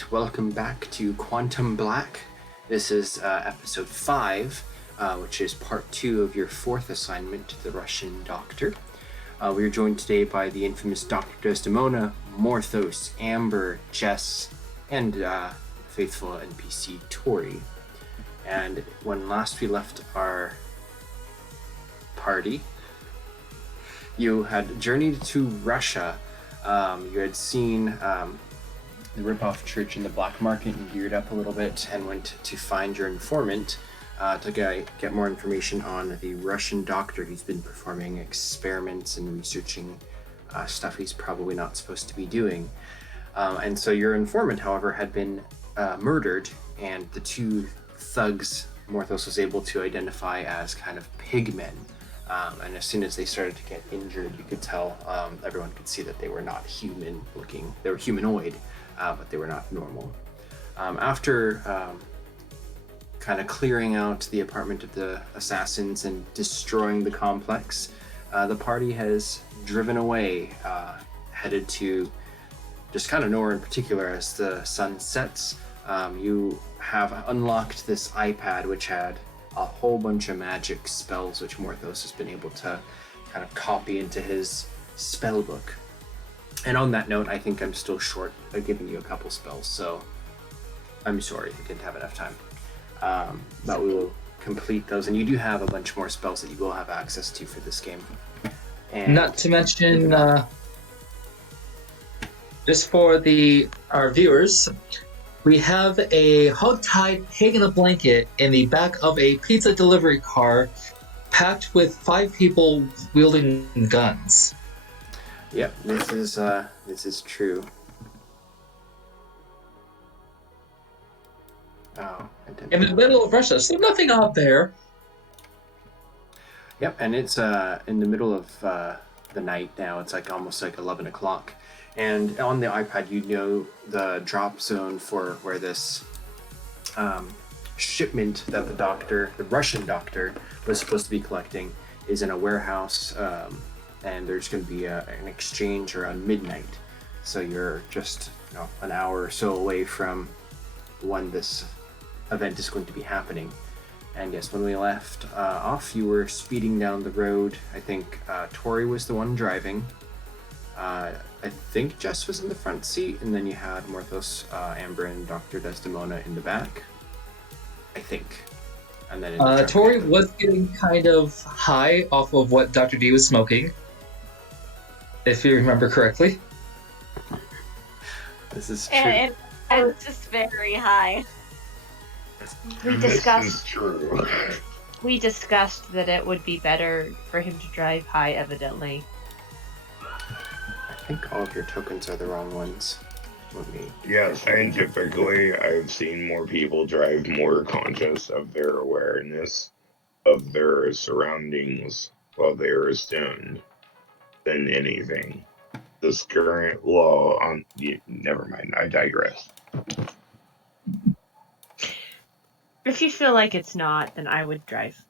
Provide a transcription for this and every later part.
right, welcome back to Quantum Black. This is episode 5, which is part 2 of your 4th assignment to the Russian Doctor. We are joined today by the infamous Dr. Desdemona, Morthos, Amber, Jess, and faithful NPC Tori. And when last we left our party, you had journeyed to Russia. You had seen the rip-off church in the black market and geared up a little bit and went to find your informant to get more information on the Russian doctor who's been performing experiments and researching stuff he's probably not supposed to be doing. And so your informant, however, had been murdered, and the two thugs Morthos was able to identify as kind of pigmen. And as soon as they started to get injured, you could tell, everyone could see that they were not human looking. They were humanoid, but they were not normal. After kind of clearing out the apartment of the assassins and destroying the complex, the party has driven away, headed to just kind of nowhere in particular. As the sun sets, you have unlocked this iPad, which had a whole bunch of magic spells which Morthos has been able to kind of copy into his spell book. And on that note, I think I'm still short of giving you a couple spells, so I'm sorry I didn't have enough time. But we will complete those, and you do have a bunch more spells that you will have access to for this game. And not to mention, just for our viewers, we have a hog-tied pig in a blanket in the back of a pizza delivery car, packed with 5 people wielding guns. Yep, this is true. Oh, in the middle of Russia, so nothing out there. Yep, and it's in the middle of the night now. It's like almost like 11 o'clock. And on the iPad, you know the drop zone for where this shipment that the Russian doctor, was supposed to be collecting is in a warehouse, and there's going to be an exchange around midnight. So you're just an hour or so away from when this event is going to be happening. And yes, when we left off, you were speeding down the road. I think Tori was the one driving. I think Jess was in the front seat, and then you had Morthos, Amber, and Dr. Desdemona in the back. I think. And then Tori was getting kind of high off of what Dr. D was smoking, if you remember correctly. This is true. And it's just very high. This is true. We discussed that it would be better for him to drive high, evidently. I think all of your tokens are the wrong ones. Yeah, scientifically, I've seen more people drive more conscious of their awareness of their surroundings while they are stoned than anything. This current law on... never mind, I digress. If you feel like it's not, then I would drive.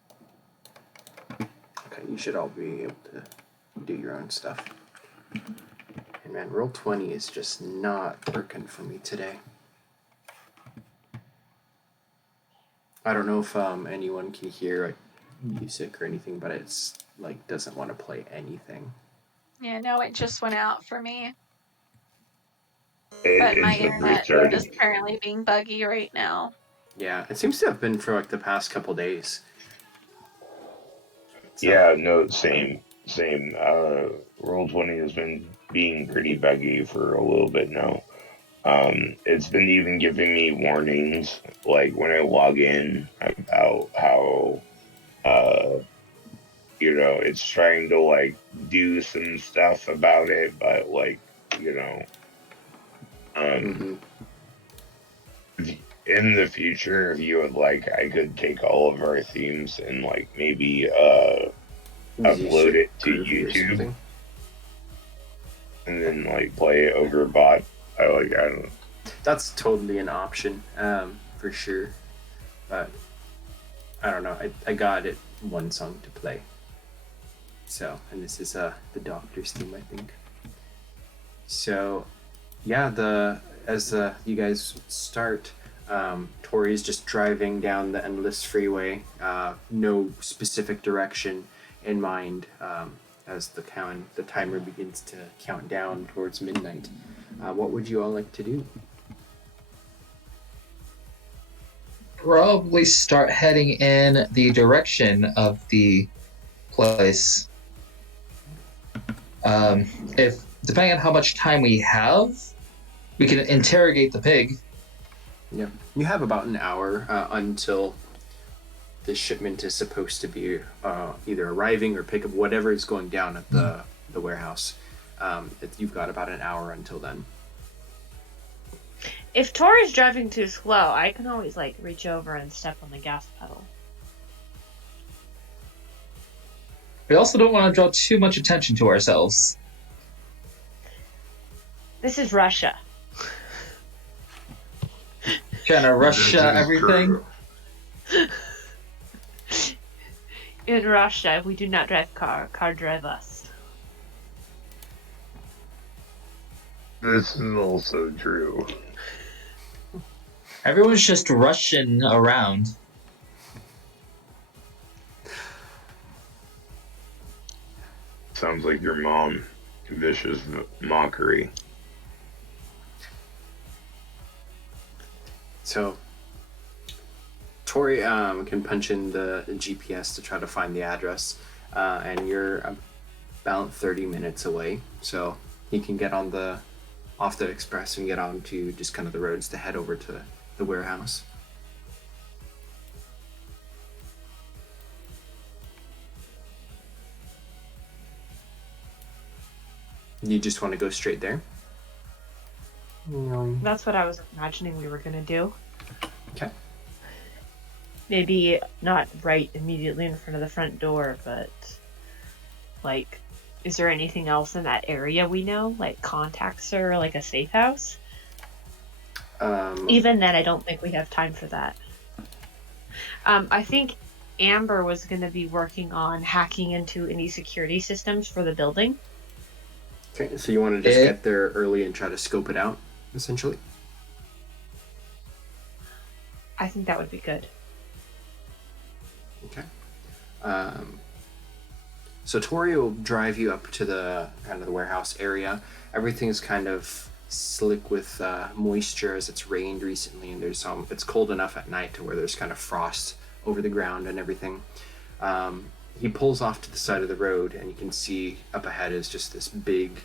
Okay, you should all be able to do your own stuff. And man, roll 20 is just not working for me today. I don't know if anyone can hear music or anything, but it's like doesn't want to play anything. Yeah, no, it just went out for me. It But my is internet restarting. is currently being buggy right now. Yeah, it seems to have been for like the past couple days. So. Yeah, no, same. Roll20 has been being pretty buggy for a little bit now. It's been even giving me warnings, like when I log in, about how, it's trying to like do some stuff about it, but like, in the future, if you would like, I could take all of our themes and like maybe upload it to YouTube and then like play it over bot. I don't know. That's totally an option, for sure. But I don't know. I got it one song to play. So, and this is the Doctor's theme, I think. So, yeah, as you guys start, Tori's just driving down the endless freeway, no specific direction in mind, as the timer begins to count down towards midnight. What would you all like to do? Probably start heading in the direction of the place. If depending on how much time we have, we can interrogate the pig. Yeah, you have about an hour until the shipment is supposed to be either arriving or pick up whatever is going down at the warehouse. You've got about an hour until then. If Tori's driving too slow, I can always reach over and step on the gas pedal. We also don't want to draw too much attention to ourselves. This is Russia. Trying to rush everything. In Russia, we do not drive car drive us. This is also true. Everyone's just rushing around. Sounds like your mom. Vicious mockery. So, Tori can punch in the GPS to try to find the address, and you're about 30 minutes away. So he can get off the express and get on to just kind of the roads to head over to the warehouse. You just want to go straight there? That's what I was imagining we were gonna do. Okay. Maybe not right immediately in front of the front door, but is there anything else in that area we know? Contacts or a safe house? Even then, I don't think we have time for that. I think Amber was going to be working on hacking into any security systems for the building. Okay, so you want to just get there early and try to scope it out, essentially? I think that would be good. Okay. So Tori will drive you up to the kind of the warehouse area. Everything is kind of slick with moisture as it's rained recently, and it's cold enough at night to where there's kind of frost over the ground and everything. He pulls off to the side of the road, and you can see up ahead is just this big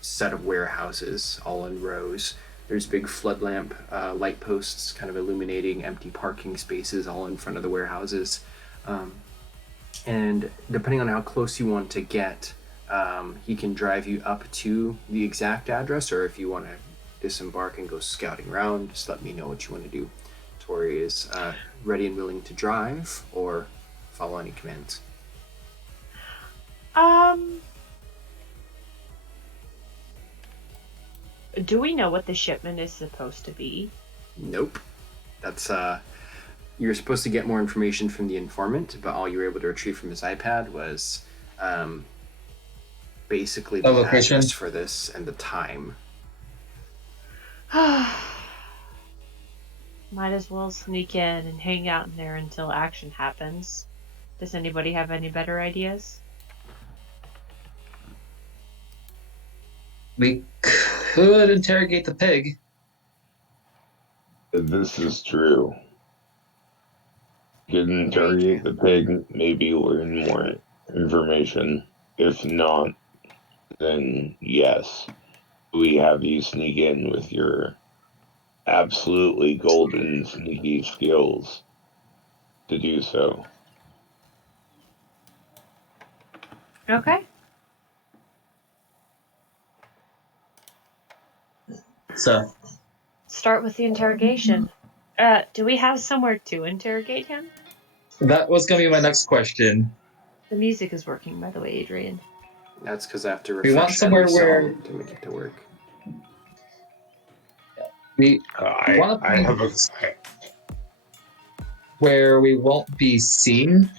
set of warehouses all in rows. There's big flood lamp light posts kind of illuminating empty parking spaces all in front of the warehouses. And depending on how close you want to get, he can drive you up to the exact address, or if you want to disembark and go scouting around, just let me know what you want to do. Tori is ready and willing to drive or follow any commands. Do we know what the shipment is supposed to be? Nope. That's you're supposed to get more information from the informant, but all you were able to retrieve from his iPad was basically the location address for this and the time. Might as well sneak in and hang out in there until action happens. Does anybody have any better ideas? We could interrogate the pig. This is true. Could interrogate the pig, maybe learn more information. If not, then yes, we have you sneak in with your absolutely golden sneaky skills to do so. Okay. So, Start with the interrogation. Do we have somewhere to interrogate him? that was going to be my next question. The music is working, by the way, Adrian. That's because I have to We want refresh somewhere every where- song to make it to work. We I want to have a. where we won't be seen.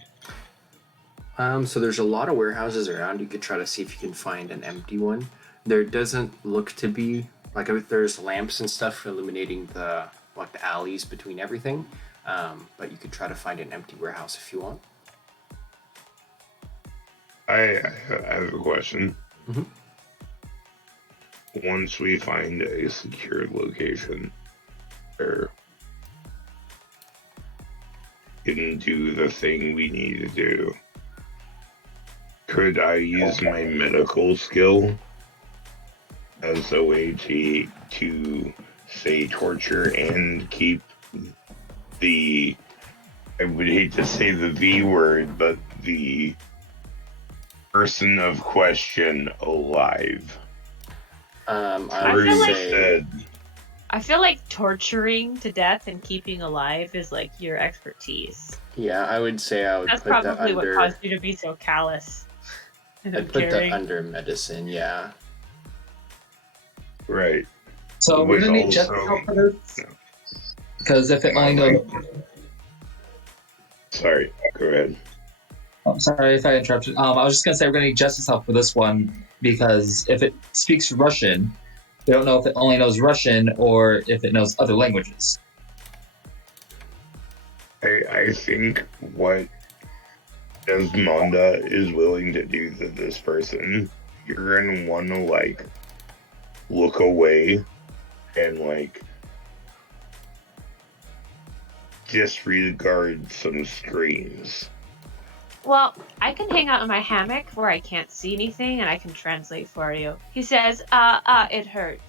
So there's a lot of warehouses around. You could try to see if you can find an empty one. There doesn't look to be like there's lamps and stuff illuminating the alleys between everything, but you could try to find an empty warehouse if you want. I have a question. Mhm. Once we find a secured location where we can do the thing we need to do, could I use my medical skill as a way to say torture and keep the, I would hate to say the V word, but the person of question alive? I feel like torturing to death and keeping alive is like your expertise. Yeah, I would say I would That's put that probably under. what caused you to be so callous. I'd put that under medicine. Yeah. Right. So we're gonna need Jeff's help for this. Because if it only knows. Sorry, go ahead. I'm sorry if I interrupted. I was just gonna say we're gonna need Jess's help for this one because if it speaks Russian, we don't know if it only knows Russian or if it knows other languages. I think what Desdemona is willing to do to this person, you're gonna want to like look away and like disregard some screams. Well, I can hang out in my hammock where I can't see anything and I can translate for you. He says, it hurts.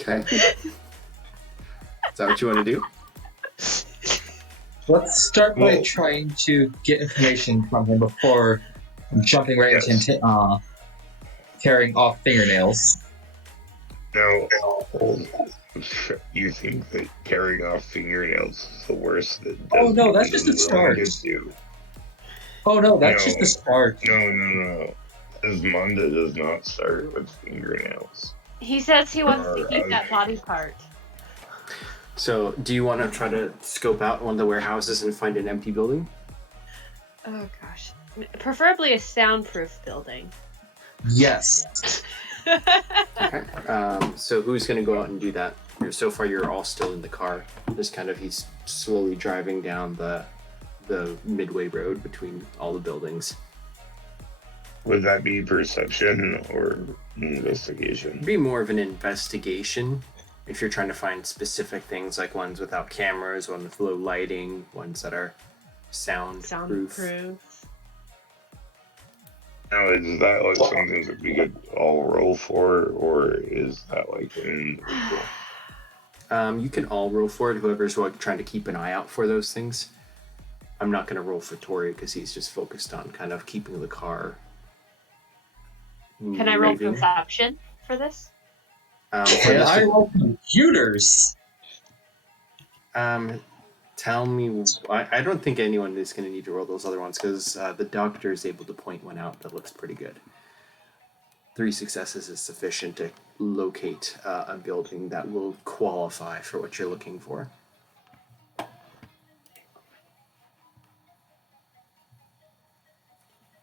Okay. Is that what you want to do? Let's start by trying to get information from him before jumping right into him tearing off fingernails. No, you think that tearing off fingernails is the worst that no, that's just a start. Do. Oh no, that's just the start. No. Desdemona does not start with fingernails. He says he wants to keep that body part. So, do you want to try to scope out one of the warehouses and find an empty building? Oh gosh. Preferably a soundproof building. Yes. Okay. So who's going to go out and do that? So far, you're all still in the car. Just kind of, he's slowly driving down the midway road between all the buildings. Would that be perception or investigation? It'd be more of an investigation if you're trying to find specific things, like ones without cameras, ones with low lighting, ones that are soundproof. Now, is that like something that we could all roll for, or is that like an individual? You can all roll for it, whoever's trying to keep an eye out for those things. I'm not going to roll for Tori because he's just focused on kind of keeping the car. Can I roll perception for this? Can I roll computers? Tell me. I don't think anyone is going to need to roll those other ones because the doctor is able to point one out that looks pretty good. 3 successes is sufficient to locate a building that will qualify for what you're looking for.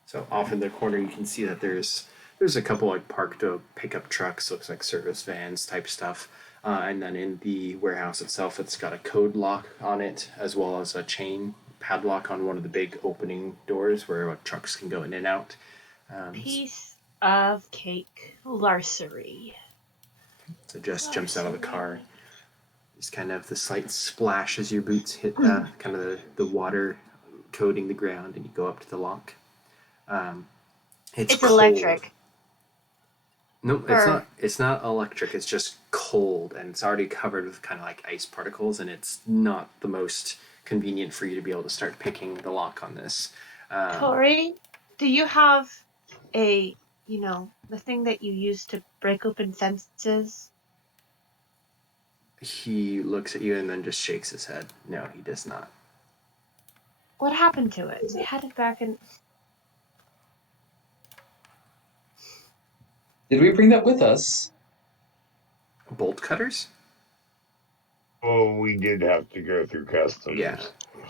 So off in the corner, you can see that there's a couple like parked pickup trucks, looks like service vans type stuff. And then in the warehouse itself, it's got a code lock on it, as well as a chain padlock on one of the big opening doors where trucks can go in and out. Piece of cake. Larcery. So Jess jumps out of the car. Just kind of the slight splash as your boots hit kind of the water coating the ground, and you go up to the lock. It's electric. No, it's not electric. It's just cold, and it's already covered with kind of like ice particles, and it's not the most convenient for you to be able to start picking the lock on this. Tori, do you have the thing that you use to break open fences? He looks at you and then just shakes his head. No, he does not. What happened to it? We had it back in... Did we bring that with us? Bolt cutters? Oh, we did have to go through customs. Yeah.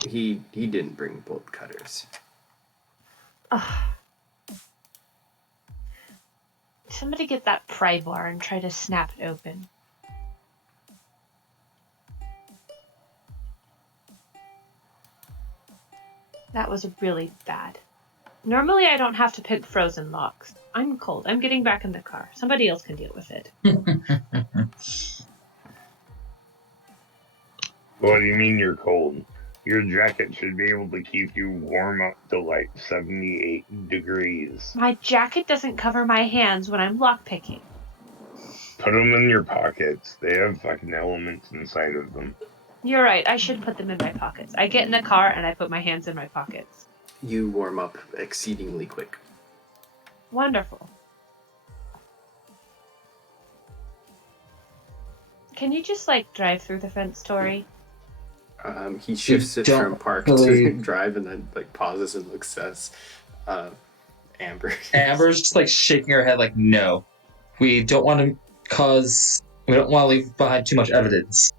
He didn't bring bolt cutters. Ugh. Somebody get that pry bar and try to snap it open. That was really bad. Normally I don't have to pick frozen locks. I'm cold. I'm getting back in the car. Somebody else can deal with it. What do you mean you're cold? Your jacket should be able to keep you warm up to like 78 degrees. My jacket doesn't cover my hands when I'm lockpicking. Put them in your pockets. They have fucking elements inside of them. You're right. I should put them in my pockets. I get in the car and I put my hands in my pockets. You warm up exceedingly quick. Wonderful. Can you just, like, drive through the fence, Tori? He shifts it from park to drive and then, like, pauses and looks at Amber. Amber's just, like, shaking her head like, no. We don't want to we don't want to leave behind too much evidence,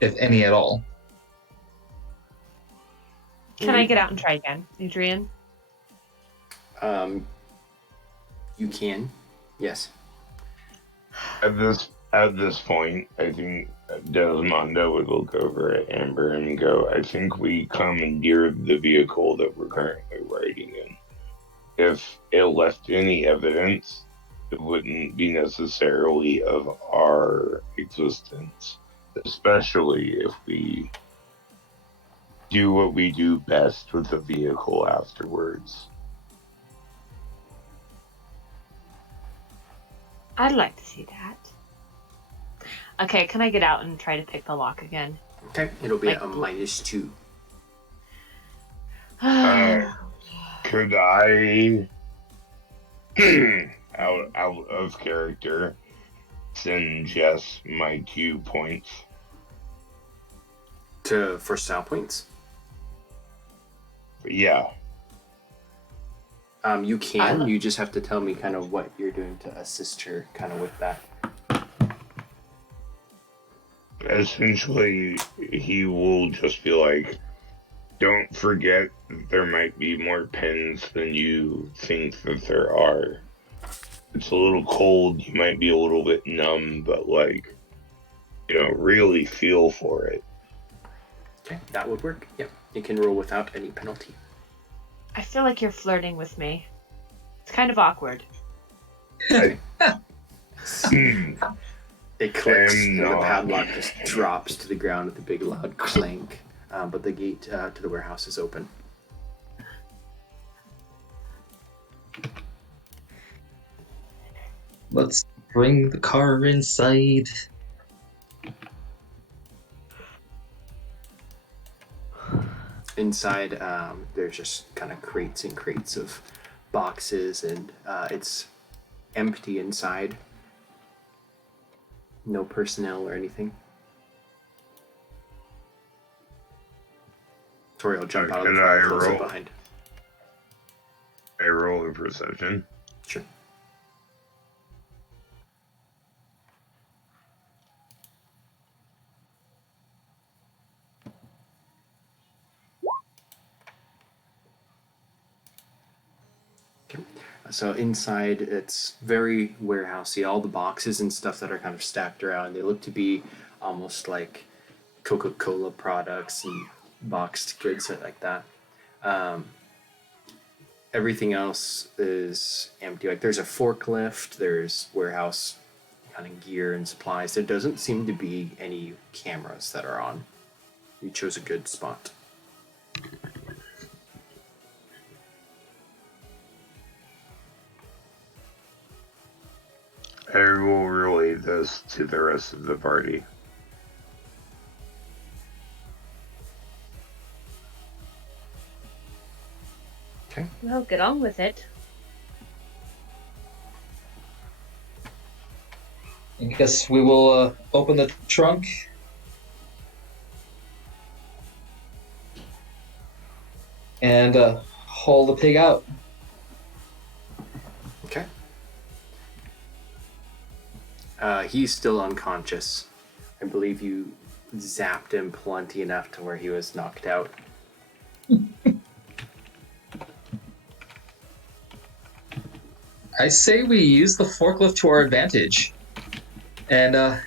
if any at all. Can I get out and try again, Adrian? You can, yes. At this point, I think Desdemona would look over at Amber and go, I think we commandeered the vehicle that we're currently riding in. If it left any evidence, it wouldn't be necessarily of our existence, especially if we do what we do best with the vehicle afterwards. I'd like to see that. Okay, can I get out and try to pick the lock again? Okay, it'll be Like, a -2. Could I, out of character, send Jess my 2 points? For style points? Yeah. You can. You just have to tell me kind of what you're doing to assist her kind of with that. Essentially, he will just be like, don't forget that there might be more pins than you think that there are. It's a little cold, you might be a little bit numb, but like, really feel for it. Okay, that would work. Yep, you can roll without any penalty. I feel like you're flirting with me. It's kind of awkward. It clicks, and the padlock just drops to the ground with a big loud clank. But the gate to the warehouse is open. Let's bring the car inside. Inside, there's just kind of crates and crates of boxes, and it's empty inside. No personnel or anything. Tori will jump out of the car and close it behind. I roll a perception. Sure. Okay. So inside, it's very warehousey. All the boxes and stuff that are kind of stacked around, they look to be almost like Coca-Cola products and boxed goods like that. Everything else is empty. Like there's a forklift, there's warehouse kind of gear and supplies. There doesn't seem to be any cameras that are on. You chose a good spot. I will relay this to the rest of the party. Okay. Well, get on with it. I guess we will open the trunk. And haul the pig out. Okay. He's still unconscious. I believe you zapped him plenty enough to where he was knocked out. I say we use the forklift to our advantage and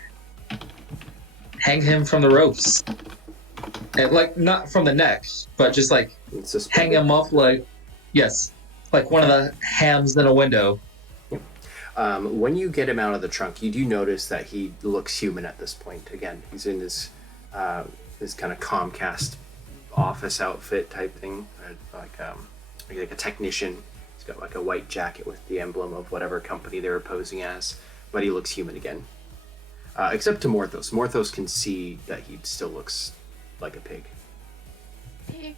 hang him from the ropes. And like not from the neck, but just like hang him up like like one of the hams in a window. When you get him out of the trunk, you do notice that he looks human at this point. Again, he's in his kind of Comcast office outfit type thing, like a technician. He's got like a white jacket with the emblem of whatever company they were posing as, but he looks human again. Except to Morthos. Morthos can see that he still looks like a pig. Pig.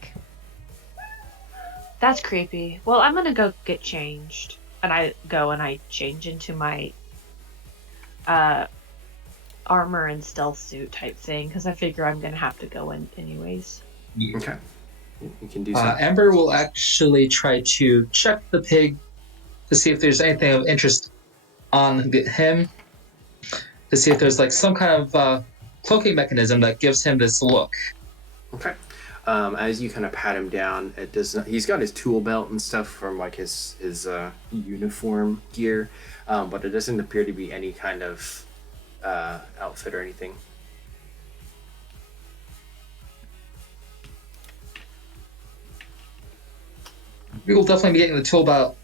That's creepy. Well, I'm gonna go get changed. And I go and I change into my armor and stealth suit type thing, because I figure I'm gonna have to go in anyways. Okay. You can do that. Amber will actually try to check the pig to see if there's anything of interest on him, to see if there's like some kind of cloaking mechanism that gives him this look. Okay. As you kind of pat him down, it does not, he's got his tool belt and stuff from like his uniform gear, but it doesn't appear to be any kind of outfit or anything. We will definitely be getting the tool belt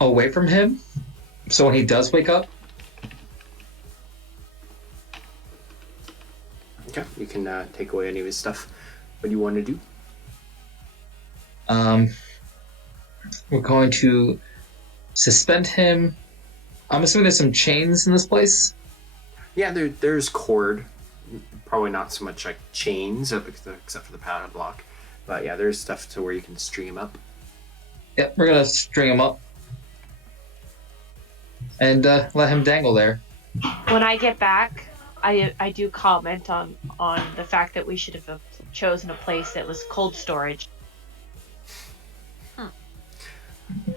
away from him, so when he does wake up. Okay, you can take away any of his stuff. What do you want to do? We're going to suspend him. I'm assuming there's some chains in this place. Yeah, there's cord. Probably not so much like chains, except for the padlock. But yeah, there's stuff to where you can string him up. Yep, we're gonna string him up and let him dangle there. When I get back, I do comment on the fact that we should have chosen a place that was cold storage. Well,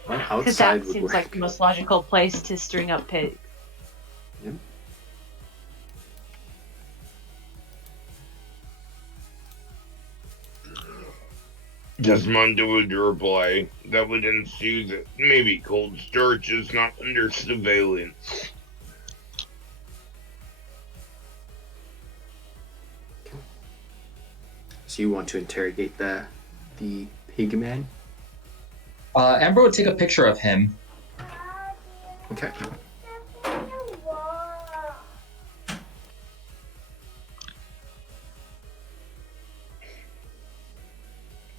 Because outside that would seems work. like the most logical place to string up pigs. Yep. Desmond would reply, that would ensue that maybe cold storage is not under surveillance. So you want to interrogate the pig man? Amber would take a picture of him. Okay.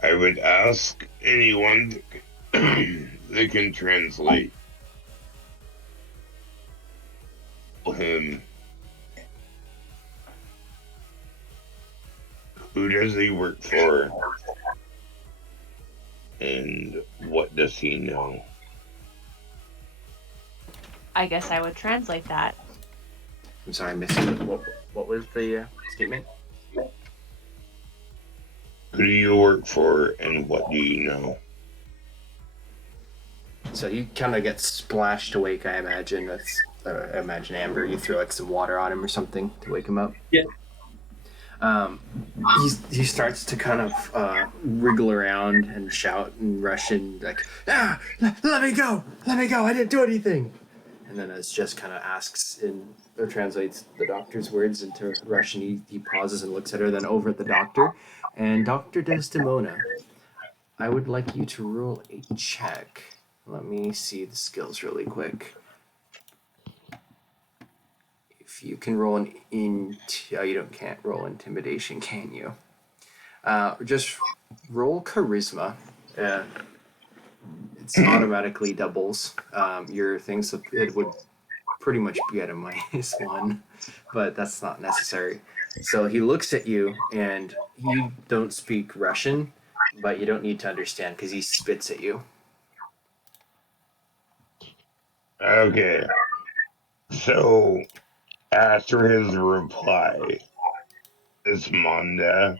I would ask anyone that can translate him. Who does he work for? And what does he know? I guess I would translate that. I'm sorry, I missed it. What was the statement? Who do you work for and what do you know? So you kind of get splashed awake, I imagine. I imagine Amber, you throw like some water on him or something to wake him up. Yeah. He starts to kind of wriggle around and shout and rush in like, let me go, I didn't do anything. And then as Jess kind of asks or translates the doctor's words into Russian, he pauses and looks at her, then over at the doctor. And Dr. Desdemona, I would like you to roll a check. Let me see the skills really quick. If you can roll you can't roll intimidation, can you? Just roll charisma. It's automatically doubles your thing, so it would pretty much be at a -1, but that's not necessary. So he looks at you, and you don't speak Russian, but you don't need to understand because he spits at you. Okay. So, after his reply, is Monda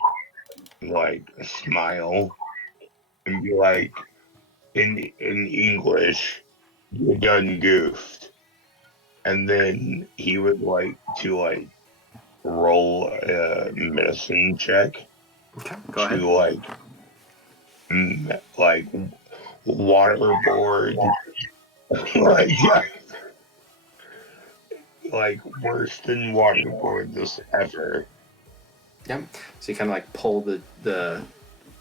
like smile and be like, in English, you done goofed. And then he would like to roll a medicine check Okay, go ahead. to like waterboard Like, yeah, like worse than waterboard this ever. Yep. So you kind of like pull the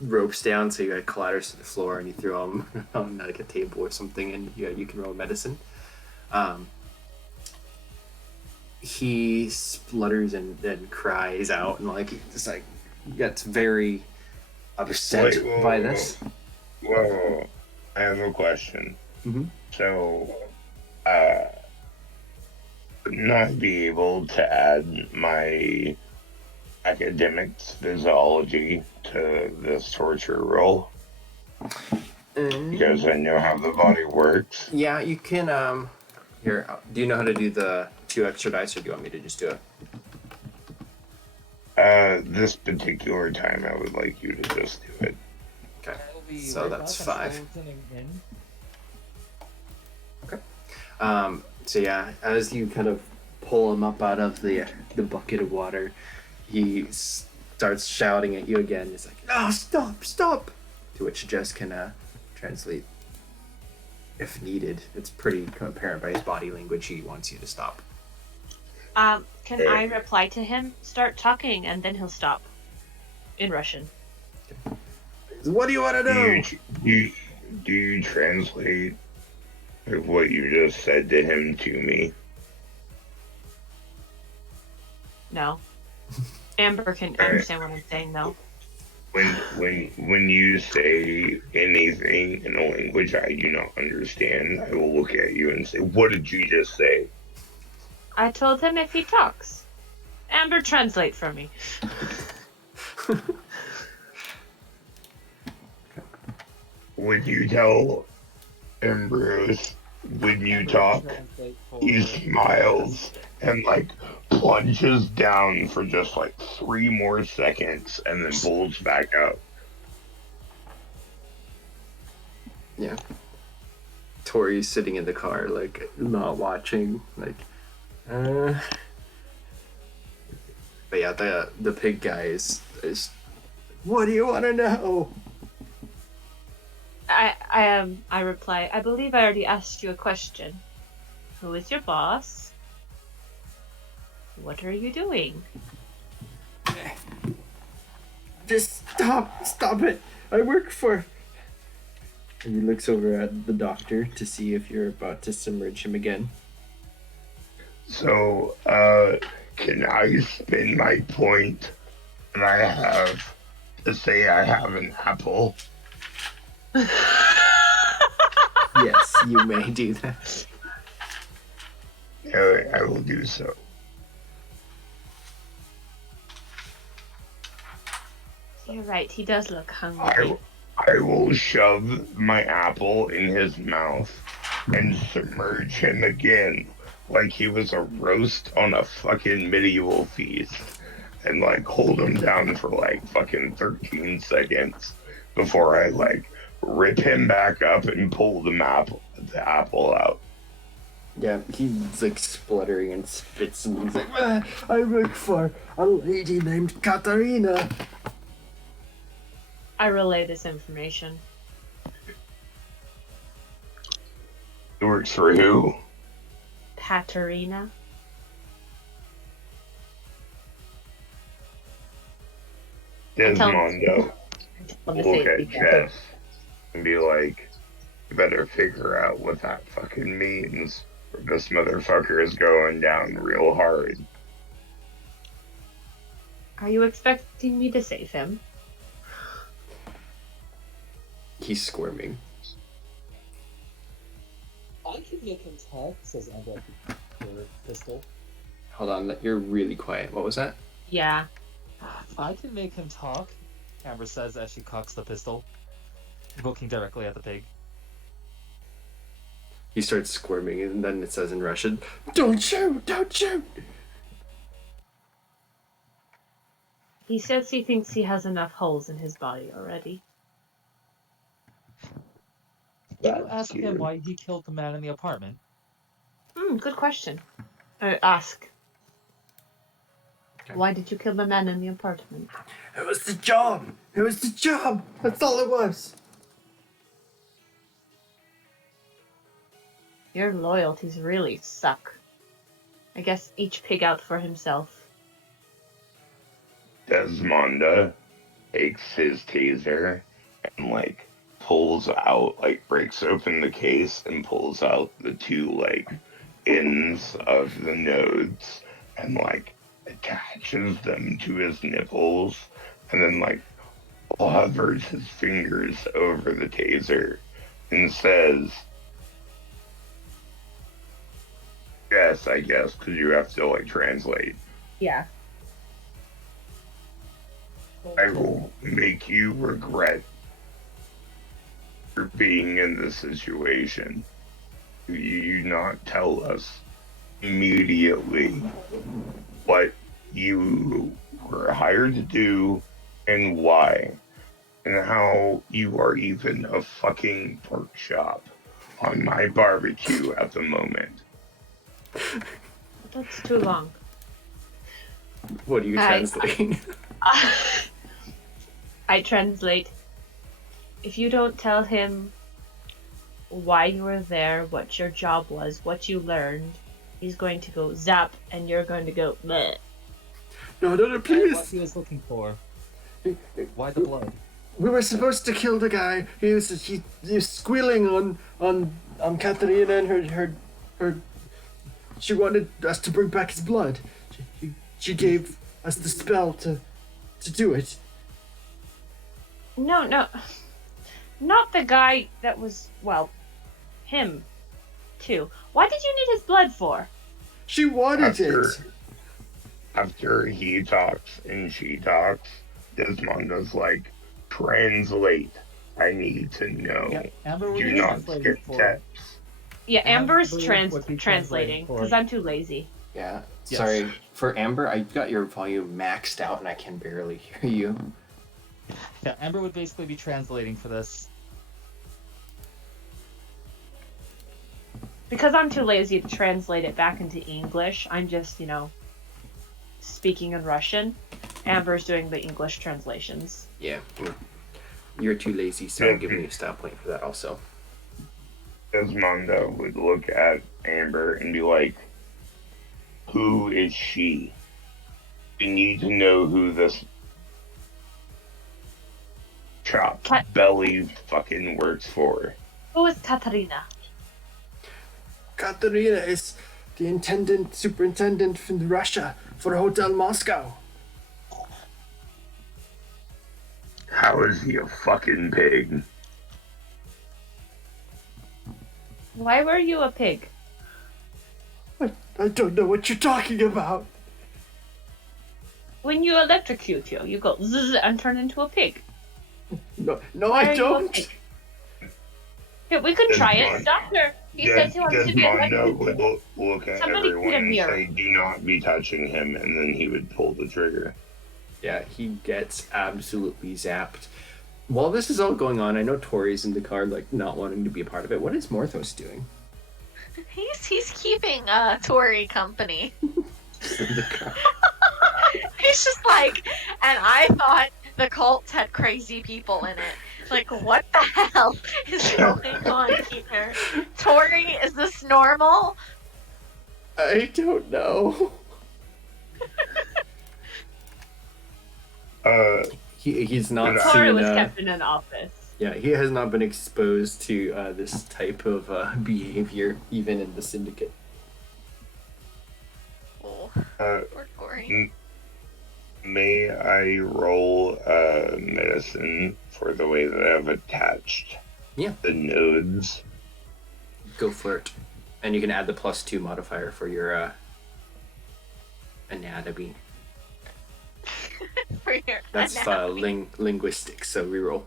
ropes down so you got clatters to the floor and you throw them on like a table or something and you can roll medicine. He splutters and cries out and like just like gets very upset by this. Whoa, I have a question. Mm-hmm. So, wouldn't I be able to add my academics physiology to this torture roll? Because I know how the body works. Yeah, you can. Here, do you know how to do the 2 extra dice, or do you want me to just do it? This particular time, I would like you to just do it. Okay. So that's 5. Okay. So yeah, as you kind of pull him up out of the bucket of water, he starts shouting at you again. He's like, "No, stop!" To which Jess can translate if needed. It's pretty apparent by his body language. He wants you to stop. Can I reply to him? Start talking, and then he'll stop. In Russian. What do you want to know? Do you translate what you just said to him to me? No. Amber can understand what I'm saying, though. When you say anything in a language I do not understand, I will look at you and say, "What did you just say?" I told him if he talks. Amber, translate for me. When you tell Ambrose, when you talk, he smiles and like plunges down for just like 3 more seconds and then pulls back up. Yeah. Tori's sitting in the car, like not watching, like. But yeah, the pig guy is. What do you want to know? I reply, I believe I already asked you a question. Who is your boss? What are you doing? Just stop it. I work for. And he looks over at the doctor to see if you're about to submerge him again. So, can I spin my point and I have to say I have an apple? Yes, you may do that. Yeah, I will do so. You're right, he does look hungry. I will shove my apple in his mouth and submerge him again like he was a roast on a fucking medieval feast and like hold him down for like fucking 13 seconds before I like rip him back up and pull the apple out. Yeah, he's like spluttering and spits and he's like, I work for a lady named Katarina. I relay this information. It works for who? Katarina. Desdemona. Look at Jess and be like, you better figure out what that fucking means. Or this motherfucker is going down real hard. Are you expecting me to save him? He's squirming. I can make him talk, says Amber with her pistol. Hold on, you're really quiet. What was that? Yeah. I can make him talk, Amber says as she cocks the pistol, looking directly at the pig. He starts squirming and then it says in Russian, Don't shoot! Don't shoot! He says he thinks he has enough holes in his body already. Did you ask him why he killed the man in the apartment? Good question. Ask. Okay. Why did you kill the man in the apartment? It was the job! It was the job! That's all it was! Your loyalties really suck. I guess each pig out for himself. Desmond takes his taser and like pulls out, like breaks open the case and pulls out the two like ends of the nodes and like attaches them to his nipples and then like hovers his fingers over the taser and says, yes, I guess, because you have to like translate. Yeah. I will make you regret for being in this situation. Do you not tell us immediately what you were hired to do and why, and how you are even a fucking pork chop on my barbecue at the moment? That's too long. What are you translating? I translate. If you don't tell him why you were there, what your job was, what you learned, he's going to go zap, and you're going to go bleh. No, What please. he was looking for. Why the blood? We were supposed to kill the guy. He was squealing on Katharina and her. She wanted us to bring back his blood. She gave us the spell to do it. No, not the guy that was, well, him, too. Why did you need his blood for? She wanted it. After he talks and she talks, Desmonda's like, translate. I need to know. Yeah, Amber would Do be not translating skip for. steps. Yeah, Amber's would be translating, translating for. because I'm too lazy. Yeah. Yes. Sorry for Amber. I've got your volume maxed out and I can barely hear you. Yeah, Amber would basically be translating for this. Because I'm too lazy to translate it back into English, I'm just, speaking in Russian. Amber's doing the English translations. Yeah. You're too lazy, so I'm giving you a style point for that also. Desmonda would look at Amber and be like, who is she? We need to know who this chopped belly fucking works for. Who is Katarina? Katharina is the superintendent from Russia for Hotel Moscow. How is he a fucking pig? Why were you a pig? I don't know what you're talking about. When you electrocute you go zzz and turn into a pig. No, Why I are you a don't. pig? Here, we can try it. Doctor, he says he wants to be Desmonda would electrocuted. look at Somebody everyone put a and mirror. say, do not be touching him, and then he would pull the trigger. Yeah, he gets absolutely zapped. While this is all going on, I know Tori's in the car, like, not wanting to be a part of it. What is Morthos doing? He's keeping Tori company. In the car. He's just like, and I thought the cult had crazy people in it. Like, what the hell is going on here? Tori, is this normal? I don't know. He's not Tori seen, was kept in an office. yeah, he has not been exposed to this type of behavior, even in the syndicate. Oh, Uh, poor Tori. May I roll medicine for the way that I've attached the nodes? Go for it. And you can add the +2 modifier for your anatomy. For your That's anatomy. linguistics, so reroll.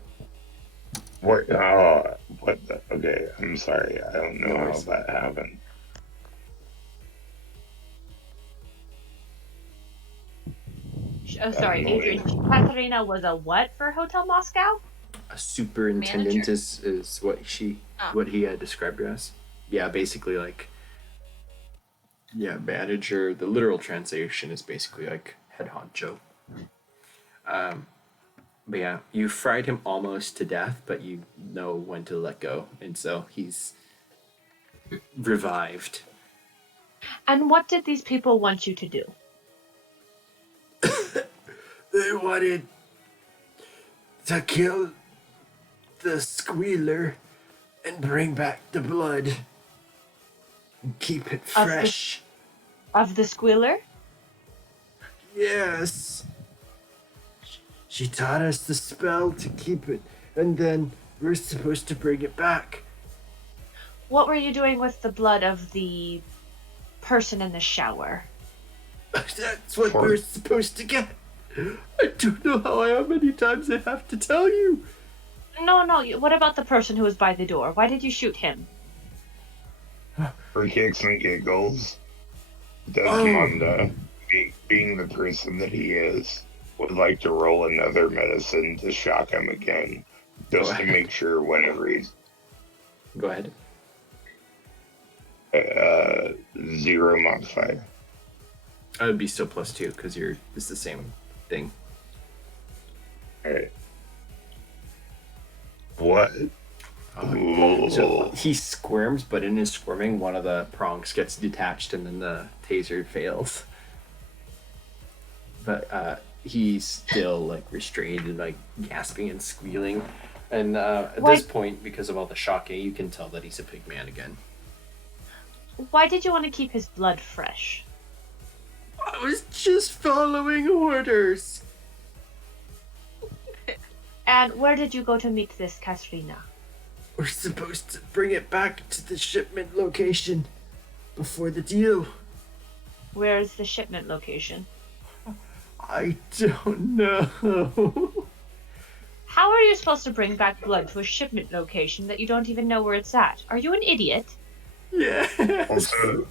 What? Oh, what the? Okay, I'm sorry. I don't know No how worries. that happened. Oh, sorry, Adrian. Katarina was a what for Hotel Moscow? A superintendent Manager. is what he had described her as. Yeah, basically like manager. The literal translation is basically like head honcho. But yeah, you fried him almost to death, but you know when to let go, and so he's revived. And what did these people want you to do? They wanted to kill the squealer and bring back the blood and keep it fresh. Of the squealer? Yes. She taught us the spell to keep it, and then we're supposed to bring it back. What were you doing with the blood of the person in the shower? That's what we're supposed to get. I don't know how many times I have to tell you. No. What about the person who was by the door? Why did you shoot him? For kicks and giggles, Desdemona, being the person that he is, would like to roll another medicine to shock him again, just to make sure whenever he's... Go ahead. 0 modifier. I would be still +2 because it's the same thing. Alright. What? So he squirms, but in his squirming, one of the prongs gets detached and then the taser fails. But he's still like restrained and like gasping and squealing. And at this point, because of all the shocking, you can tell that he's a pig man again. Why did you want to keep his blood fresh? I was just following orders. And where did you go to meet this Katrina? We're supposed to bring it back to the shipment location before the deal. Where is the shipment location? I don't know. How are you supposed to bring back blood to a shipment location that you don't even know where it's at? Are you an idiot? Yes. Also,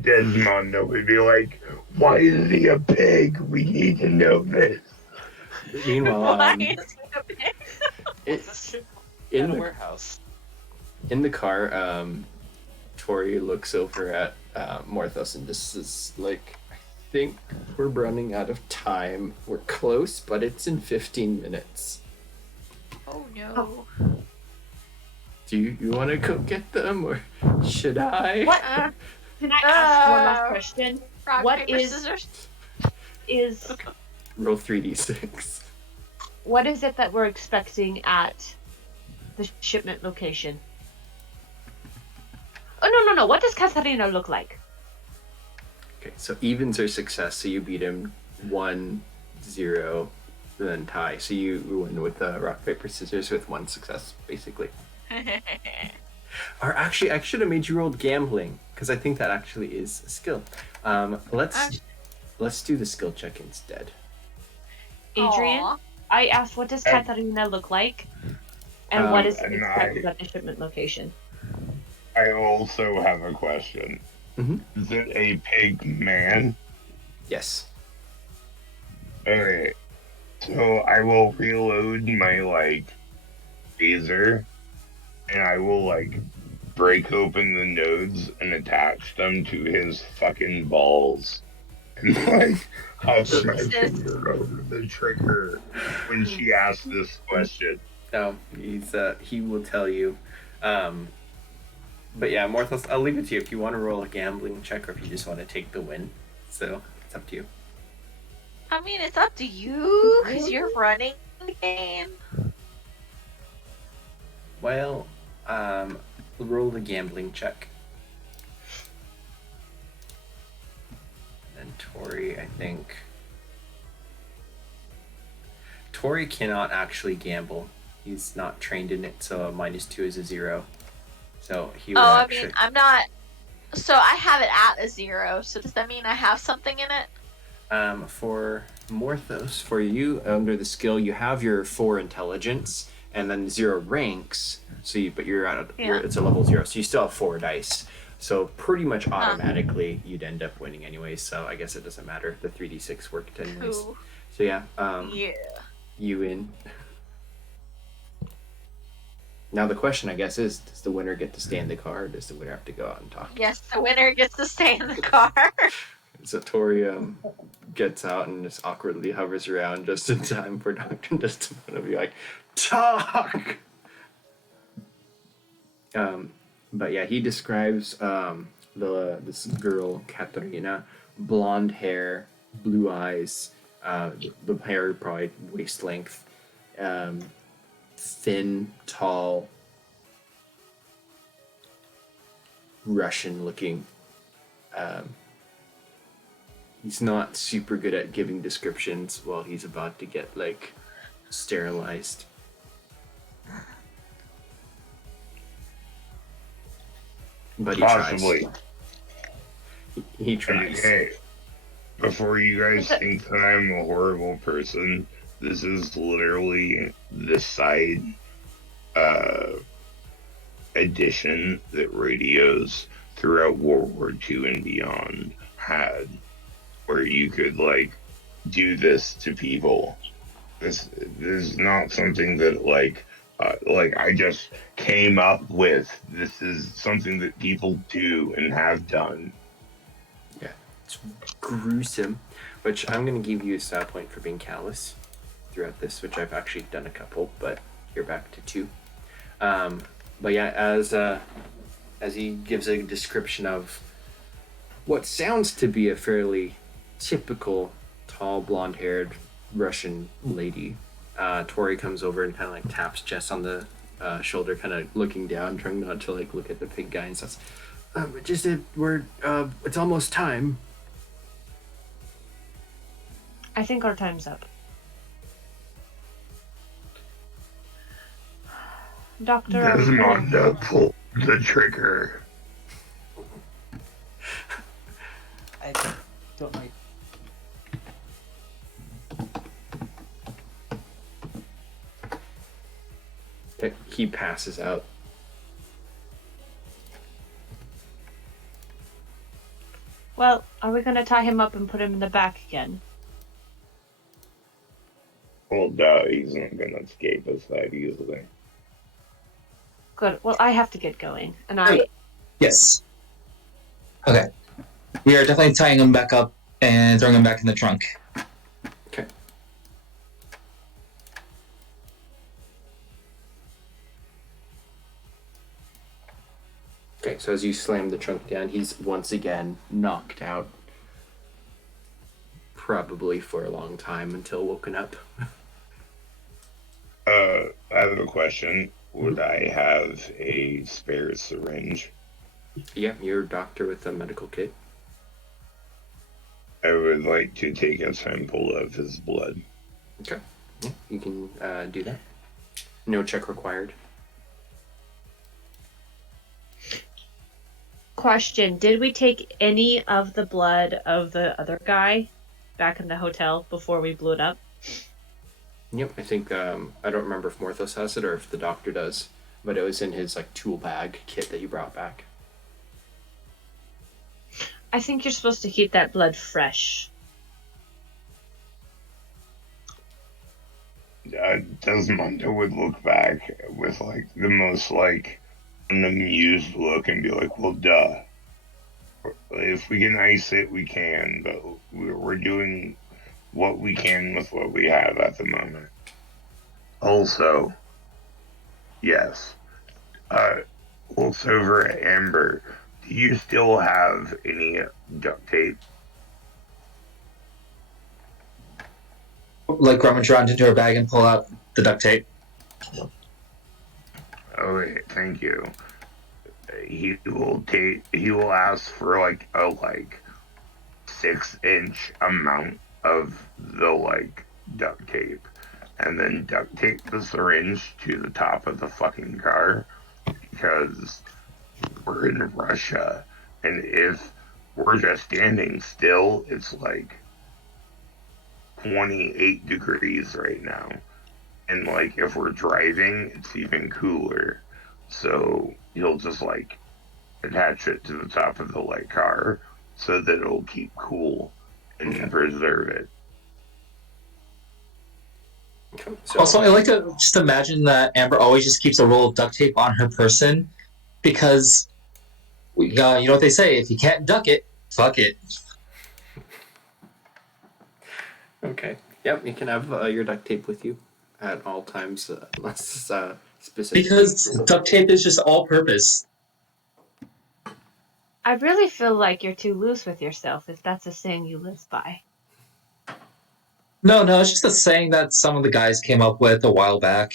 Desdemona would be like, why is he a pig? We need to know this. Meanwhile, Why is he a pig? it's In a warehouse. in the car. Tori looks over at Morthos and just is like, I think we're running out of time. We're close, but it's in 15 minutes. Oh no. Do you want to go get them, or should I? What? Can I ask one last question? Rock, What paper, is- scissors? Roll 3d6. What is it that we're expecting at the shipment location? Oh, no. What does Katarina look like? Okay, so evens are success, so you beat him 1, 0, then tie. So you win with rock, paper, scissors with 1 success, basically. Or actually, I should have made you roll gambling, because I think that actually is a skill. Let's do the skill check instead. Adrian, Aw. I asked what does Katarina look like? And what is expected at the shipment location? I also have a question. Mhm. Is it a pig man? Yes. Alright. So I will reload my, phaser, and I will, break open the nodes and attach them to his fucking balls. And, hover my Jesus. finger over the trigger when she asks this question. No, he will tell you. But yeah, Morthos, I'll leave it to you if you want to roll a gambling check or if you just want to take the win. So it's up to you. I mean, it's up to you, because you're running the game. Well, roll the gambling check. And Tori, I think. Tori cannot actually gamble. He's not trained in it, so a -2 is a 0. So he will actually... I'm not. So I have it at a 0. So does that mean I have something in it? For Morthos, for you, under the skill, you have your 4 intelligence and then 0 ranks. So you're at it's a level 0, so you still have 4 dice. So pretty much automatically you'd end up winning anyway. So I guess it doesn't matter. The 3d6 worked anyways. Cool. So yeah, Yeah. you win. Now the question, I guess, is: does the winner get to stay in the car, or does the winner have to go out and talk? Yes, the winner gets to stay in the car. So Tori gets out and just awkwardly hovers around just in time for Dr. Desdemona to be like, talk! But yeah, he describes this girl, Katerina, blonde hair, blue eyes, the hair probably waist length, thin, tall, Russian looking. He's not super good at giving descriptions while he's about to get like sterilized. But he Possibly. tries. He tries. Okay. Before you guys think that I'm a horrible person, this is literally the side edition that radios throughout World War II and beyond had, where you could like do this to people. This is not something that like I just came up with. This is something that people do and have done. Yeah, it's gruesome. Which I'm going to give you a stat point for being callous throughout this, which I've actually done a couple, but you're back to 2. But yeah, as he gives a description of what sounds to be a fairly typical tall, blonde-haired Russian lady, Tori comes over and kind of like taps Jess on the shoulder, kind of looking down, trying not to like look at the pig guy, and says, it's almost time. I think our time's up. Doctor, Desdemona, pull the trigger. I don't like. He passes out. well, are we gonna tie him up and put him in the back again? Well, duh, he's not gonna escape us that easily. Good. Well, I have to get going, and I. Yes. Okay. We are definitely tying him back up and throwing him back in the trunk. Okay. Okay, so as you slam the trunk down, he's once again knocked out. Probably for a long time until woken up. I have a question. Would I have a spare syringe? Yeah, you're a doctor with a medical kit. I would like to take a sample of his blood. Okay. Yeah, you can do that. No check required. Question: did we take any of the blood of the other guy back in the hotel before we blew it up? Yep, I think I don't remember if Morthos has it or if the doctor does, but it was in his like tool bag kit that you brought back. I think you're supposed to keep that blood fresh. Desmond would look back with like the most like an amused look and be like, "Well, duh. If we can ice it, we can, but we're doing what we can with what we have at the moment." Also, yes, looks over at Amber. Do you still have any duct tape? Like rummage around into her bag and pull out the duct tape. Okay, thank you. He will ask for like a 6-inch amount of the duct tape, and then duct tape the syringe to the top of the fucking car, because we're in Russia, and if we're just standing still, it's like 28 degrees right now. And if we're driving, it's even cooler. So you'll just attach it to the top of the car so that it'll keep cool and preserve it. Okay, so Also, I like to just imagine that Amber always just keeps a roll of duct tape on her person, because you know what they say: if you can't duck it, fuck it. okay. Yep, you can have your duct tape with you at all times, unless specific. Because duct tape is just all-purpose. I really feel like you're too loose with yourself, if that's a saying you live by. No, it's just a saying that some of the guys came up with a while back.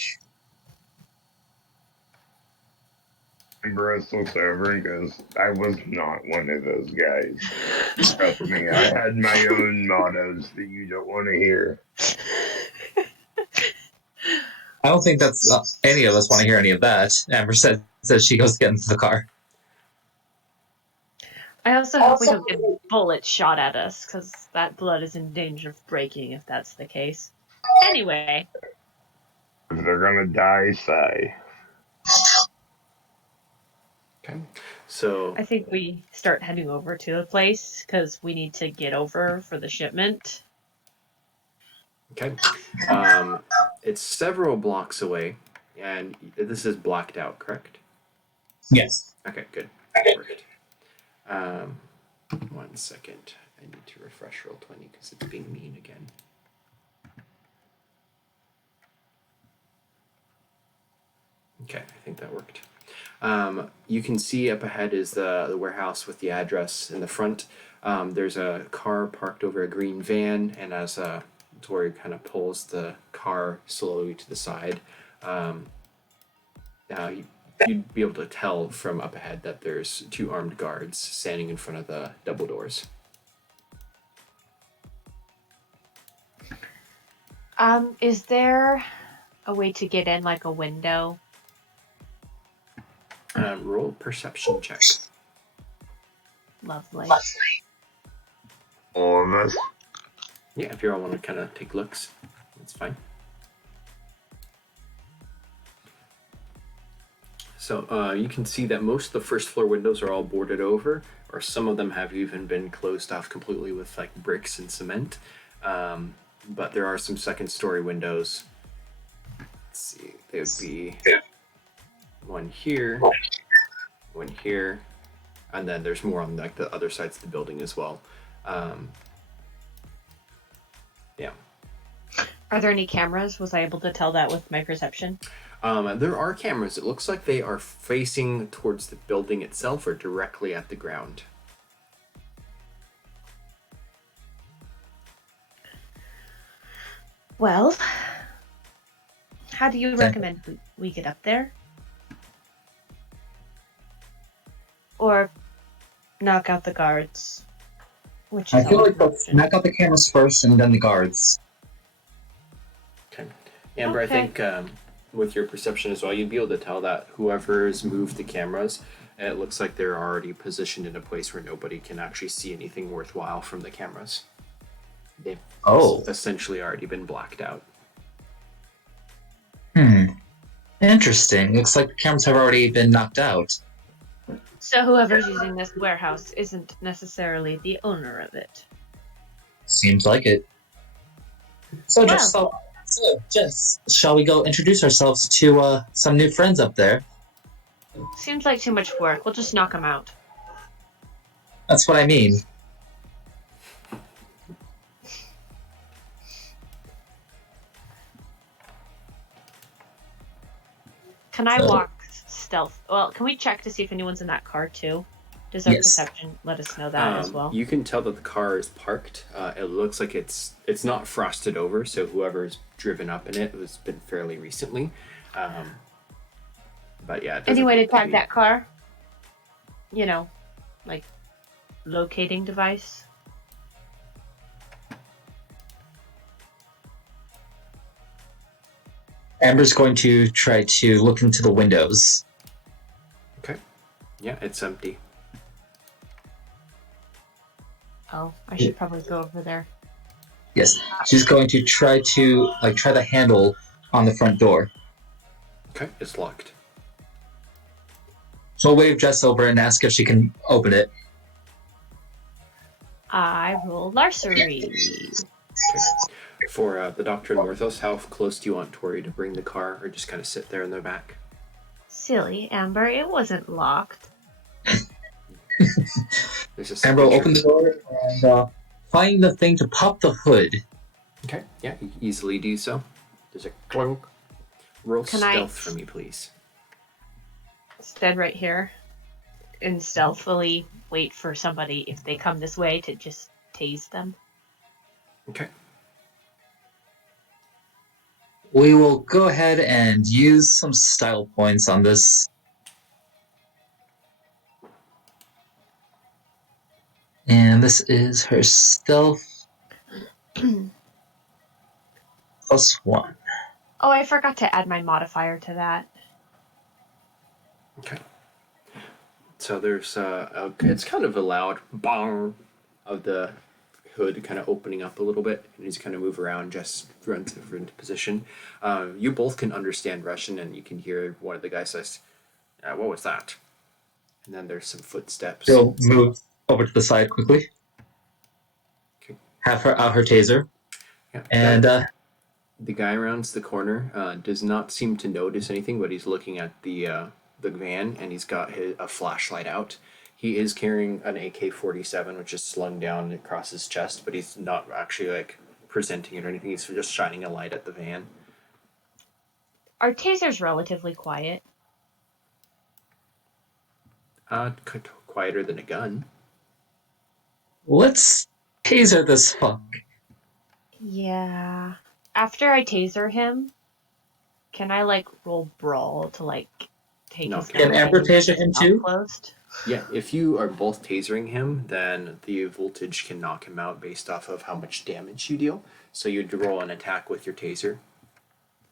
Ambrose looks over and goes, I was not one of those guys. Trust me, I had my own mottos that you don't want to hear. I don't think that's any of us want to hear any of that. Amber says she goes to get into the car. I also hope we don't get bullets shot at us, because that blood is in danger of breaking if that's the case. Anyway. If they're gonna die, sigh. Okay. So I think we start heading over to the place, because we need to get over for the shipment. okay. It's several blocks away, and this is blacked out, correct? Yes. Okay, good. Worked. 1 second. I need to refresh Roll20 because it's being mean again. Okay, I think that worked. You can see up ahead is the warehouse with the address in the front. There's a car parked over a green van, and as Tori kind of pulls the car slowly to the side, you'd be able to tell from up ahead that there's 2 armed guards standing in front of the double doors. Is there a way to get in, like a window? Roll perception check. Lovely. Almost. Yeah, if you all want to kind of take looks, that's fine. So you can see that most of the first floor windows are all boarded over, or some of them have even been closed off completely with like bricks and cement. But there are some second story windows. Let's see, there would be one here, and then there's more on like the other sides of the building as well. Yeah. Are there any cameras? Was I able to tell that with my perception? There are cameras. It looks like they are facing towards the building itself or directly at the ground. Well, how do you recommend we get up there? Or knock out the guards? Which is I feel always like an let's option. knock out the cameras first and then the guards. Okay. Amber, Okay. I think with your perception as well, you'd be able to tell that whoever's moved the cameras, it looks like they're already positioned in a place where nobody can actually see anything worthwhile from the cameras. They've essentially already been blacked out. Interesting. Looks like the cameras have already been knocked out. So whoever's using this warehouse isn't necessarily the owner of it. Seems like it. So, Jess, shall we go introduce ourselves to some new friends up there? Seems like too much work. We'll just knock them out. That's what I mean. Can I walk stealth? Well, can we check to see if anyone's in that car too? Does our perception let us know that as well? You can tell that the car is parked. It looks like it's not frosted over, so whoever's driven up in it has been fairly recently. But yeah. Any way to tag that car? You know, like locating device? Amber's going to try to look into the windows. Okay. Yeah, it's empty. Oh, I should probably go over there. Yes, she's going to try the handle on the front door. Okay, it's locked. So we'll wave Jess over and ask if she can open it. I roll larceny. Okay. For the Doctor and Morthos, how close do you want Tori to bring the car, or just kind of sit there in the back? Silly, Amber, it wasn't locked. Amber will open the door and find the thing to pop the hood. Okay, yeah, you can easily do so. There's a clunk. Roll stealth for me, please. It's dead right here. and stealthily wait for somebody, if they come this way, to just tase them. Okay. We will go ahead and use some style points on this. And this is her stealth +1. Oh, I forgot to add my modifier to that. Okay. So there's it's kind of a loud bang of the hood kind of opening up a little bit, and as you kind of move around, just run into position. You both can understand Russian, and you can hear one of the guys says, "What was that?" And then there's some footsteps. She'll move over to the side quickly. Okay. Have her out her taser. Yeah. And the guy rounds the corner, does not seem to notice anything, but he's looking at the van, and he's got a flashlight out. He is carrying an AK-47, which is slung down across his chest, but he's not actually like presenting it or anything. He's just shining a light at the van. Our taser's relatively quiet. Quieter than a gun. let's taser this fuck. Yeah. After I taser him, can I like roll brawl to like take No, his can gun Amber and taser him stop too? closed? Yeah, if you are both tasering him, then the voltage can knock him out based off of how much damage you deal. So you'd roll an attack with your taser,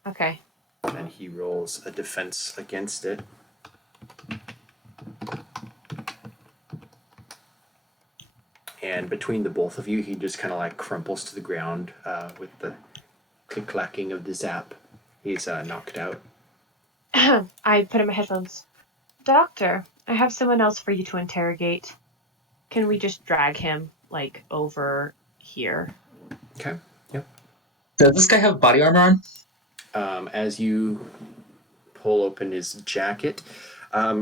Okay. and he rolls a defense against it. And between the both of you, he just kind of like crumples to the ground with the click-clacking of the zap. He's knocked out. I put in my headphones. Doctor, I have someone else for you to interrogate. Can we just drag him, like, over here? Okay, yep. Does this guy have body armor on? As you pull open his jacket,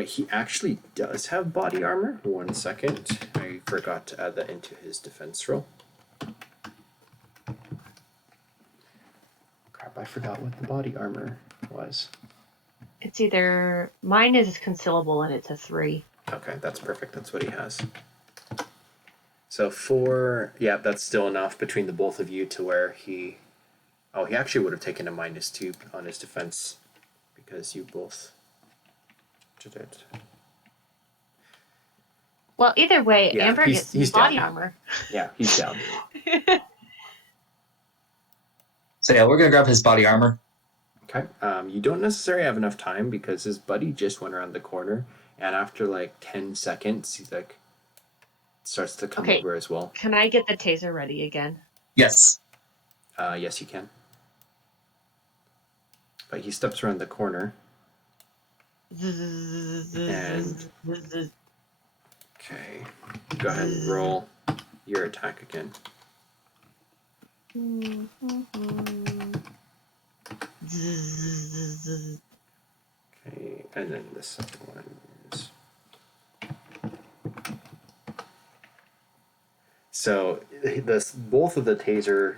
he actually does have body armor. 1 second. I forgot to add that into his defense roll. Crap, I forgot what the body armor was. It's either... Mine is concealable and it's a 3. Okay, that's perfect. That's what he has. So 4... Yeah, that's still enough between the both of you to where he... Oh, he actually would have taken a -2 on his defense because you both did it. Well, either way, Yeah, Amber he's gets body down. armor. Yeah, he's down. So yeah, we're gonna grab his body armor. Okay. You don't necessarily have enough time because his buddy just went around the corner, and after like 10 seconds, he's like starts to come Okay. over as well. Can I get the taser ready again? Yes. Yes, you can. But he steps around the corner. And okay, go ahead and roll your attack again. Okay, and then the second one is. So both of the taser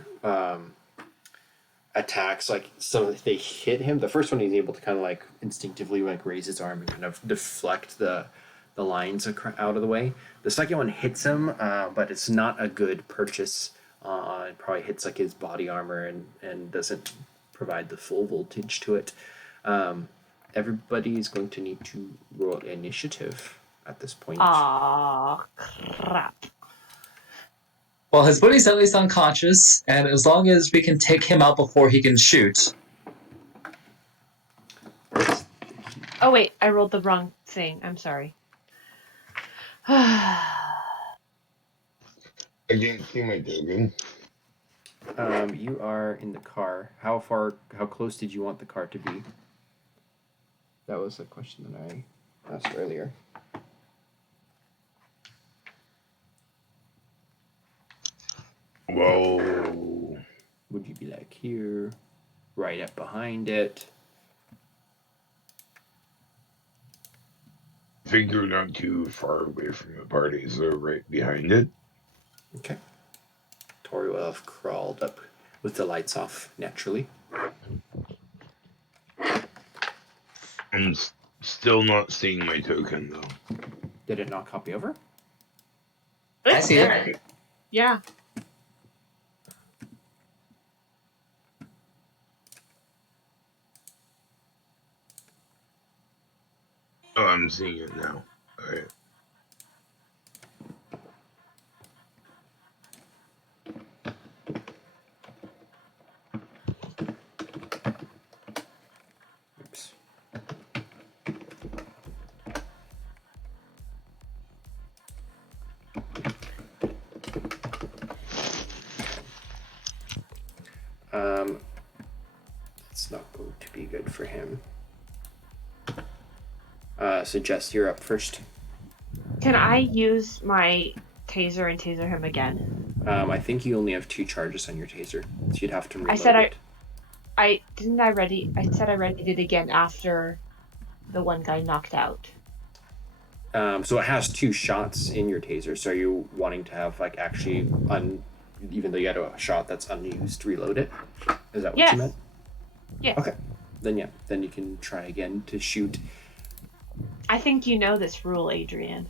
attacks, like, so if they hit him, the first one he's able to kind of like instinctively like raise his arm and kind of deflect the lines out of the way. The second one hits him, but it's not a good purchase. It probably hits like his body armor and doesn't provide the full voltage to it. Everybody's going to need to roll initiative at this point. Aw, crap. Well, his buddy's at least unconscious, and as long as we can take him out before he can shoot. Oh, wait, I rolled the wrong thing. I'm sorry. I didn't see my token. You are in the car. How close did you want the car to be? That was a question that I asked earlier. Whoa. Would you be like here, right up behind it? Figure not too far away from the party, so right behind it. Okay. Tori will have crawled up with the lights off naturally. I'm still not seeing my token though. Did it not copy over? I It's see there. it. Yeah. Oh, I'm seeing it now. Alright. Oops. It's not going to be good for him. So Jess, you're up first. Can I use my taser and taser him again? I think you only have 2 charges on your taser, so you'd have to reload said it. I said I readied it again after the one guy knocked out. So it has 2 shots in your taser. So are you wanting to have like actually even though you had a shot that's unused, reload it? Is that what Yes. you meant? Yes. Okay. Then yeah, then you can try again to shoot. I think you know this rule, Adrian.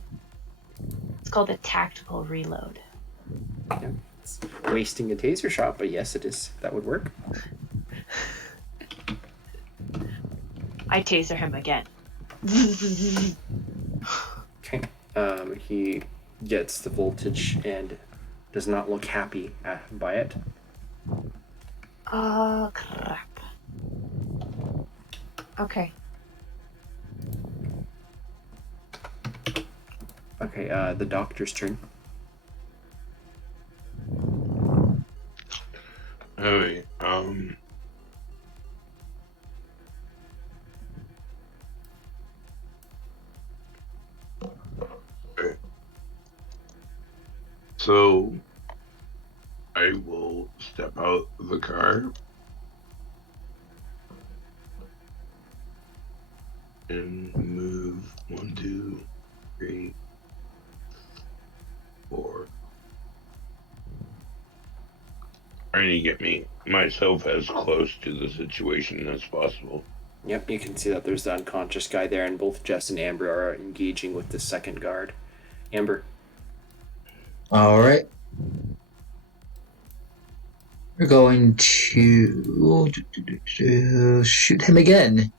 It's called a tactical reload. Yeah, it's wasting a taser shot, but yes, it is. That would work. I taser him again. Okay. He gets the voltage and does not look happy by it. Oh, crap. Okay. Okay, the doctor's turn. Alright, so I will step out of the car and move 1, 2, 3, 4. I need to get myself as close to the situation as possible. Yep, you can see that there's the unconscious guy there, and both Jess and Amber are engaging with the second guard. Amber. All right. We're going to shoot him again.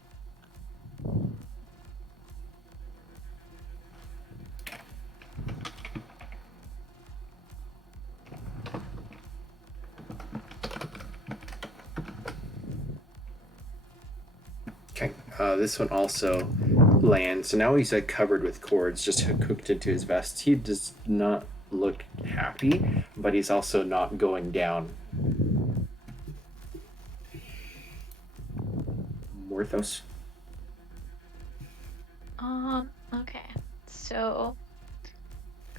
Okay, this one also lands. So now he's like covered with cords, just hooked into his vest. He does not look happy, but he's also not going down. Morthos. Okay. So,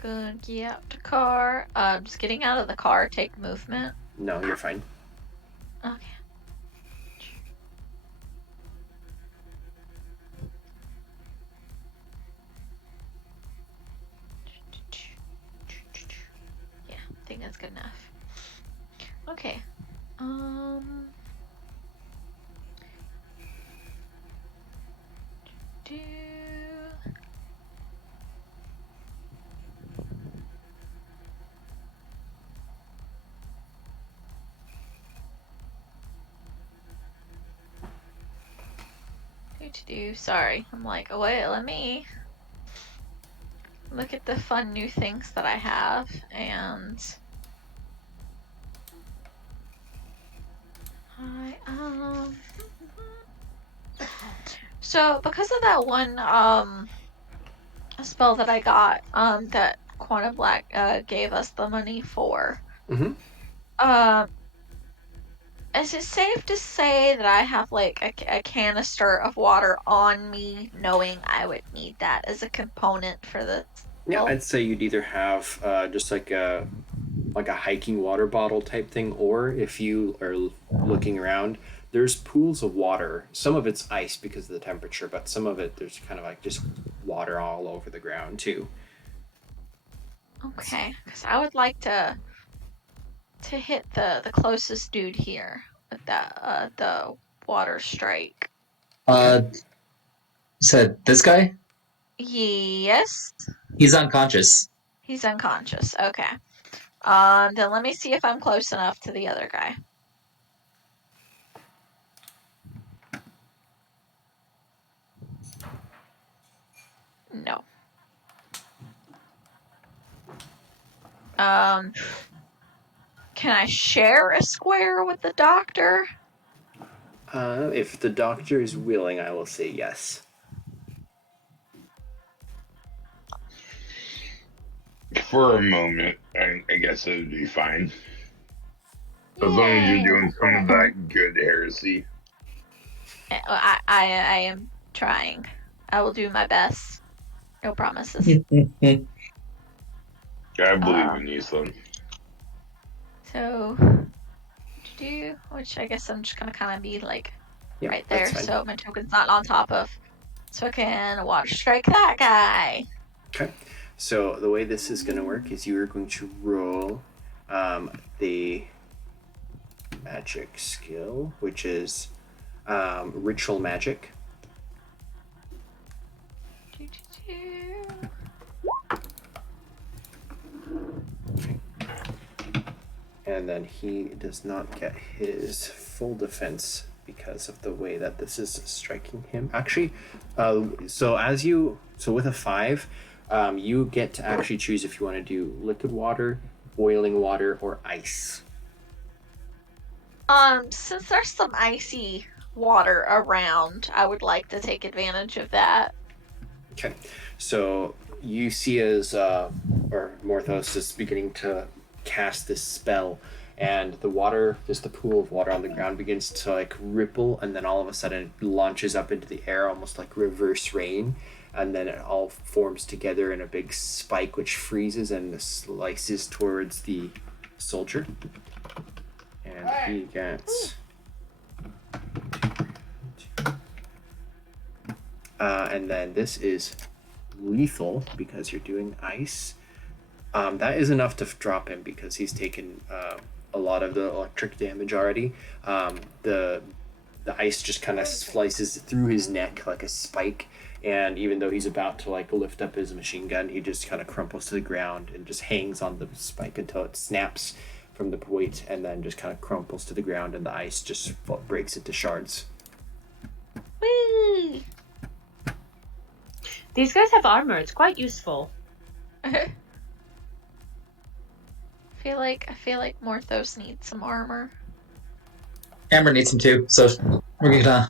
good. Get out the car. Just getting out of the car. Take movement. No, you're fine. Okay. Yeah, I think that's good enough. Okay. Do. Sorry, I'm like, oh wait, let me look at the fun new things that I have, and so because of that one spell that I got that Quantum Black gave us the money for, Mm-hmm. is it safe to say that I have like a canister of water on me, knowing I would need that as a component for the Yeah, spell? I'd say you'd either have just like a hiking water bottle type thing, or if you are looking around, there's pools of water. Some of it's ice because of the temperature, but some of it there's kind of like just water all over the ground too. Okay, because I would like to hit the closest dude here with that the water strike. Said this guy? Yes. He's unconscious. He's unconscious. Okay. Then let me see if I'm close enough to the other guy. No. Can I share a square with the doctor? If the doctor is willing, I will say yes. For a moment, I guess it would be fine. As long as you're doing some of that good heresy. I am trying. I will do my best. No promises. I believe in you, son. So, which I guess I'm just gonna kind of be like Yeah, right there, that's fine. so my token's not on top of, so I can water strike that guy. Okay. So the way this is going to work is you are going to roll the magic skill, which is ritual magic. And then he does not get his full defense because of the way that this is striking him. Actually, so with a 5, you get to actually choose if you want to do liquid water, boiling water, or ice. Since there's some icy water around, I would like to take advantage of that. Okay, so you see as or Morthos is beginning to cast this spell, and the water, just the pool of water on the ground, begins to like ripple, and then all of a sudden it launches up into the air, almost like reverse rain, and then it all forms together in a big spike, which freezes and slices towards the soldier, and he gets. And then this is lethal because you're doing ice. That is enough to drop him because he's taken a lot of the electric damage already. The ice just kind of slices through his neck like a spike, and even though he's about to like lift up his machine gun, he just kind of crumples to the ground and just hangs on the spike until it snaps from the weight, and then just kind of crumples to the ground, and the ice just breaks into shards. Whee! These guys have armor. It's quite useful. I feel like Morthos needs some armor. Amber needs him too, so we're gonna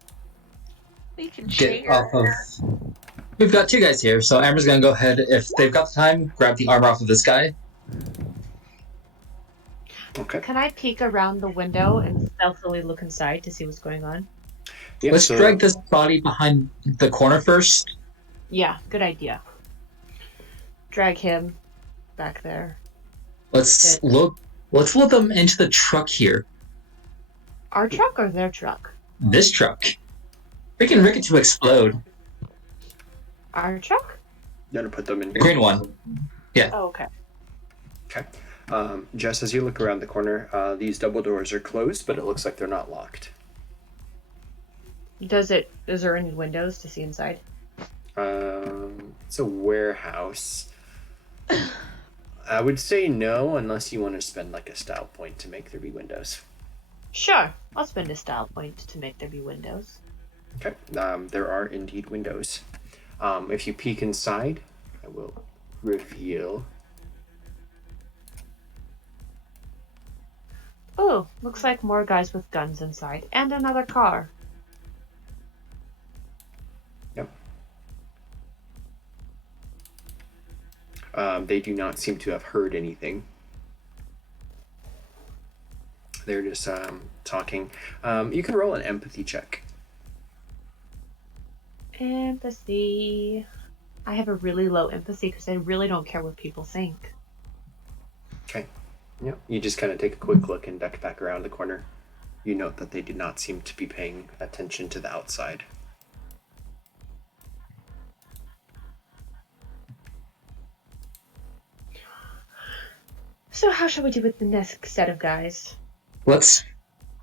We can get share. off of. We've got 2 guys here, so Amber's gonna go ahead, if they've got the time, grab the armor off of this guy. Okay. Can I peek around the window and stealthily look inside to see what's going on? Yeah, Let's so- drag this body behind the corner first. Yeah, good idea. Drag him back there. Let's load them into the truck here. Our truck or their truck? This truck. We can rig it to explode. Our truck? You gotta put them in The here. green one. Oh, okay. Okay. Just as you look around the corner, these double doors are closed, but it looks like they're not locked. Is there any windows to see inside? It's a warehouse. I would say no, unless you want to spend like a style point to make there be windows. Sure. I'll spend a style point to make there be windows. Okay. There are indeed windows. If you peek inside, I will reveal. Oh, looks like more guys with guns inside. And another car. Yep. They do not seem to have heard anything. They're just talking. You can roll an empathy check. Empathy. I have a really low empathy because I really don't care what people think. Okay. Yep. You just kind of take a quick look and duck back around the corner. You note that they do not seem to be paying attention to the outside. So how shall we do with the next set of guys?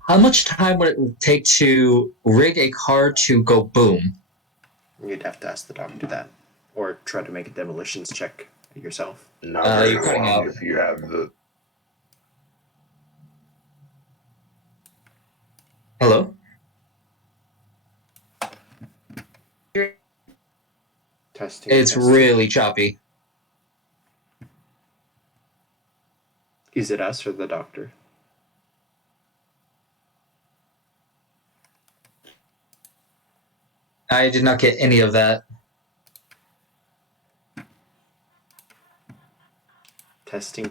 How much time would it take to rig a car to go boom? You'd have to ask the doctor that. or try to make a demolitions check yourself. Not very you're cutting long out. if you have the. Hello? Testing. It's testing. really choppy. Is it us or the doctor? I did not get any of that. Testing.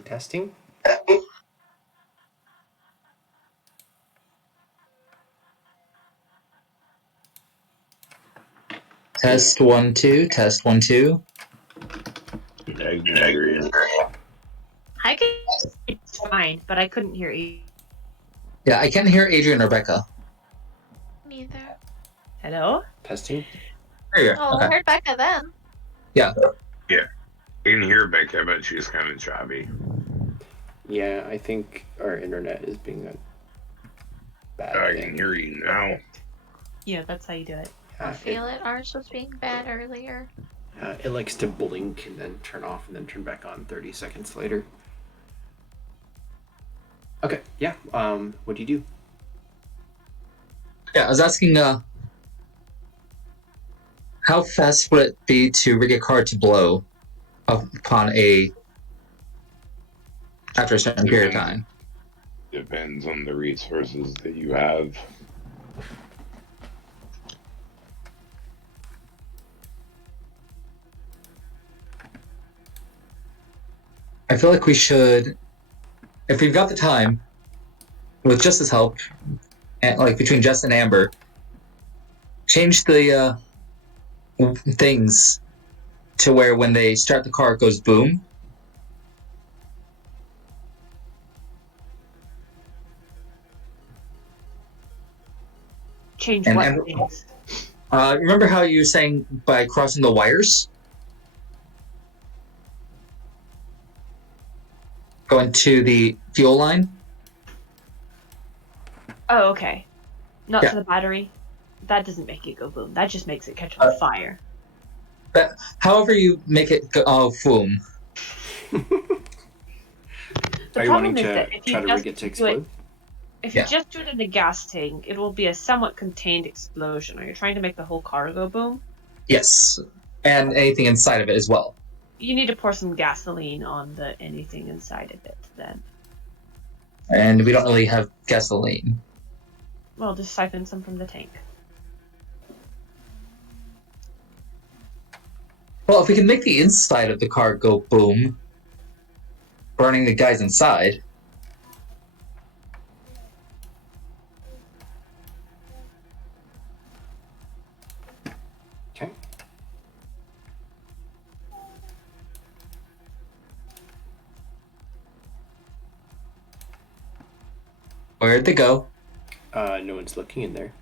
Test 1 2. Test 1 2. Adrian. I could. It's fine, but I couldn't hear you. Yeah, I can't hear Adrian or Rebecca. Neither. Hello? Testing. There you Oh, are. I Okay. heard Becca then. Yeah. You can hear Becca, but she's kind of choppy. Yeah, I think our internet is being a bad I thing. can hear you now. Yeah, that's how you do it. I feel it. Ours was being bad earlier. It likes to blink and then turn off and then turn back on 30 seconds later. Okay, yeah. What do you do? Yeah, I was asking, how fast would it be to rig a car to blow upon after a certain period of time? Depends on the resources that you have. I feel like we should, if we've got the time, with Jess's help, and like between Jess and Amber, change the things to where when they start the car, it goes boom. Change And what Amber- things? Remember how you were saying by crossing the wires? Going to the fuel line? Oh, okay. Not Yeah. to the battery. That doesn't make it go boom. That just makes it catch on fire. But however you make it go boom. The Are you wanting problem is to that if you try to just rig it to do it, explode? if you Yeah. just do it in the gas tank, it will be a somewhat contained explosion. Are you trying to make the whole car go boom? Yes. And anything inside of it as well. You need to pour some gasoline on the anything inside of it then. And we don't really have gasoline. Well, just siphon some from the tank. Well, if we can make the inside of the car go boom, burning the guys inside. Okay. Where'd they go? No one's looking in there.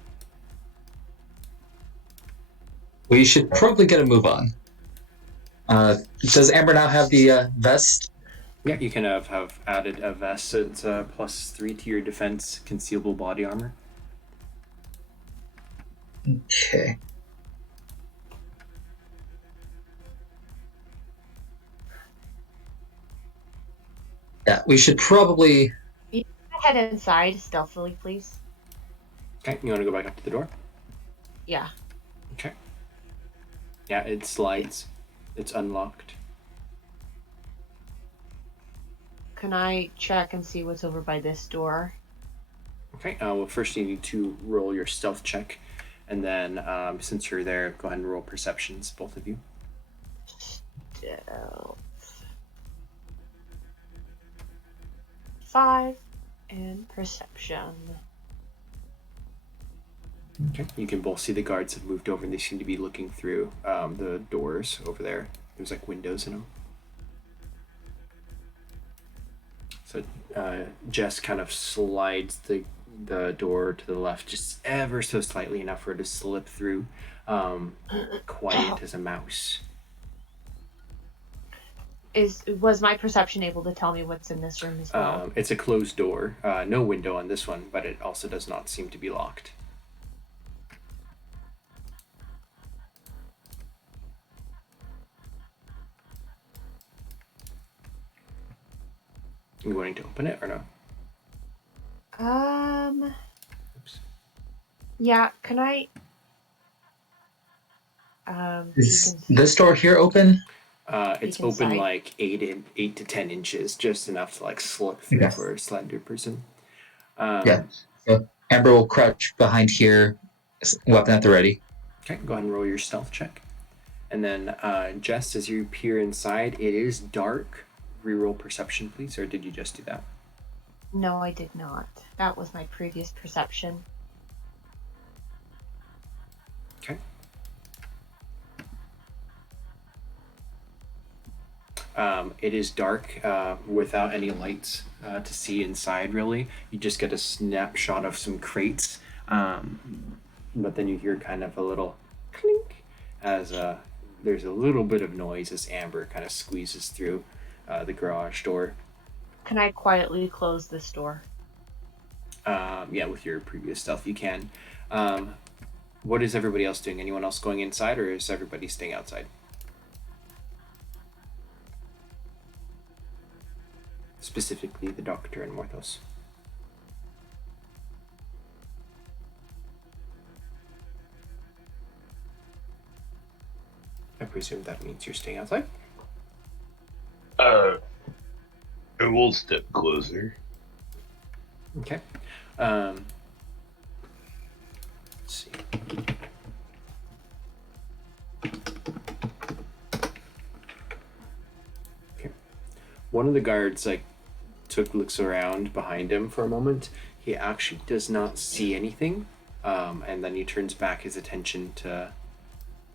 We should probably get a move on. Does Amber now have the vest? Yeah, you can have added a vest. So it's a +3 to your defense, concealable body armor. Okay. Yeah, we should probably... Head inside stealthily, please. Okay, you want to go back up to the door? Yeah. Okay. Yeah, it slides. It's unlocked. Can I check and see what's over by this door? Okay, well, first you need to roll your stealth check. And then, since you're there, go ahead and roll perceptions, both of you. Stealth. 5 and perception. Okay. You can both see the guards have moved over and they seem to be looking through the doors over there. There's like windows in them. So Jess kind of slides the door to the left just ever so slightly enough for her to slip through, quiet as a mouse. Was my perception able to tell me what's in this room as well? It's a closed door, no window on this one, but it also does not seem to be locked. You going to open it or no? Oops. Yeah, can I? Is this door here open? It's Peek open inside. like 8 to 10 inches, just enough to like slip through Okay. for a slender person. Yeah. So Amber will crouch behind here, weapon at the ready. Okay, go ahead and roll your stealth check. And then just as you peer inside, it is dark. Reroll perception, please, or did you just do that? No, I did not. That was my previous perception. Okay. It is dark without any lights to see inside, really. You just get a snapshot of some crates, but then you hear kind of a little clink as there's a little bit of noise as Amber kind of squeezes through the garage door. Can I quietly close this door? Yeah, with your previous stealth, you can. What is everybody else doing? Anyone else going inside, or is everybody staying outside? Specifically, the Doctor and Morthos. I presume that means you're staying outside? We'll step closer. Okay. Let's see. Okay. One of the guards looks around behind him for a moment. He actually does not see anything, and then he turns back his attention to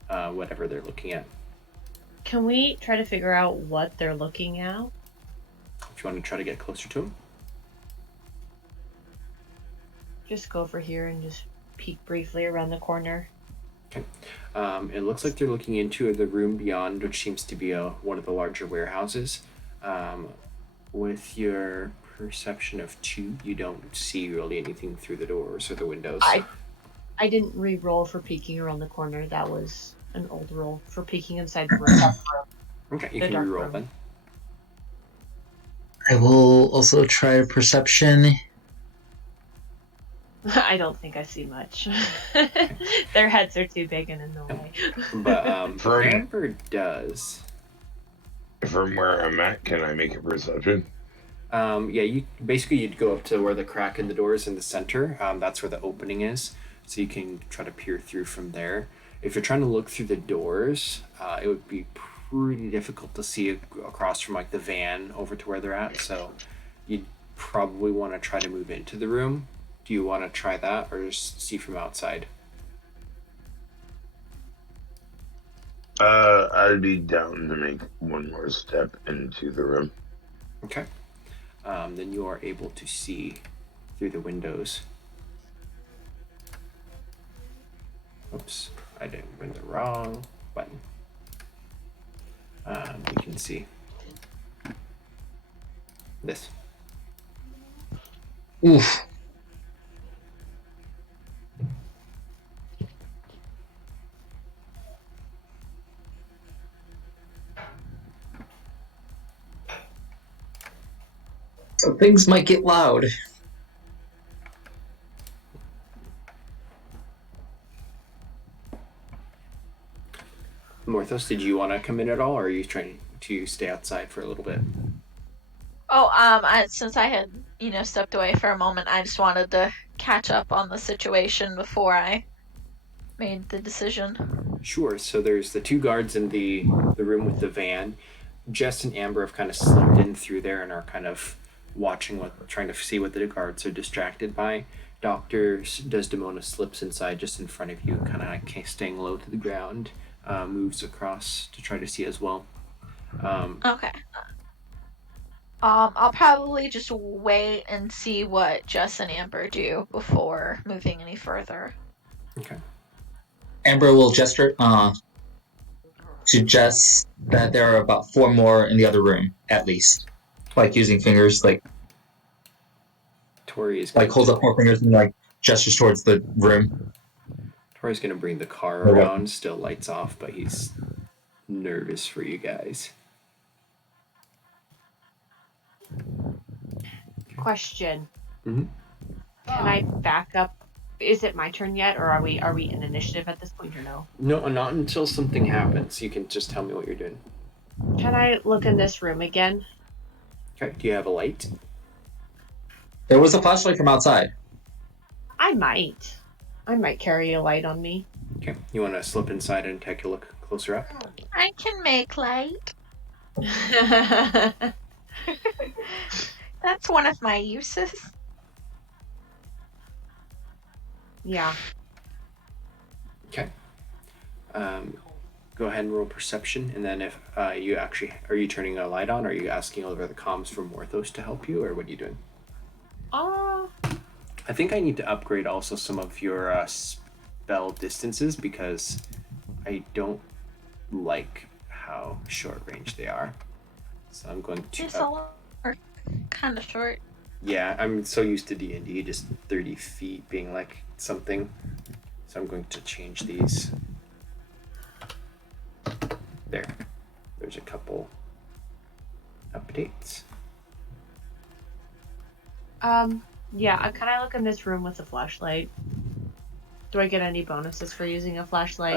whatever they're looking at. Can we try to figure out what they're looking at? If you want to try to get closer to him. Just go over here and just peek briefly around the corner. Okay. It looks like they're looking into the room beyond, which seems to be one of the larger warehouses. With your perception of 2, you don't see really anything through the doors or the windows. I didn't re-roll for peeking around the corner. That was an old roll for peeking inside the room. Okay, you The can dark reroll room. then. I will also try a perception. I don't think I see much. Their heads are too big and in the way. But From- Amber does. From where I'm at, can I make a perception? Yeah, you'd go up to where the crack in the door is in the center. That's where the opening is, so you can try to peer through from there. If you're trying to look through the doors, it would be pretty difficult to see across from like the van over to where they're at. So you'd probably want to try to move into the room. Do you want to try that, or just see from outside? I'd be down to make one more step into the room. Okay. Then you are able to see through the windows. Oops, I didn't bring the wrong button. You can see this. Oof. So things might get loud. Morthos, did you want to come in at all, or are you trying to stay outside for a little bit? Since I had, stepped away for a moment, I just wanted to catch up on the situation before I made the decision. Sure. So there's the 2 guards in the room with the van. Jess and Amber have kind of slipped in through there and are kind of trying to see what the guards are distracted by. Dr. Desdemona slips inside just in front of you, kind of like staying low to the ground, moves across to try to see as well. Okay. I'll probably just wait and see what Jess and Amber do before moving any further. Okay. Amber will gesture to Jess that there are about 4 more in the other room, at least. Like using fingers, Tori is holds up 4 fingers and gestures towards the room. Tori's gonna bring the car around, still lights off, but he's nervous for you guys. Question. Mm-hmm. Can I back up? Is it my turn yet, or are we in initiative at this point, or no? No, not until something happens. You can just tell me what you're doing. Can I look in this room again? Okay. Do you have a light? There was a flashlight from outside. I might carry a light on me. Okay. You want to slip inside and take a look closer up? I can make light. That's one of my uses. Yeah. Okay. Go ahead and roll perception, and then if you actually are you turning a light on, or are you asking over the comms from Morthos to help you, or what are you doing? I think I need to upgrade also some of your spell distances because I don't like how short range they are. So I'm going to. It's all kind of short. Yeah, I'm so used to D&D, just 30 feet being like something. So I'm going to change these. There. There's a couple updates. Yeah, can I look in this room with a flashlight? Do I get any bonuses for using a flashlight?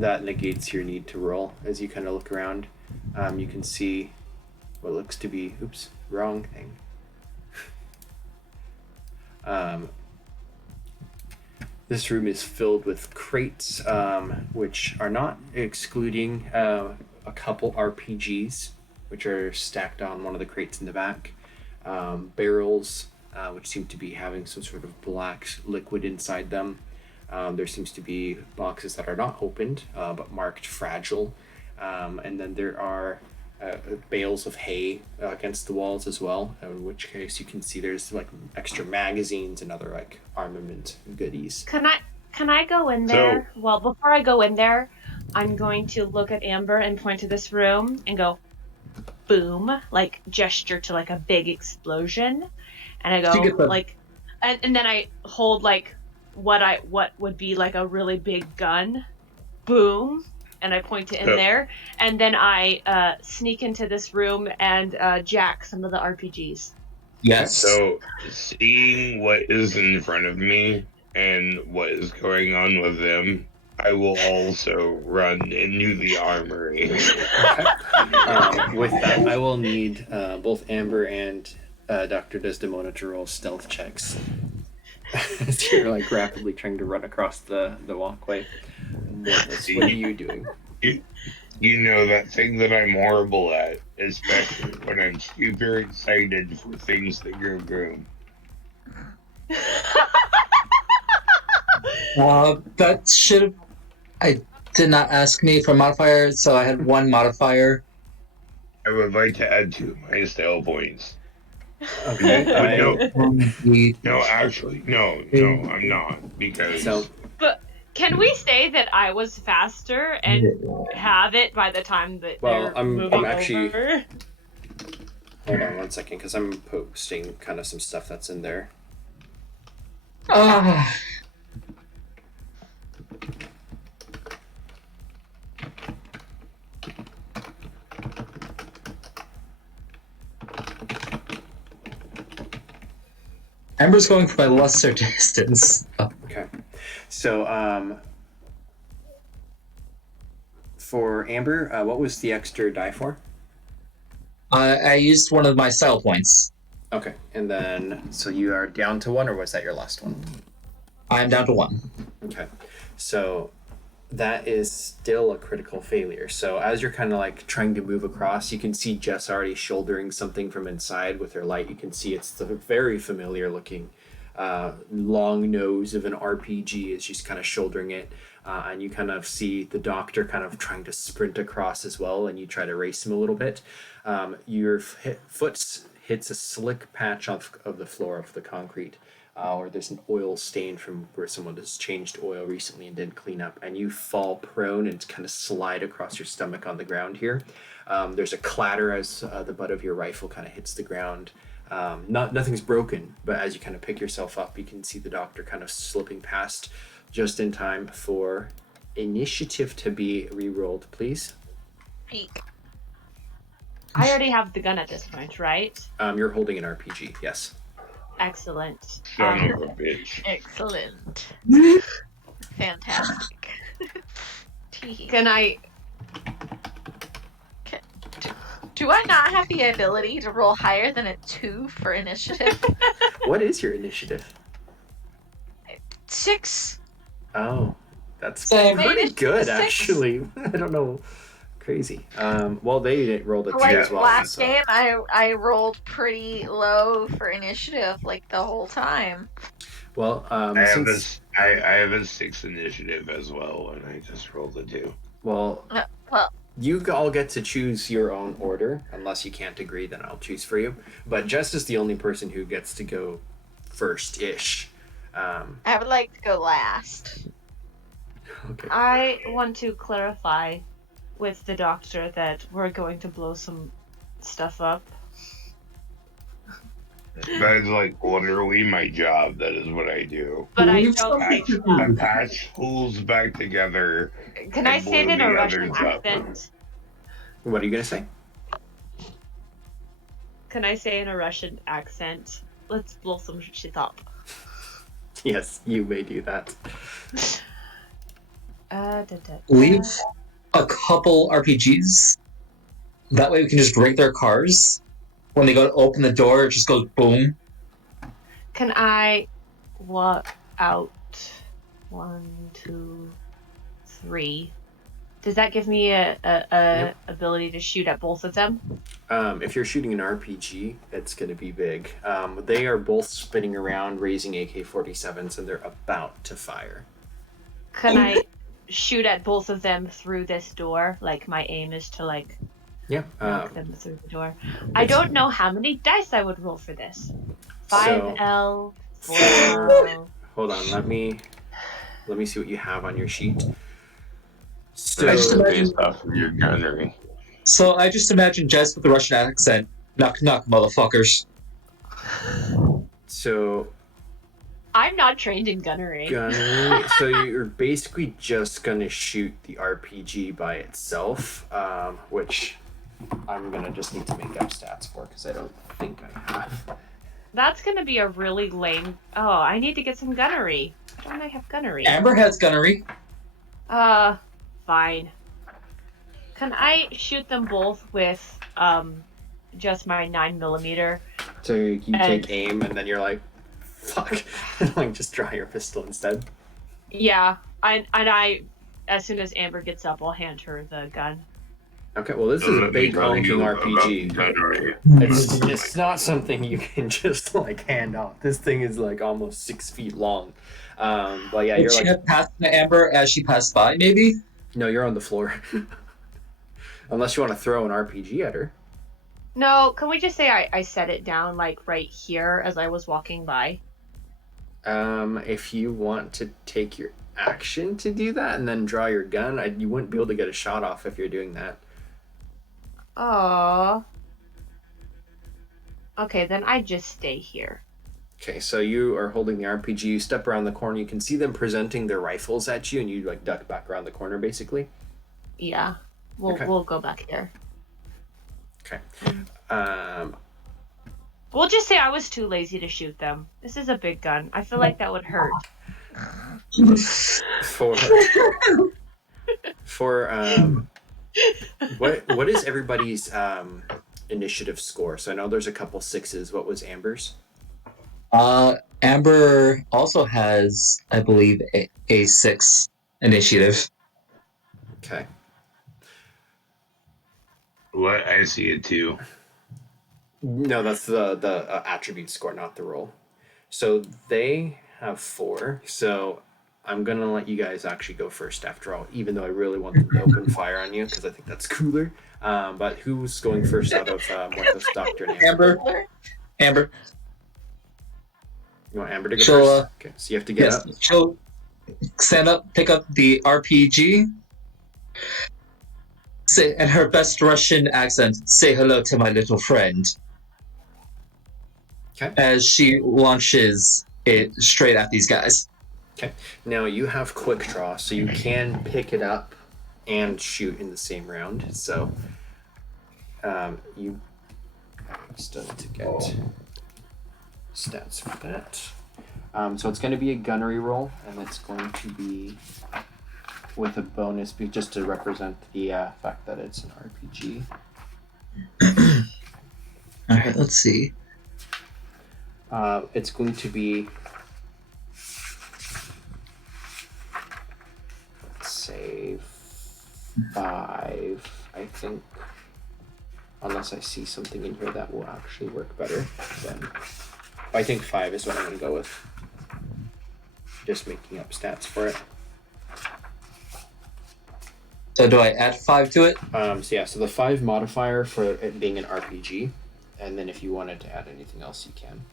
That negates your need to roll. As you kind of look around, you can see what looks to be, oops, wrong thing. This room is filled with crates, which are not excluding a couple RPGs, which are stacked on one of the crates in the back. Barrels, which seem to be having some sort of black liquid inside them. There seems to be boxes that are not opened, but marked fragile. And then there are bales of hay against the walls as well, in which case you can see there's like extra magazines and other like armament goodies. Can I go in there? Well, before I go in there, I'm going to look at Amber and point to this room and go, boom, like gesture to like a big explosion. And I go like, and then I hold like what would be like a really big gun, boom, and I point it in there, and then I sneak into this room and jack some of the RPGs. Yes. So, seeing what is in front of me and what is going on with them, I will also run into the armory. With that, I will need both Amber and Dr. Desdemona to roll stealth checks. As you're like rapidly trying to run across the walkway. What are you doing? You know that thing that I'm horrible at, especially when I'm super excited for things that go boom. That should have. I did not ask me for modifier, so I had one modifier. I would like to add 2 of my style points. Okay. No, actually, no, I'm not, because... But can we say that I was faster and have it by the time that I'm actually... over? Hold on one second, because I'm posting kind of some stuff that's in there. Amber's going for my lesser distance. Okay. So, for Amber, what was the extra die for? I used one of my style points. Okay. And then, so you are down to 1, or was that your last one? I'm down to 1. Okay. So, that is still a critical failure. So as you're kind of like trying to move across, you can see Jess already shouldering something from inside with her light. You can see it's the very familiar looking long nose of an RPG as she's kind of shouldering it. And you kind of see the doctor kind of trying to sprint across as well, and you try to race him a little bit. Your foot hits a slick patch of the floor of the concrete. Or there's an oil stain from where someone has changed oil recently and didn't clean up, and you fall prone and kind of slide across your stomach on the ground here. There's a clatter as the butt of your rifle kind of hits the ground. Nothing's broken, but as you kind of pick yourself up, you can see the doctor kind of slipping past just in time for initiative to be re-rolled, please. I already have the gun at this point, right? You're holding an RPG, yes. Excellent. Son of a bitch. Excellent. Fantastic. Can I? Do I not have the ability to roll higher than a 2 for initiative? What is your initiative? 6. Oh, that's Same. pretty good, 6. actually. I don't know. Crazy. Well, they rolled a 2 Like as well. last so. game, I rolled pretty low for initiative, like the whole time. Well, I have since I have a 6 initiative as well, and I just rolled a 2. well, Well, you all get to choose your own order. Unless you can't agree, then I'll choose for you. But Jess is the only person who gets to go first-ish. I would like to go last. Okay. I want to clarify with the doctor that we're going to blow some stuff up. That is like literally my job. That is what I do. But I Leave don't something think. to do. Patch fools back together. Can I And say it blow in a the Russian others up. accent? What are you gonna say? Can I say in a Russian accent? Let's blow some shit up. Yes, you may do that. Leave a couple RPGs. That way we can just break their cars. When they go to open the door, it just goes boom. Can I walk out? 1, 2, 3. Does that give me a Yep. ability to shoot at both of them? If you're shooting an RPG, it's going to be big. They are both spinning around, raising AK-47s, and they're about to fire. Can I shoot at both of them through this door? Like, my aim is to, like, Yeah. knock them through the door. I don't know how many dice I would roll for this. 5L, 4L. Hold on, let me see what you have on your sheet. So, I just imagine- Based off of your gunnery. So I just imagine Jess with the Russian accent. Knock, knock, motherfuckers. so I'm not trained in gunnery. gunnery. So you're basically just gonna shoot the RPG by itself, which I'm gonna just need to make up stats for because I don't think I have. That's gonna be a really lame. Oh, I need to get some gunnery. Why don't I have gunnery? Amber has gunnery. Fine. Can I shoot them both with just my 9mm? So you And- take aim and then you're like, fuck, and like just draw your pistol instead. Yeah, I as soon as Amber gets up, I'll hand her the gun. Okay, well this is a big honking RPG. It's not something you can just like hand off. This thing is like almost 6 feet long. But yeah, Would you're she like, have passed the Amber as she passed by, maybe? no, you're on the floor. Unless you want to throw an RPG at her. No, can we just say I set it down like right here as I was walking by? If you want to take your action to do that and then draw your gun, you wouldn't be able to get a shot off if you're doing that. Oh. Okay, then I just stay here. Okay, so you are holding the RPG, you step around the corner, you can see them presenting their rifles at you, and you like duck back around the corner basically. Yeah, we'll Okay. we'll go back here. Okay. We'll just say I was too lazy to shoot them. This is a big gun. I feel like that would hurt. For what is everybody's initiative score? So I know there's a couple 6s. What was Amber's? Amber also has, I believe, a 6 initiative. Okay. What? I see it too. No, that's the attribute score, not the roll. So they have 4. So I'm gonna let you guys actually go first after all, even though I really want them to open fire on you because I think that's cooler. But who's going first out of Morthos, Doctor, and Amber? Amber. You want Amber to go So, first? Okay, so you have to get Yes, up. she'll stand up, pick up the RPG, say, in her best Russian accent, say hello to my little friend. Okay. As she launches it straight at these guys. Now you have quick draw, so you can pick it up and shoot in the same round. So you still need to get stats for that. So it's going to be a gunnery roll, and it's going to be with a bonus just to represent the fact that it's an RPG. Alright, let's see. It's going to be, let's say, 5, I think. Unless I see something in here that will actually work better. Then I think 5 is what I'm going to go with. Just making up stats for it. So do I add 5 to it? So the 5 modifier for it being an RPG, and then if you wanted to add anything else, you can.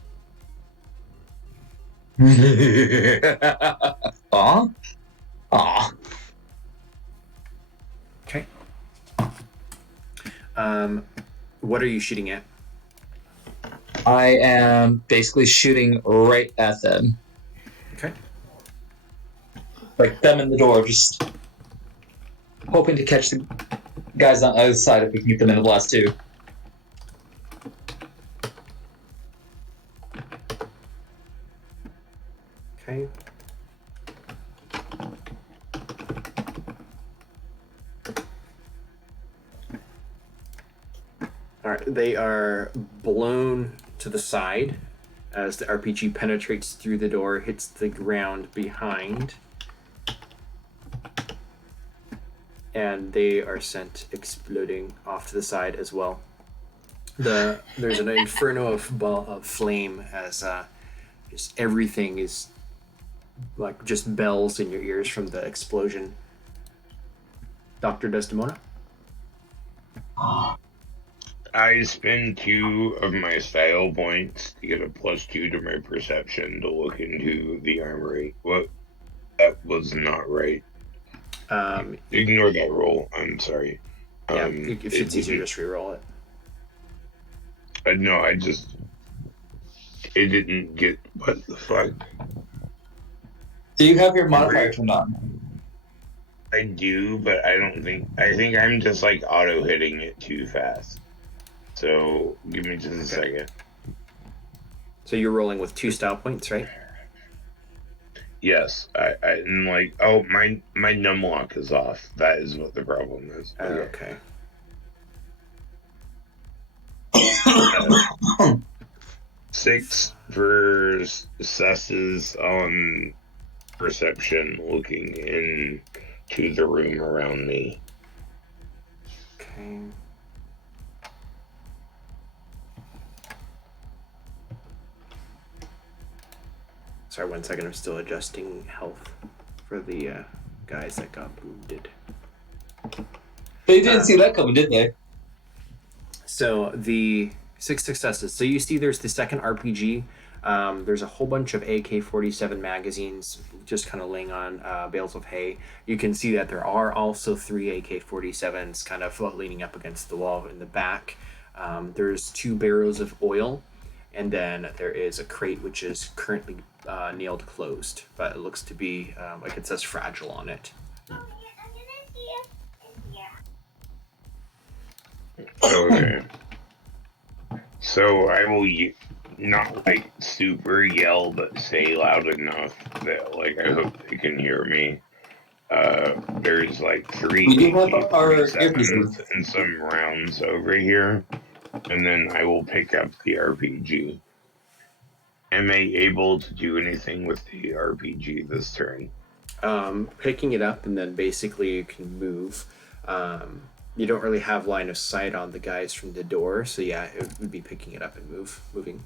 Aw. Aw. Okay. What are you shooting at? I am basically shooting right at them. Okay. Like them in the door, just hoping to catch the guys on the other side if we can get them in the blast too. Okay. All right, they are blown to the side as the RPG penetrates through the door, hits the ground behind, and they are sent exploding off to the side as well. There's an inferno of flame as just everything is like just bells in your ears from the explosion. Dr. Desdemona? I spend 2 of my style points to get a +2 to my perception to look into the armory. What? That was not right. Ignore that roll. I'm sorry. If it's easier, just re-roll it. No, it didn't get, what the fuck? Do you have your modifier turned on? I do, but I think I'm just like auto hitting it too fast. So give me just a second. So you're rolling with 2 style points, right? Yes, I'm like, oh, my numlock is off. That is what the problem is. Okay. 6 for successes on perception, looking into the room around me. Okay. Sorry, 1 second. I'm still adjusting health for the guys that got wounded. They didn't see that coming, did they? So the 6 successes. So you see there's the second RPG. There's a whole bunch of AK-47 magazines just kind of laying on bales of hay. You can see that there are also 3 AK-47s kind of leaning up against the wall in the back. There's 2 barrels of oil, and then there is a crate which is currently nailed closed, but it looks to be like it says fragile on it. Okay. So I will not like super yell, but say loud enough that like I hope they can hear me. There's like 3 We do have our AK-47s and some rounds over here, and then I will pick up the RPG. Am I able to do anything with the RPG this turn? Picking it up, and then basically you can move. You don't really have line of sight on the guys from the door, so yeah, it would be picking it up and moving.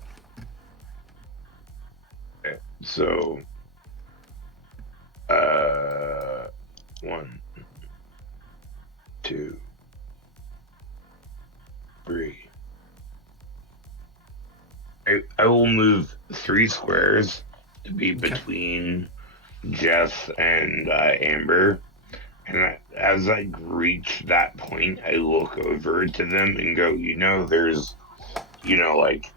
Okay, so 1, 2, 3. I will move 3 squares to be between Jeff and Amber. And as I reach that point, I look over to them and go, there's, like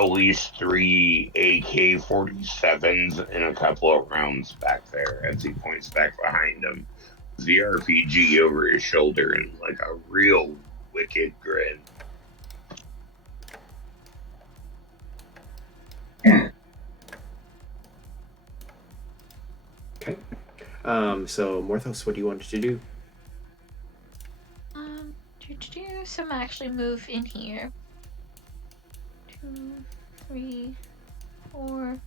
at least 3 AK-47s and a couple of rounds back there as he points back behind him. The RPG over his shoulder and like a real wicked grin. Okay. So Morthos, what do you want to do? So I'm gonna actually move in here. 2, 3, 4,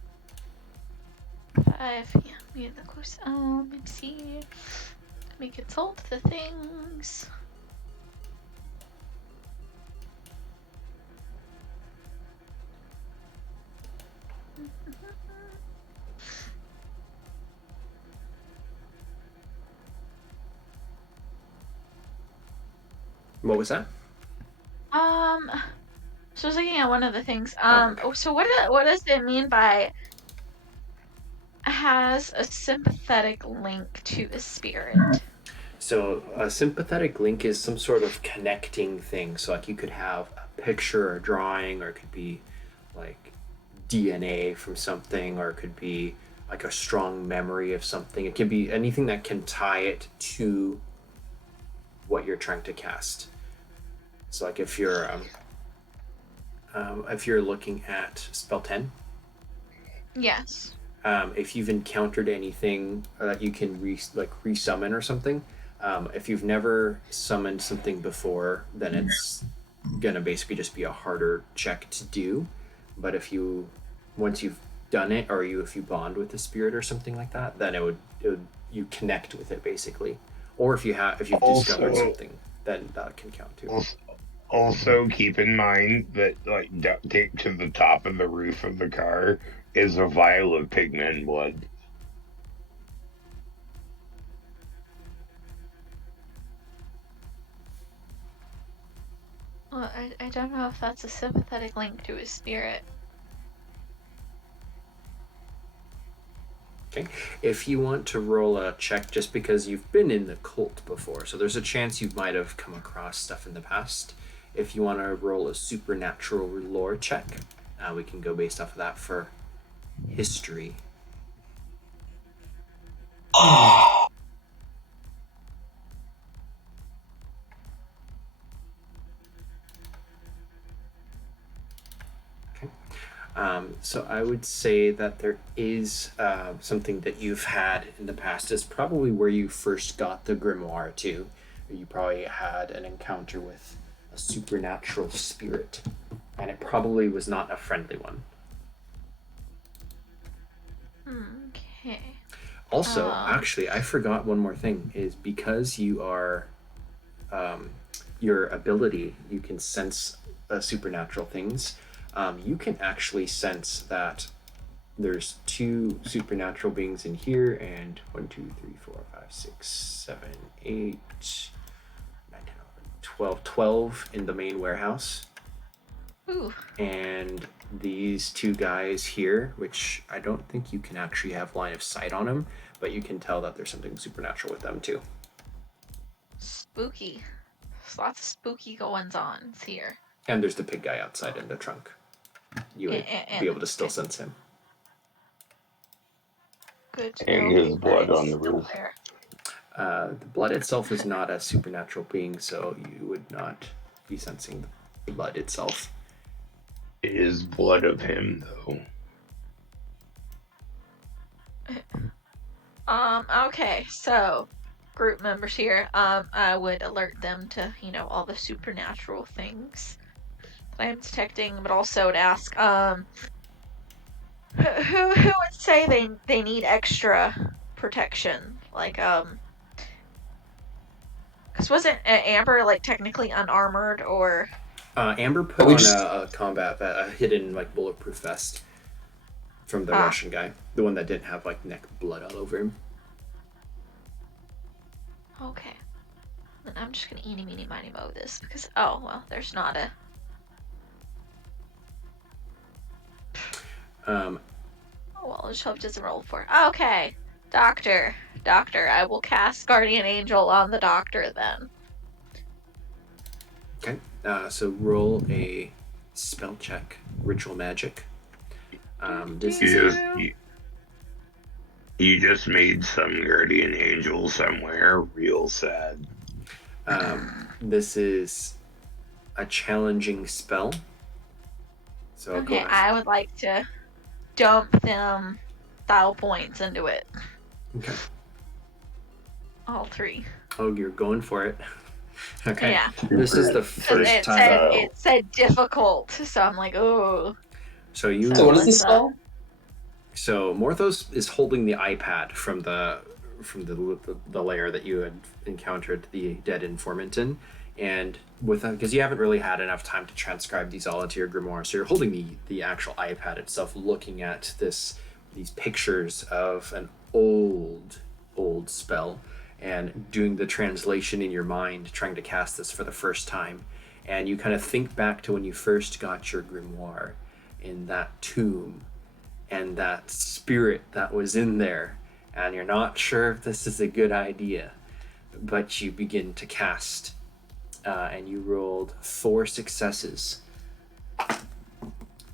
5. Yeah, we have the close. Let's see. Let me consult the things. What was that? So I was looking at one of the things. Okay. So what does it mean by has a sympathetic link to a spirit? So a sympathetic link is some sort of connecting thing. So like you could have a picture or a drawing, or it could be like DNA from something, or it could be like a strong memory of something. It can be anything that can tie it to what you're trying to cast. So like if you're looking at spell 10, Yes. if you've encountered anything that you can resummon or something, if you've never summoned something before, then it's gonna basically just be a harder check to do. But once you've done it, or if you bond with the spirit or something like that, then it would you connect with it basically. Or if you've discovered something, then that can count too. Also, keep in mind that like duct tape to the top of the roof of the car is a vial of pigment blood. Well, I don't know if that's a sympathetic link to a spirit. Okay. If you want to roll a check, just because you've been in the cult before, so there's a chance you might have come across stuff in the past. If you want to roll a supernatural lore check, we can go based off of that for history. So I would say that there is something that you've had in the past. Is probably where you first got the grimoire too. You probably had an encounter with a supernatural spirit, and it probably was not a friendly one. Okay. Also, actually, I forgot one more thing. Is because you are your ability, you can sense supernatural things. You can actually sense that there's 2 supernatural beings in here, and 1, 2, 3, 4, 5, 6, 7, 8, 9, 10, 11, 12, 12 in the main warehouse. Ooh. And these 2 guys here, which I don't think you can actually have line of sight on them, but you can tell that there's something supernatural with them too. Spooky. There's lots of spooky goings-on here. And there's the pig guy outside in the trunk. You would be able to still sense him. Good to And know his blood on the roof. The blood itself is not a supernatural being, so you would not be sensing the blood itself. It is blood of him, though. Okay, so group members here, I would alert them to, all the supernatural things that I am detecting, but also to ask, who would say they need extra protection? Like, because wasn't Amber, like, technically unarmored, or... Amber put on a hidden, like, bulletproof vest from the Russian guy. The one that didn't have, like, neck blood all over him. Okay. Then I'm just gonna eeny, meeny, miny, moe this, because, oh, well, there's not a... Oh, well, let's hope it doesn't roll for it. Okay. Doctor, I will cast Guardian Angel on the doctor, then. Okay, so roll a spell check, ritual magic. This is You just made some guardian angel somewhere real sad. This is a challenging spell. So okay, I would like to dump them style points into it. Okay. All 3. Oh, you're going for it. Okay. Yeah. This is the 'Cause first it time. said it said difficult, so I'm like, oh. So you. So what is let's, this spell? So Morthos is holding the iPad from the layer that you had encountered the dead informant in, and with because you haven't really had enough time to transcribe these all into your grimoire, so you're holding the actual iPad itself, looking at these pictures of an old spell, and doing the translation in your mind, trying to cast this for the first time, and you kind of think back to when you first got your grimoire in that tomb and that spirit that was in there, and you're not sure if this is a good idea, but you begin to cast, and you rolled 4 successes.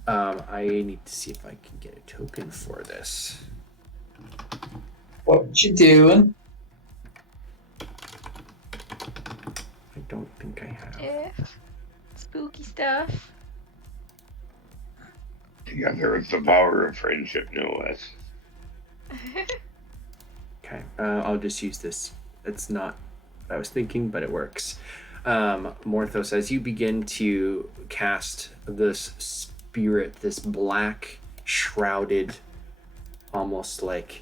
I need to see if I can get a token for this. What you doing? I don't think I have. Yeah. Spooky stuff. Together with the power of friendship, no less. Okay, I'll just use this. It's not what I was thinking, but it works. Morthos, as you begin to cast this spirit, this black, shrouded, almost like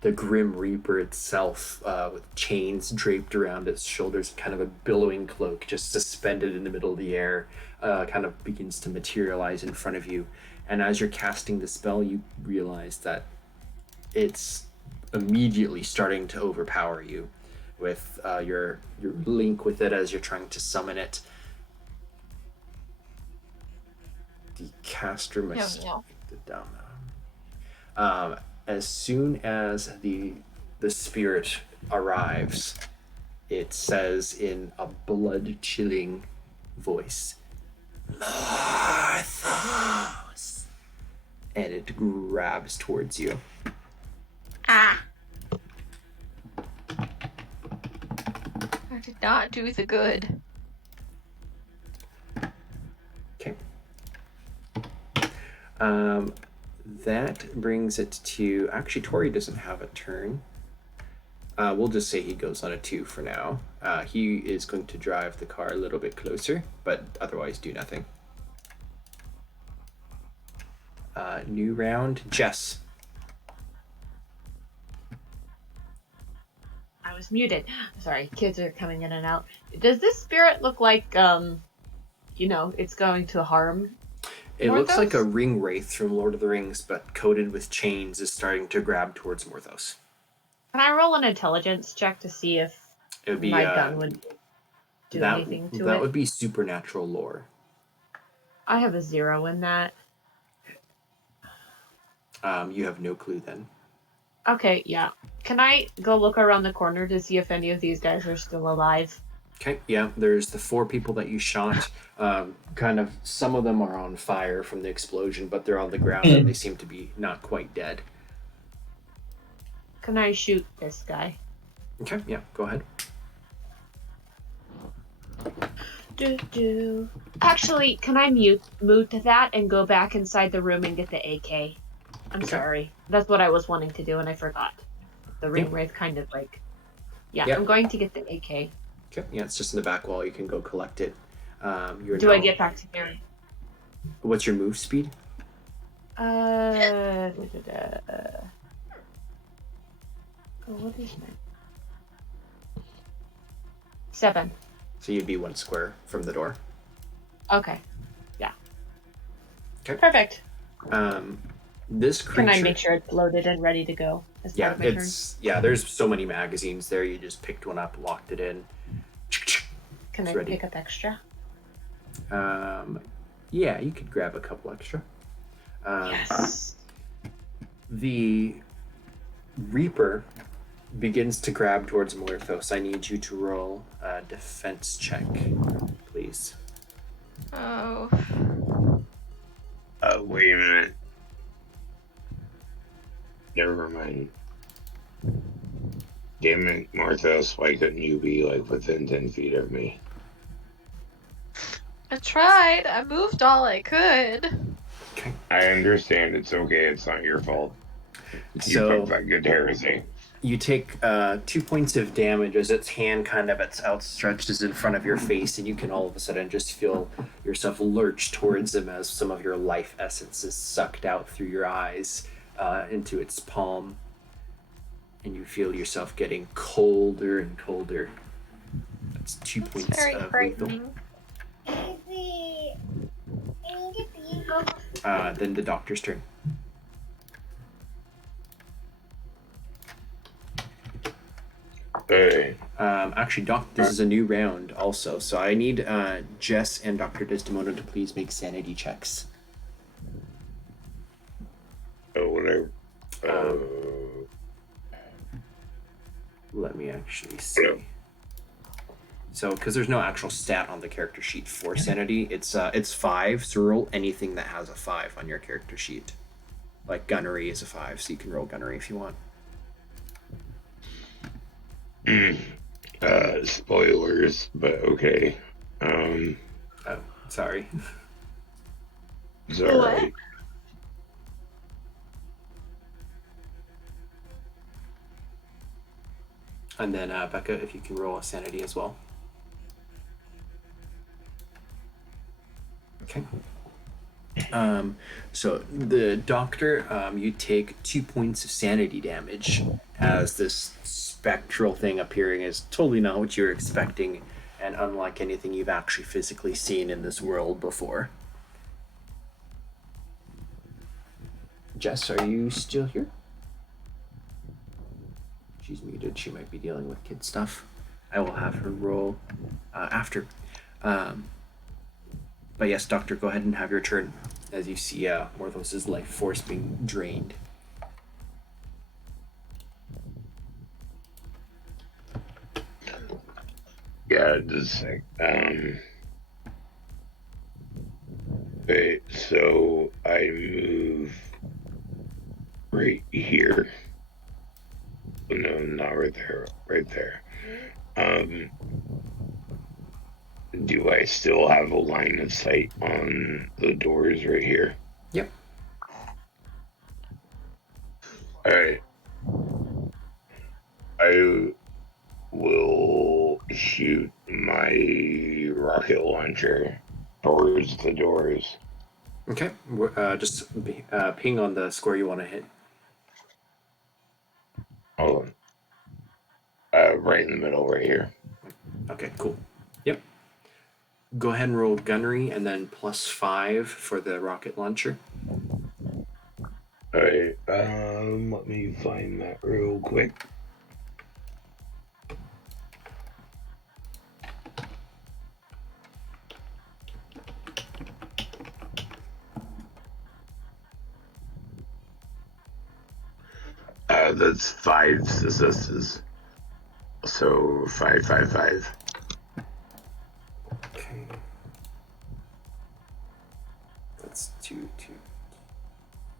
the Grim Reaper itself, with chains draped around its shoulders, kind of a billowing cloak just suspended in the middle of the air, kind of begins to materialize in front of you. And as you're casting the spell, you realize that it's immediately starting to overpower you with your link with it as you're trying to summon it. The caster must No. write it down. As soon as the spirit arrives, it says in a blood-chilling voice, "Morthos," and it grabs towards you. Ah. I did not do the good. Okay. That brings it to... Actually, Tori doesn't have a turn. We'll just say he goes on a 2 for now. He is going to drive the car a little bit closer, but otherwise do nothing. New round. Jess. I was muted. Sorry, kids are coming in and out. Does this spirit look like, it's going to harm? It looks Morthos? like a ring wraith from Lord of the Rings, but coated with chains, is starting to grab towards Morthos. Can I roll an intelligence check to see if It would be my gun would do anything to it? That would be supernatural lore. I have a 0 in that. You have no clue then. Okay, yeah. Can I go look around the corner to see if any of these guys are still alive? Okay, yeah, there's the 4 people that you shot. Kind of, some of them are on fire from the explosion, but they're on the ground and they seem to be not quite dead. Can I shoot this guy? Okay, yeah, go ahead. Actually, can I mute that and go back inside the room and get the AK? I'm sorry. That's what I was wanting to do and I forgot. The ring wraith kind of like... Yeah, I'm going to get the AK. Okay, yeah, it's just in the back wall. You can go collect it. Do I get back to there? What's your move speed? What is that? 7. So you'd be 1 square from the door. Okay. Yeah. Okay. Perfect. This creature... Can I make sure it's loaded and ready to go as part of my turn? There's so many magazines there. You just picked one up, locked it in. Can It's I ready. pick up extra? Yeah, you could grab a couple extra. Yes. The Reaper begins to grab towards Morthos. I need you to roll a defense check, please. Oh. Wait a minute. Never mind. Damn it, Morthos, why couldn't you be, within 10 feet of me? I tried. I moved all I could. Okay. I understand, it's okay, it's not your fault. You So put that good heresy. you take 2 points of damage as its hand kind of it's outstretched is in front of your face, and you can all of a sudden just feel yourself lurch towards him as some of your life essence is sucked out through your eyes into its palm, and you feel yourself getting colder and colder. That's 2 It's points very of lethal. frightening. Then the doctor's turn. Hey. Actually, Doc, this is a new round also, so I need Jess and Dr. Desdemona to please make sanity checks. Oh, whatever. Let me actually see. Hello. So, because there's no actual stat on the character sheet for sanity, it's 5. So roll anything that has a 5 on your character sheet. Like gunnery is a 5, so you can roll gunnery if you want. Spoilers, but okay. Oh, sorry. It's alright. And then Becca, if you can roll a sanity as well. Okay. So the doctor, you take 2 points of sanity damage as this spectral thing appearing is totally not what you're expecting, and unlike anything you've actually physically seen in this world before. Jess, are you still here? She's muted. She might be dealing with kid stuff. I will have her roll after. But yes, Doctor, go ahead and have your turn as you see Morthos' life force being drained. Yeah, just a sec. Wait, so I move right here. No, not right there. Right there. Do I still have a line of sight on the doors right here? Yep. Alright. I will shoot my rocket launcher towards the doors. Okay. Just ping on the score you want to hit. Hold on. Right in the middle, right here. Okay, cool. Yep. Go ahead and roll gunnery and then +5 for the rocket launcher. Alright, let me find that real quick. That's 5 successes. So 5, 5, 5. Okay. That's 2, 2.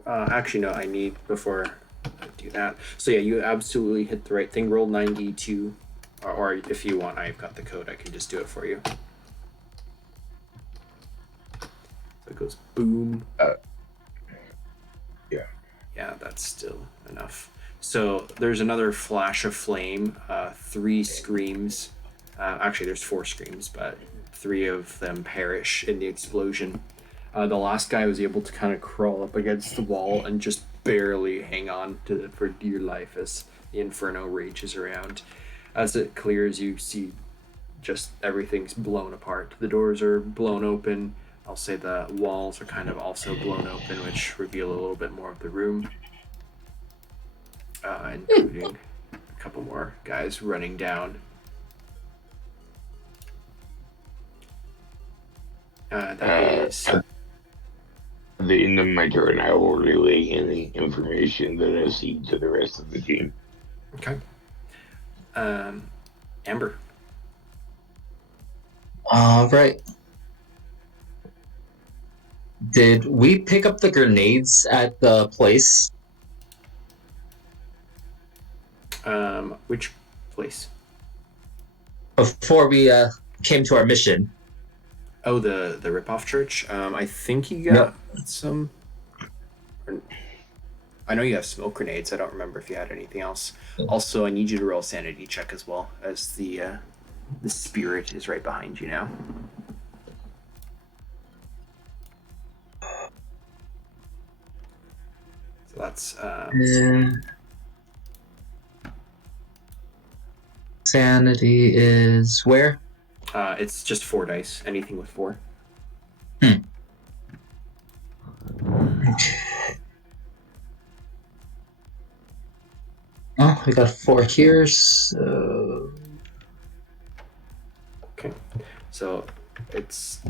Actually, no, I need before I do that. So yeah, you absolutely hit the right thing. Roll 92, or if you want, I've got the code. I can just do it for you. So it goes boom. Yeah. Yeah, that's still enough. So there's another flash of flame, 3 screams. Actually, there's 4 screams, but 3 of them perish in the explosion. The last guy was able to kind of crawl up against the wall and just barely hang on to for dear life as the inferno rages around. As it clears, you see just everything's blown apart. The doors are blown open. I'll say the walls are kind of also blown open, which reveal a little bit more of the room. Including a couple more guys running down. That is... At the end of my turn, I will relay any information that I see to the rest of the team. Okay. Amber. All right. Did we pick up the grenades at the place? Which place? Before we came to our mission. Oh, the ripoff church. I think you got some. I know you have smoke grenades. I don't remember if you had anything else. Also, I need you to roll a sanity check as well, as the spirit is right behind you now. So that's Sanity is where? it's just 4 dice. Anything with 4. Okay. Oh, we got 4 here, so... Okay, so it's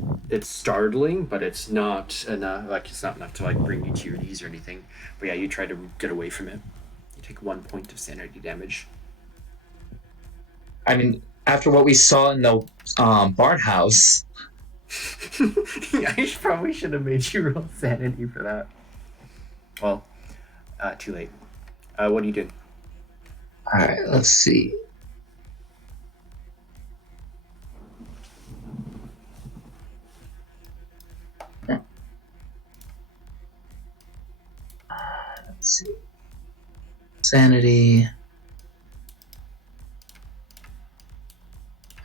startling, but it's not enough. Like it's not enough to like bring you to your knees or anything. But yeah, you try to get away from it. You take 1 point of sanity damage. I mean, after what we saw in the barn house... I probably should have made you roll sanity for that. Well, too late. What do you do? Alright, let's see. Let's see. Sanity.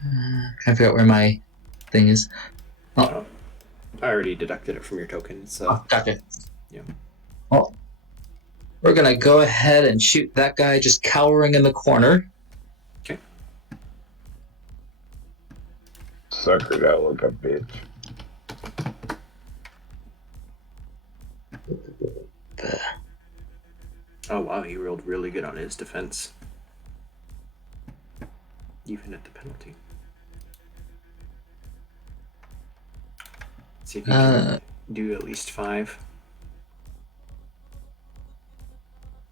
Trying to figure out where my thing is. I already deducted it from your token, so... Oh, gotcha. Yeah. Well, we're gonna go ahead and shoot that guy just cowering in the corner. Okay. Suckered out like a bitch. Oh wow, he rolled really good on his defense. Even at the penalty. See if you can do at least 5.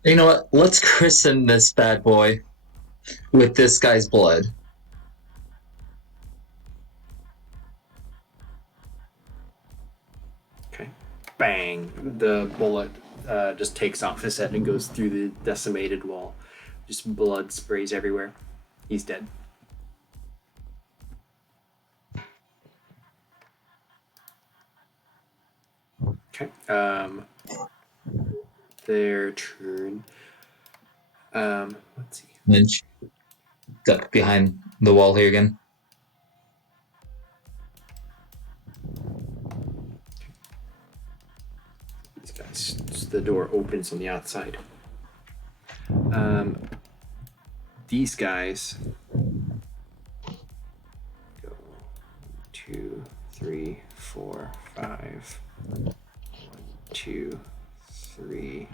You know what? Let's christen this bad boy with this guy's blood. Okay. Bang! The bullet just takes off his head and goes through the decimated wall. Just blood sprays everywhere. He's dead. Okay. Their turn. Let's see. Lynch. Duck behind the wall here again. These guys. Just the door opens on the outside. These guys go 2, 3, 4, 5. 1, 2, 3,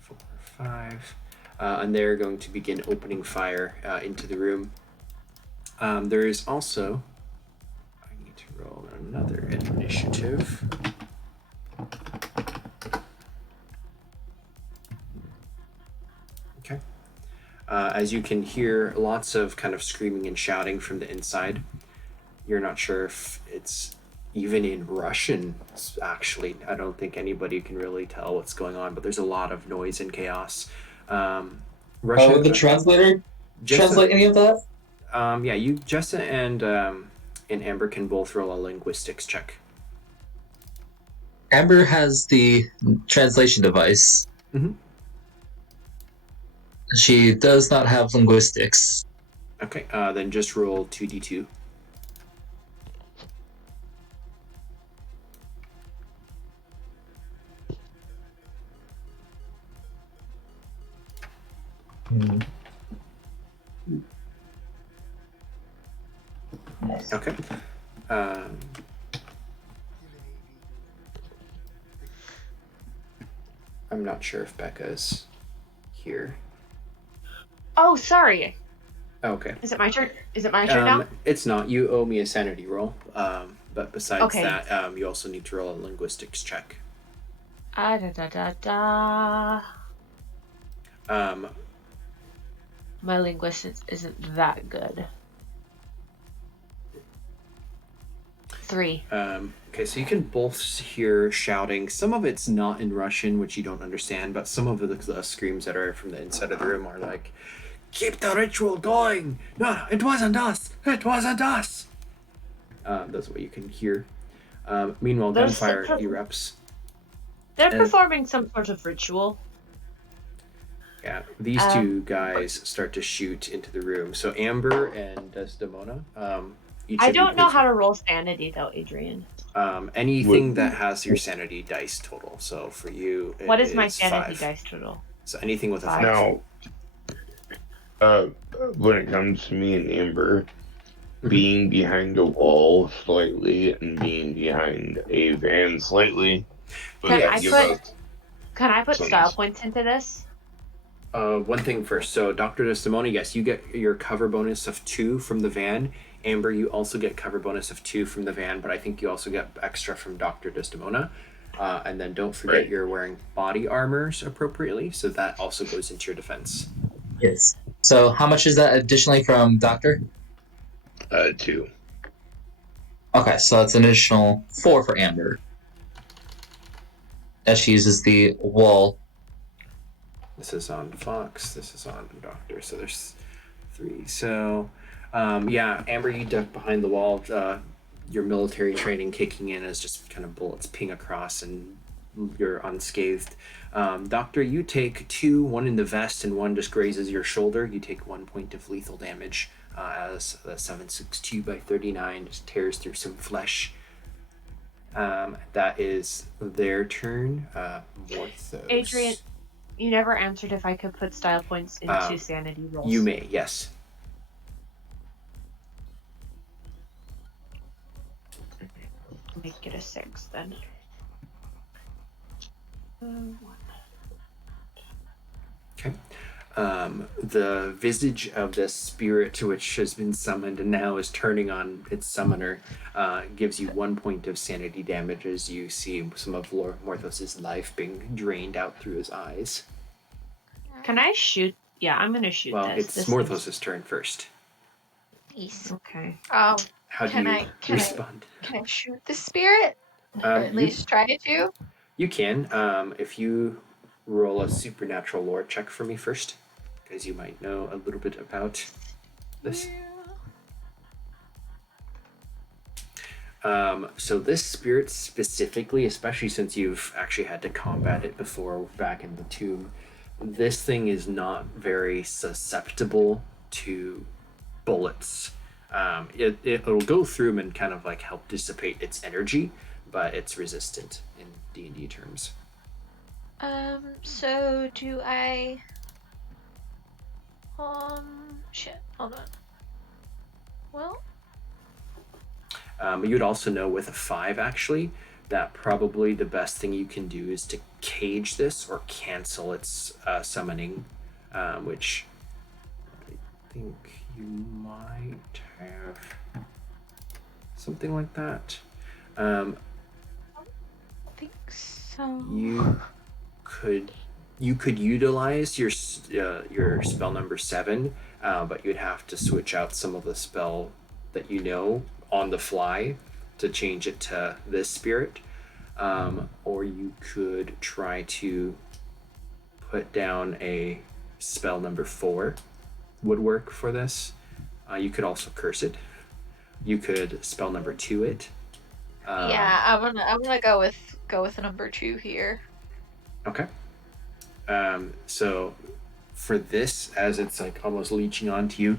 4, 5. And they're going to begin opening fire into the room. There is also... I need to roll another initiative. Okay. As you can hear, lots of kind of screaming and shouting from the inside. You're not sure if it's even in Russian, actually. I don't think anybody can really tell what's going on, but there's a lot of noise and chaos. Russia, the translator translate any of that? Yeah, you, Jessa and Amber can both roll a linguistics check. Amber has the translation device. Mm-hmm. She does not have linguistics. Okay, then just roll 2d2. Okay. I'm not sure if Becca's here. Oh, sorry. Okay. Is it my turn? Is it my turn now? It's not. You owe me a sanity roll. But besides Okay. that, you also need to roll a linguistics check. Da da da da. My linguistics isn't that good. 3. Okay, so you can both hear shouting. Some of it's not in Russian, which you don't understand, but some of the screams that are from the inside of the room are like, "Keep the ritual going! No, it wasn't us! It wasn't us!" That's what you can hear. Meanwhile, There's gunfire some- erupts. They're And- performing some sort of ritual. Yeah, these two guys start to shoot into the room. So Amber and Desdemona. Each I of you don't know pick- how to roll sanity though, Adrian. Anything that has your sanity dice total. So for you, What is my sanity 5. dice total? So anything with a 5. Now, when it comes to me and Amber, Mhm. being behind a wall slightly and being behind a van slightly, but Can Yeah, I give put us can I put some- style points into this? One thing first. So Dr. Desdemona, yes, you get your cover bonus of 2 from the van. Amber, you also get cover bonus of 2 from the van, but I think you also get extra from Dr. Desdemona. And then don't forget Right. you're wearing body armors appropriately, so that also goes into your defense. Yes. So how much is that additionally from Doctor? 2. Okay, so that's an additional 4 for Amber. As she uses the wall. This is on Fox. This is on Doctor. So there's 3. So, yeah, Amber, you duck behind the wall. Your military training kicking in as just kind of bullets ping across, and you're unscathed. Doctor, you take 2, one in the vest and one just grazes your shoulder. You take 1 point of lethal damage as the 762 by 39 just tears through some flesh. That is their turn. Morthos. Adrian, you never answered if I could put style points into sanity rolls. You may, yes. Make it a 6 then. Okay. The visage of this spirit which has been summoned and now is turning on its summoner gives you 1 point of sanity damage as you see some of Lord Morthos' life being drained out through his eyes. Can I shoot? Yeah, I'm gonna shoot Well, this. it's This Morthos' turn first. Yes. Okay. How do Can you I- respond? Can I shoot the spirit? Or at least try to? You can. If you roll a supernatural lore check for me first, because you might know a little bit about this. So this spirit specifically, especially since you've actually had to combat it before back in the tomb, this thing is not very susceptible to bullets. It'll go through them and kind of like help dissipate its energy, but it's resistant in D&D terms. So do I... shit, hold on. Well, You'd also know with a 5 actually that probably the best thing you can do is to cage this or cancel its summoning, which I think you might have something like that. I think so. You could utilize your spell number 7, but you'd have to switch out some of the spell that you know on the fly to change it to this spirit, or you could try to put down a spell number 4 would work for this. You could also curse it. You could spell number 2 it. Yeah, I'm gonna go with number 2 here. Okay. So for this, as it's like almost leeching onto you,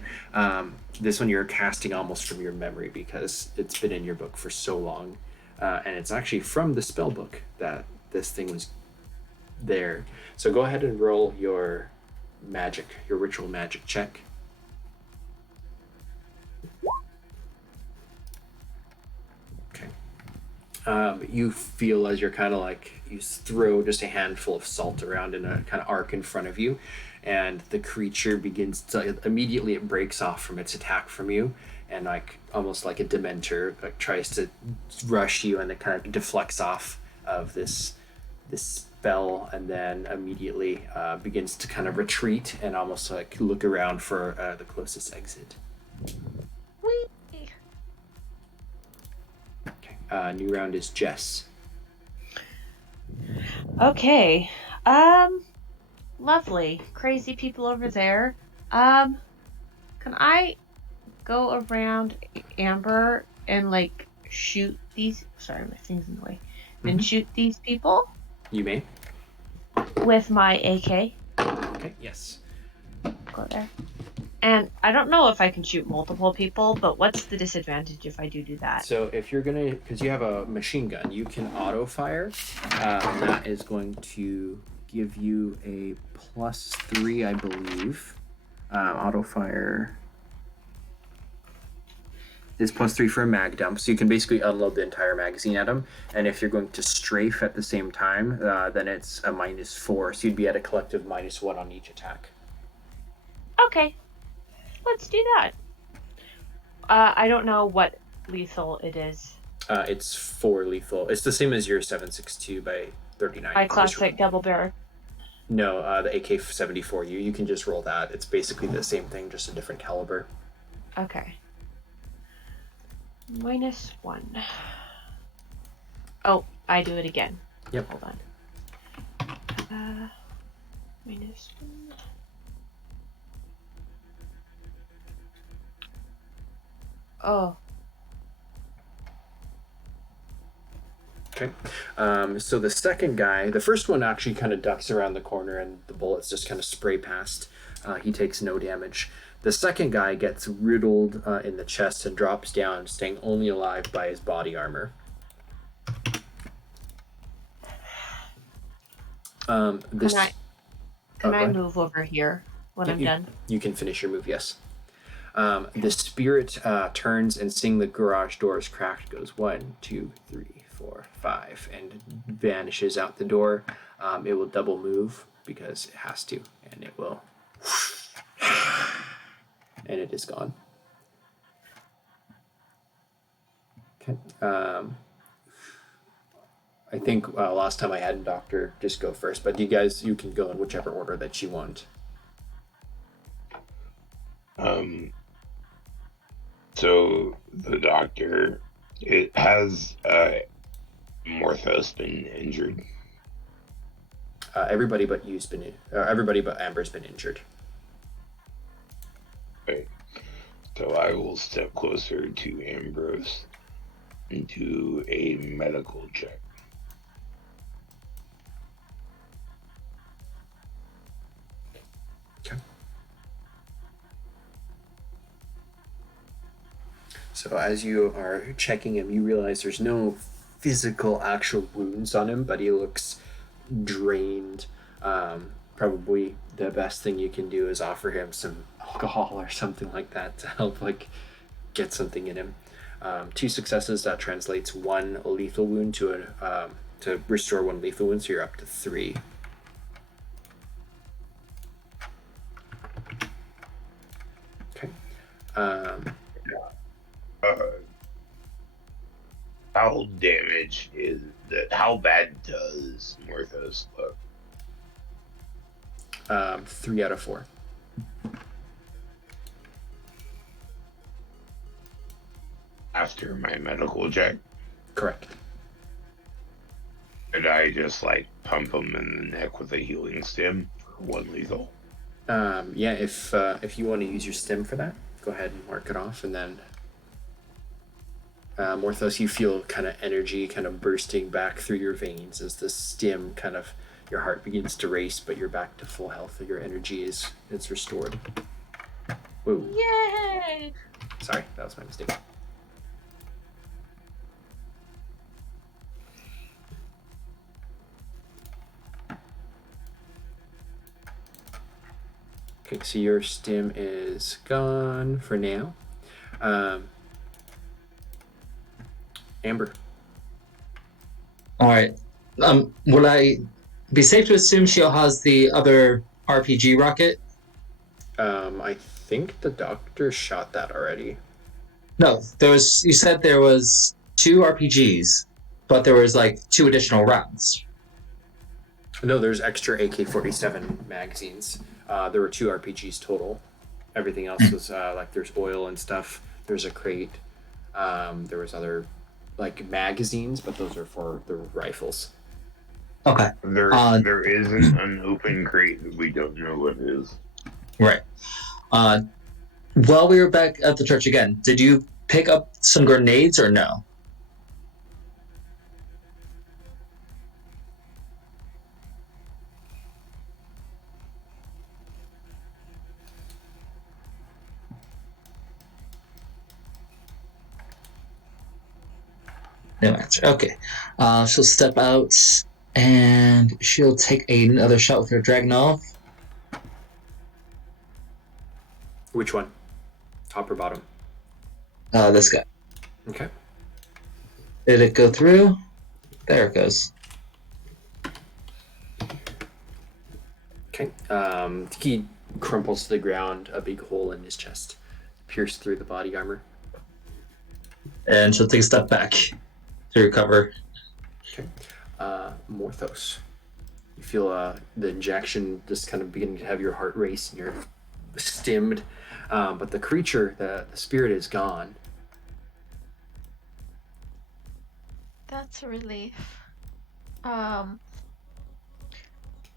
this one you're casting almost from your memory because it's been in your book for so long, and it's actually from the spell book that this thing was there. So go ahead and roll your ritual magic check. Okay. You feel as you're kind of like, you throw just a handful of salt around in a kind of arc in front of you, and the creature begins to, immediately it breaks off from its attack from you, and like almost like a dementor like tries to rush you, and it kind of deflects off of this spell, and then immediately begins to kind of retreat and almost like look around for the closest exit. Whee! Okay. New round is Jess. Okay. Lovely. Crazy people over there. Can I go around Amber and like shoot these? Sorry, my thing's in the way. And shoot these people. You may. with my AK. Okay, yes. Go there. And I don't know if I can shoot multiple people, but what's the disadvantage if I do that? So if you're gonna, because you have a machine gun, you can auto fire, and that is going to give you a +3, I believe. Auto fire is +3 for a mag dump, so you can basically unload the entire magazine at them. And if you're going to strafe at the same time, then it's a -4, so you'd be at a collective -1 on each attack. Okay, let's do that. I don't know what lethal it is. It's 4 lethal. It's the same as your 7.62 by 39. My classic double barrel. No, the AK-74. You can just roll that. It's basically the same thing, just a different caliber. Okay. -1. Oh, I do it again. Yep. Hold on. -1. Oh. Okay. So the second guy, the first one actually kind of ducks around the corner and the bullets just kind of spray past. He takes no damage. The second guy gets riddled in the chest and drops down, staying only alive by his body armor. This. Can go I ahead. move over here when I'm you, done? You can finish your move, yes. The spirit turns and seeing the garage doors cracked goes 1, 2, 3, 4, 5 and vanishes out the door. It will double move because it has to, and it will, and it is gone. Okay. I think last time I had Doctor just go first, but you can go in whichever order that you want. So the Doctor, it has Morthos been injured? Everybody but everybody but Amber's been injured. Right. So I will step closer to Ambrose and do a medical check. Okay. So as you are checking him, you realize there's no physical actual wounds on him, but he looks drained. Probably the best thing you can do is offer him some alcohol or something like that to help get something in him. 2 successes, that translates 1 lethal wound to restore 1 lethal wound, so you're up to 3. Okay. How damage is that? How bad does Morthos look? 3 out of 4. After my medical check, Correct. did I just pump him in the neck with a healing stim for 1 lethal? Yeah, if you want to use your stim for that, go ahead and mark it off, and then Morthos, you feel kind of energy kind of bursting back through your veins as the stim kind of, your heart begins to race, but you're back to full health. Your energy is restored. Whoa. Yay! Sorry, that was my mistake. Okay, so your stim is gone for now. Amber. All right. Will I be safe to assume she has the other RPG rocket? I think the Doctor shot that already. No, you said there was 2 RPGs, but there was 2 additional rounds. No, there's extra AK-47 magazines. There were 2 RPGs total. Everything else was there's oil and stuff. There's a crate. There was other magazines, but those are for the rifles. Okay. There is an unopened crate that we don't know what it is. Right. While we were back at the church again, did you pick up some grenades or no? No answer. Okay. She'll step out and she'll take another shot with her Dragunov. Which one? Top or bottom? This guy. Okay. Did it go through? There it goes. Okay. He crumples to the ground, a big hole in his chest, pierced through the body armor. And she'll take a step back to recover. Okay. Morthos. You feel the injection just kind of beginning to have your heart race and you're stimmed. But the creature, the spirit is gone. That's a relief.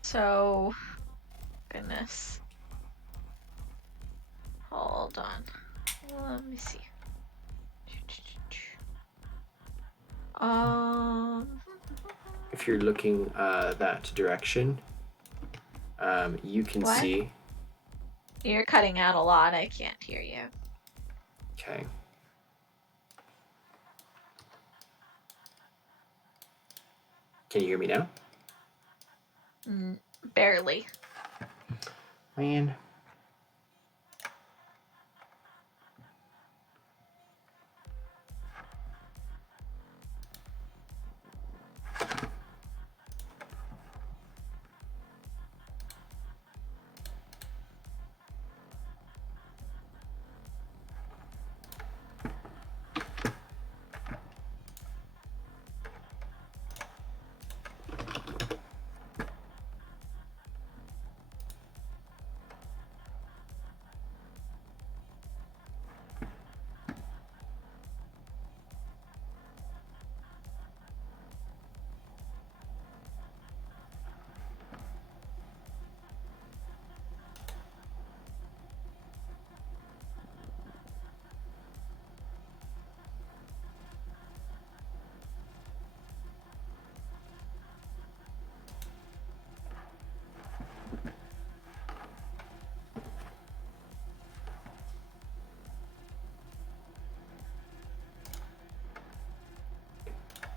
So, goodness. Hold on. Let me see. If you're looking that direction, you can What? see. You're cutting out a lot. I can't hear you. Okay. Can you hear me now? Barely. Man.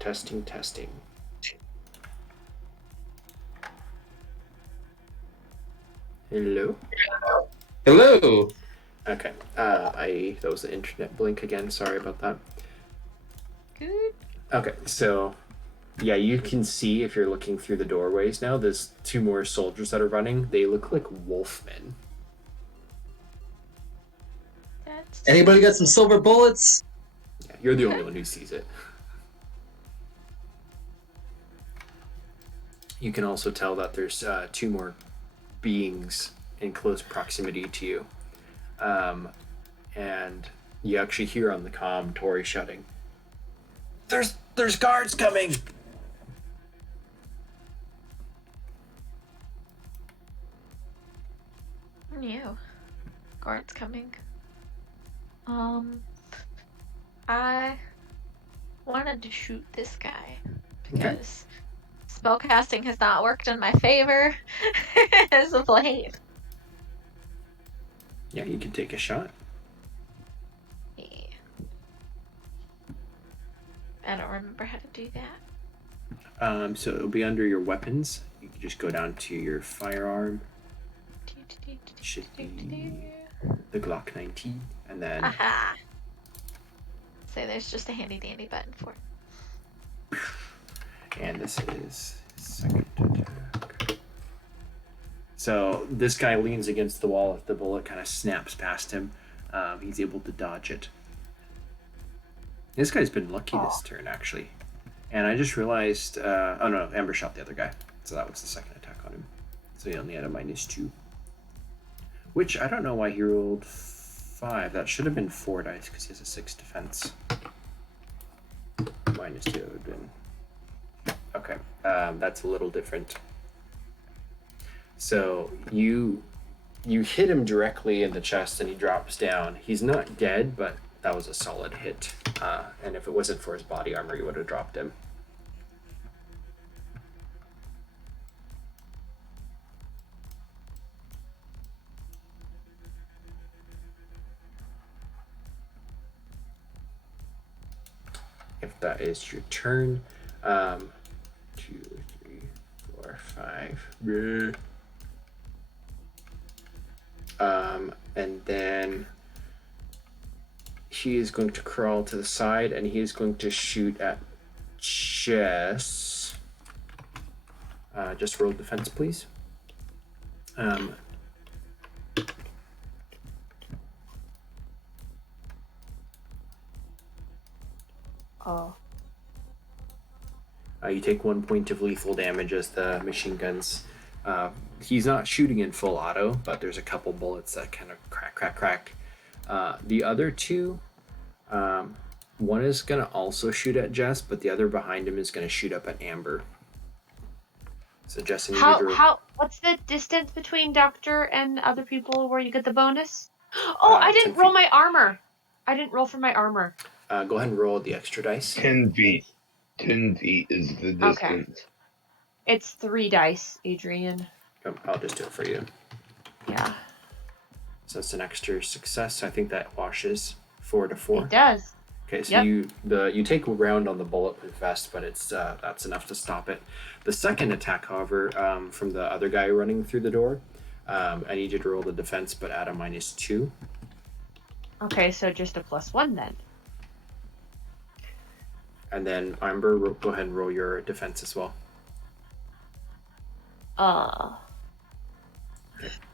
Testing. Hello? Hello! Okay. That was the internet blink again. Sorry about that. Good. Okay, so yeah, you can see if you're looking through the doorways now, there's two more soldiers that are running. They look like wolfmen. That's Anybody got some silver bullets? Yeah, you're the only one who sees it. You can also tell that there's two more beings in close proximity to you. And you actually hear on the comm Tori shouting, There's guards coming! new. Guards coming. I wanted to shoot this guy because spellcasting has not worked in my favor as of late. Yeah, you can take a shot. Yeah. I don't remember how to do that. So it'll be under your weapons. You can just go down to your firearm. Should be the Glock 19, and then Aha! So there's just a handy dandy button for it. and this is his second attack. So this guy leans against the wall. If the bullet kind of snaps past him, he's able to dodge it. This guy's been lucky this turn, actually. And I just realized, oh no, Amber shot the other guy. So that was the second attack on him. So he only had a -2. Which, I don't know why he rolled 5. That should have been 4 dice, because he has a 6 defense. -2 would have been... Okay, that's a little different. So, you hit him directly in the chest, and he drops down. He's not dead, but that was a solid hit. And if it wasn't for his body armor, you would have dropped him. that is your turn. 2, 3, 4, 5. And then he is going to crawl to the side, and he is going to shoot at Jess. Just roll defense, please. Oh. You take 1 point of lethal damage as the machine guns. He's not shooting in full auto, but there's a couple bullets that kind of crack. The other two, one is going to also shoot at Jess, but the other behind him is going to shoot up at Amber. So Jess, you need to what's the distance between Doctor and other people where you get the bonus? Oh, I didn't roll my armor. I didn't roll for my armor. Go ahead and roll the extra dice. 10 feet. 10 feet is the distance. Okay. It's 3 dice, Adrian. I'll just do it for you. Yeah. So it's an extra success. I think that washes 4 to 4. It does. Okay, so Yep. you take a round on the bulletproof vest, but it's that's enough to stop it. The second attack, however, from the other guy running through the door, I need you to roll the defense, but add a -2. Okay, so just a +1 then. And then Amber, go ahead and roll your defense as well.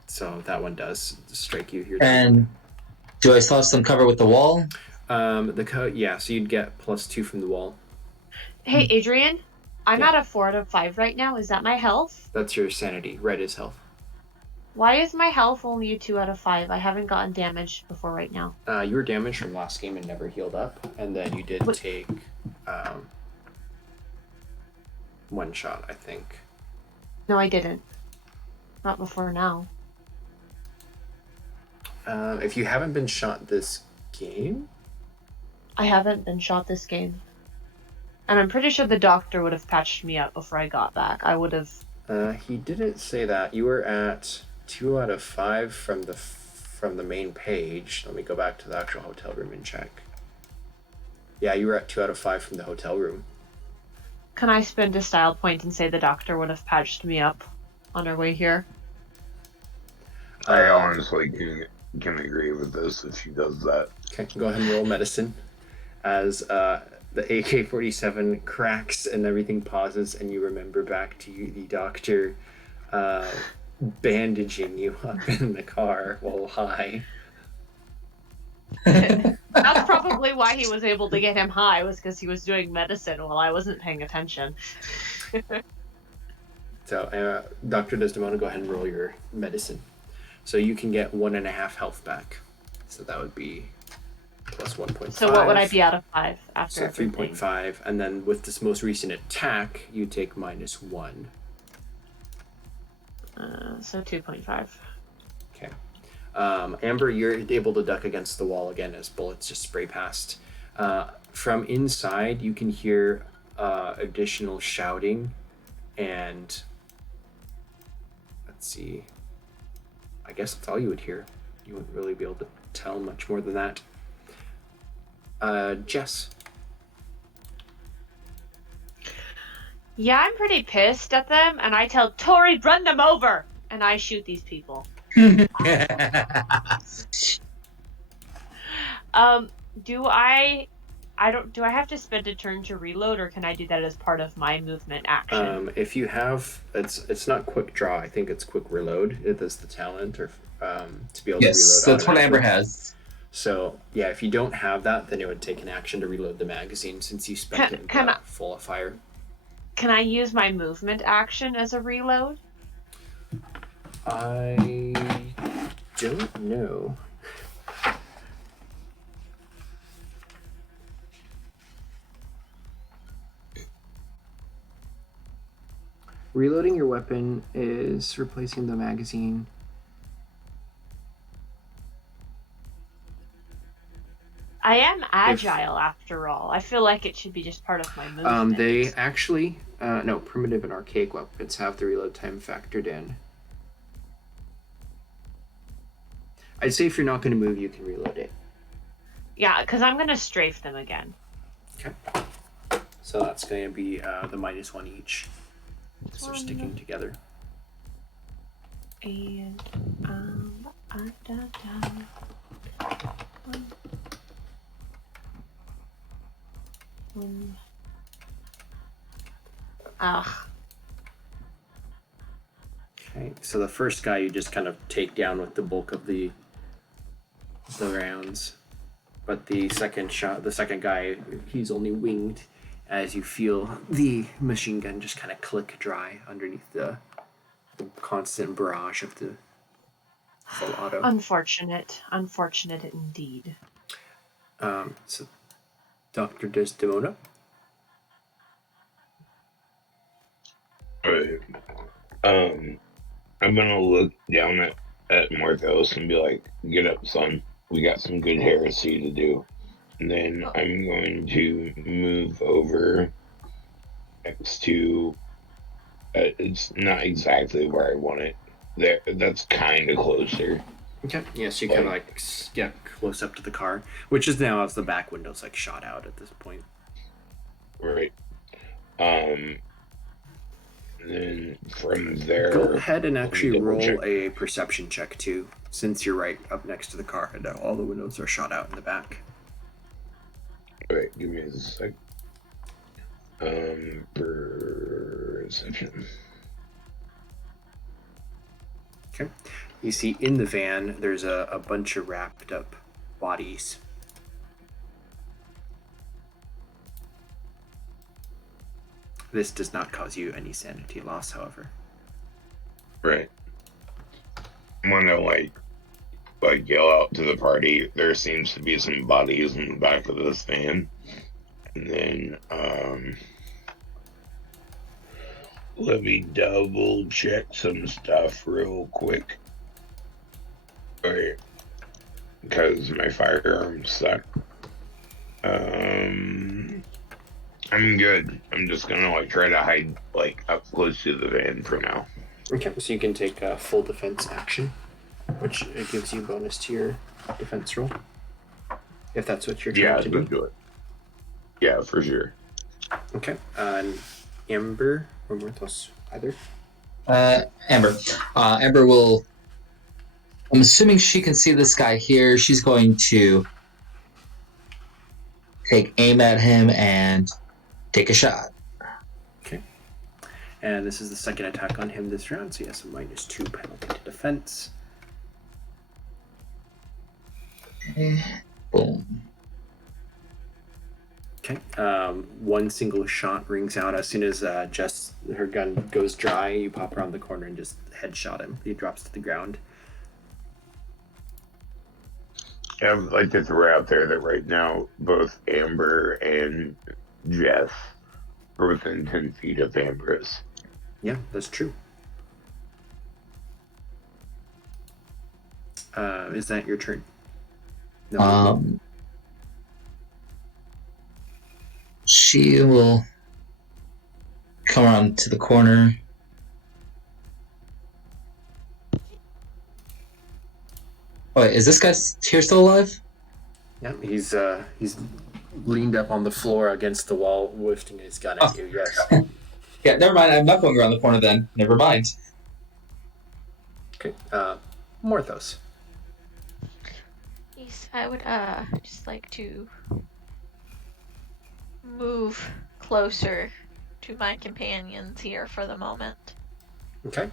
So that one does strike you here. And do I still have some cover with the wall? So you'd get +2 from the wall. Hey, Adrian, I'm at a 4 out of 5 right now. Is that my health? That's your sanity. Red is health. Why is my health only a 2 out of 5? I haven't gotten damaged before right now. You were damaged from last game and never healed up, and then you did take 1 shot, I think. No, I didn't. Not before now. If you haven't been shot this game, I haven't been shot this game. And I'm pretty sure the doctor would have patched me up before I got back. I would have... he didn't say that. You were at 2 out of 5 from the main page. Let me go back to the actual hotel room and check. Yeah, you were at 2 out of 5 from the hotel room. Can I spend a style point and say the doctor would have patched me up on our way here? I honestly can agree with this if she does that. Okay, go ahead and roll medicine. As the AK-47 cracks and everything pauses, and you remember back to the doctor bandaging you up in the car while high. That's probably why he was able to get him high, was because he was doing medicine while I wasn't paying attention. So, Dr. Desdemona, go ahead and roll your medicine. So you can get 1.5 health back. So that would be plus 1.5. So what would I be out of 5 after So everything? 3.5. And then with this most recent attack, you take -1. So 2.5. Okay. Amber, you're able to duck against the wall again as bullets just spray past. From inside, you can hear additional shouting, and let's see. I guess that's all you would hear. You wouldn't really be able to tell much more than that. Jess. Yeah, I'm pretty pissed at them, and I tell Tori, run them over! And I shoot these people. Do I have to spend a turn to reload, or can I do that as part of my movement action? If you have, it's not quick draw. I think it's quick reload. It is the talent, or to be able to reload. Yes, that's what Amber has. So yeah, if you don't have that, then it would take an action to reload the magazine since you spent it full of fire. Can I use my movement action as a reload? I don't know. Reloading your weapon is replacing the magazine. I am agile after all. I feel like it should be just part of my movement. They actually, no, primitive and archaic weapons have the reload time factored in. I'd say if you're not going to move, you can reload it. Yeah, because I'm going to strafe them again. Okay. So that's going to be the -1 each. So they're sticking together. And Okay, so the first guy you just kind of take down with the bulk of the rounds, but the second guy, he's only winged as you feel the machine gun just kind of click dry underneath the constant barrage of the full auto. unfortunate indeed. So Dr. Desdemona. Right. I'm gonna look down at Morthos and be like, "Get up, son. We got some good heresy to do." And then I'm going to move over next to. It's not exactly where I want it. There, that's kind of closer. Okay. Yeah, so you kind of get close up to the car, which is now as the back window's shot out at this point. Right. Then from there, go ahead and actually roll a perception check too, since you're right up next to the car and all the windows are shot out in the back. Wait, give me a sec. Perception. Okay. You see in the van there's a bunch of wrapped up bodies. This does not cause you any sanity loss, however. Right. I'm gonna like yell out to the party. There seems to be some bodies in the back of this van, and then let me double check some stuff real quick. Alright, because my firearms suck. I'm good. I'm just gonna try to hide up close to the van for now. Okay, so you can take a full defense action, which it gives you bonus to your defense roll, if that's what you're trying to do. It. Yeah, for sure. Okay, and Amber or Morthos, either? Amber. Amber will. I'm assuming she can see this guy here. She's going to take aim at him and take a shot. Okay. And this is the second attack on him this round, so he has a -2 penalty to defense. Okay. Boom. Okay. One single shot rings out as soon as Jess, her gun goes dry. You pop around the corner and just headshot him. He drops to the ground. I would like to throw out there that right now, both Amber and Jess are within 10 feet of Ambrose. Yeah, that's true. Is that your turn? No. She will come around to the corner. Wait, is this guy here still alive? Yeah, he's leaned up on the floor against the wall, lifting his gun at you. Yes. Yeah, never mind. I'm not going around the corner then. Never mind. Okay. Morthos. Yes, I would just like to move closer to my companions here for the moment. Okay.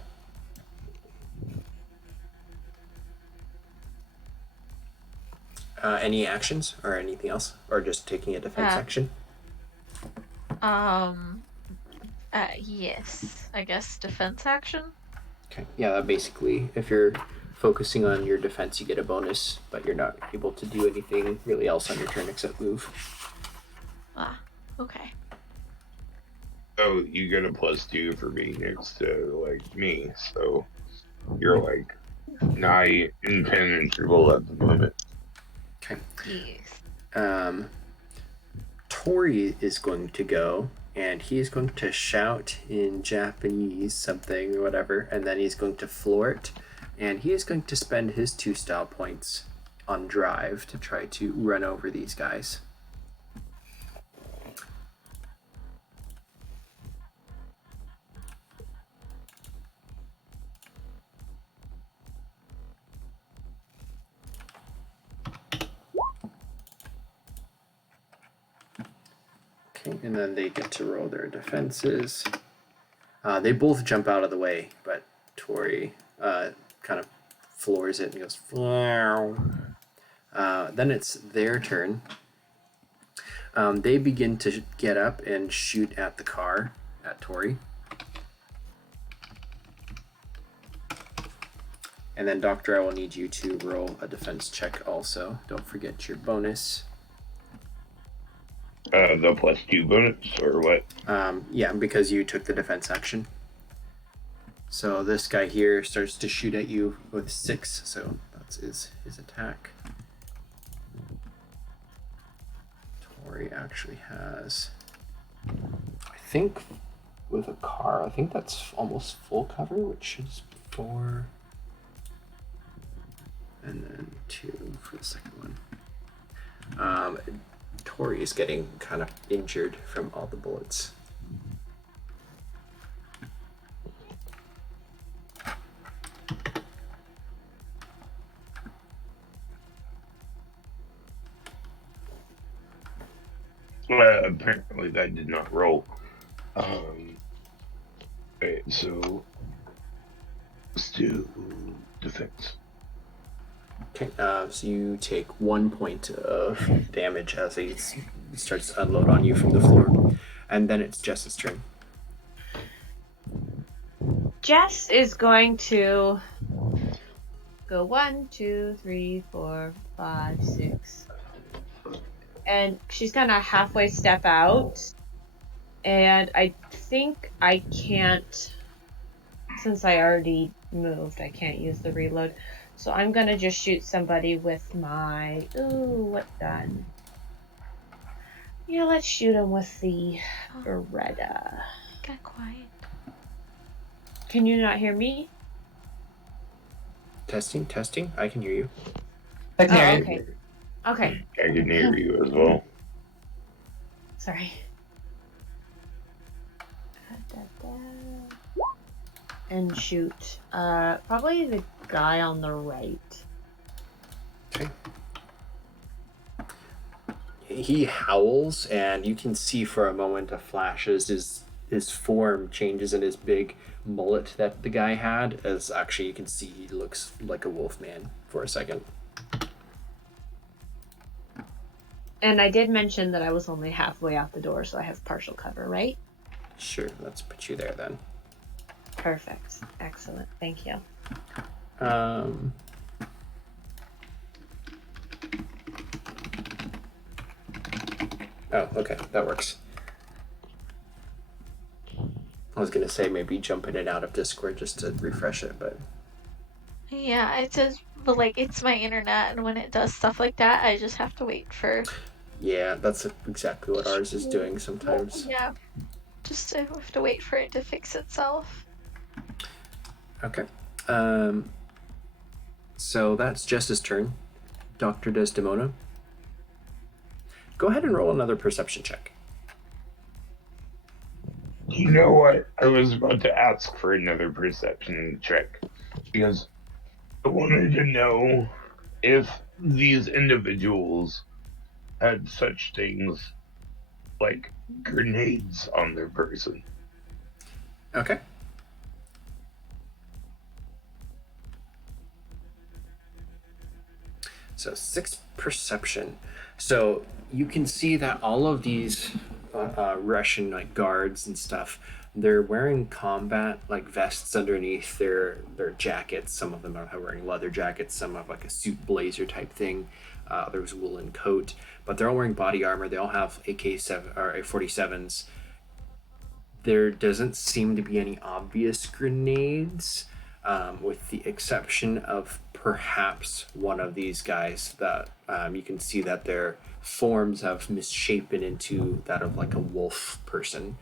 Any actions or anything else, or just taking a defense action? Yes, I guess defense action. Okay. Yeah, basically, if you're focusing on your defense, you get a bonus, but you're not able to do anything really else on your turn except move. Ah, okay. Oh, you get a +2 for being next to me, so you're nigh impenetrable at the moment. Okay. Yes. Tori is going to go, and he's going to shout in Japanese something or whatever, and then he's going to floor it, and he is going to spend his 2 style points on drive to try to run over these guys. Okay, and then they get to roll their defenses. They both jump out of the way, but Tori kind of floors it and goes, "Flow." Then it's their turn. They begin to get up and shoot at the car, at Tori. And then, Doctor, I will need you to roll a defense check also. Don't forget your bonus. The +2 bonus, or what? Yeah, because you took the defense action. So this guy here starts to shoot at you with 6, so that's his attack. Tori actually has, I think, with a car, I think that's almost full cover, which is 4, and then 2 for the second one. Tori is getting kind of injured from all the bullets. Apparently that did not roll. Right, so let's do defense. Okay, so you take 1 point of damage as he starts to unload on you from the floor. And then it's Jess's turn. Jess is going to go 1, 2, 3, 4, 5, 6. And she's gonna halfway step out. And I think I can't, since I already moved, I can't use the reload. So I'm gonna just shoot somebody with my, what gun? Yeah, let's shoot him with the Beretta. Got quiet. Can you not hear me? Testing. I can hear you. I can hear you. Okay. Okay. I can hear you as well. Sorry. And shoot. Probably the guy on the right. Okay. He howls, and you can see for a moment a flash as his form changes in his big mullet that the guy had, as actually you can see he looks like a wolf man for a second. And I did mention that I was only halfway out the door, so I have partial cover, right? Sure, let's put you there then. Perfect. Excellent. Thank you. Oh, okay, that works. I was gonna say maybe jump in and out of Discord just to refresh it, but Yeah, it says, but like it's my internet, and when it does stuff like that, I just have to wait for. yeah, that's exactly what ours is doing sometimes. Yeah, just I have to wait for it to fix itself. Okay. So that's Jess's turn. Dr. Desdemona. Go ahead and roll another perception check. You know what? I was about to ask for another perception check because I wanted to know if these individuals had such things like grenades on their person. Okay. So 6 perception. So you can see that all of these Russian guards and stuff, they're wearing combat vests underneath their jackets. Some of them are wearing leather jackets. Some have a suit blazer type thing. There's a woolen coat, but they're all wearing body armor. They all have AK-7 or AK-47s. There doesn't seem to be any obvious grenades, with the exception of perhaps one of these guys that you can see that their forms have misshapen into that of a wolf person.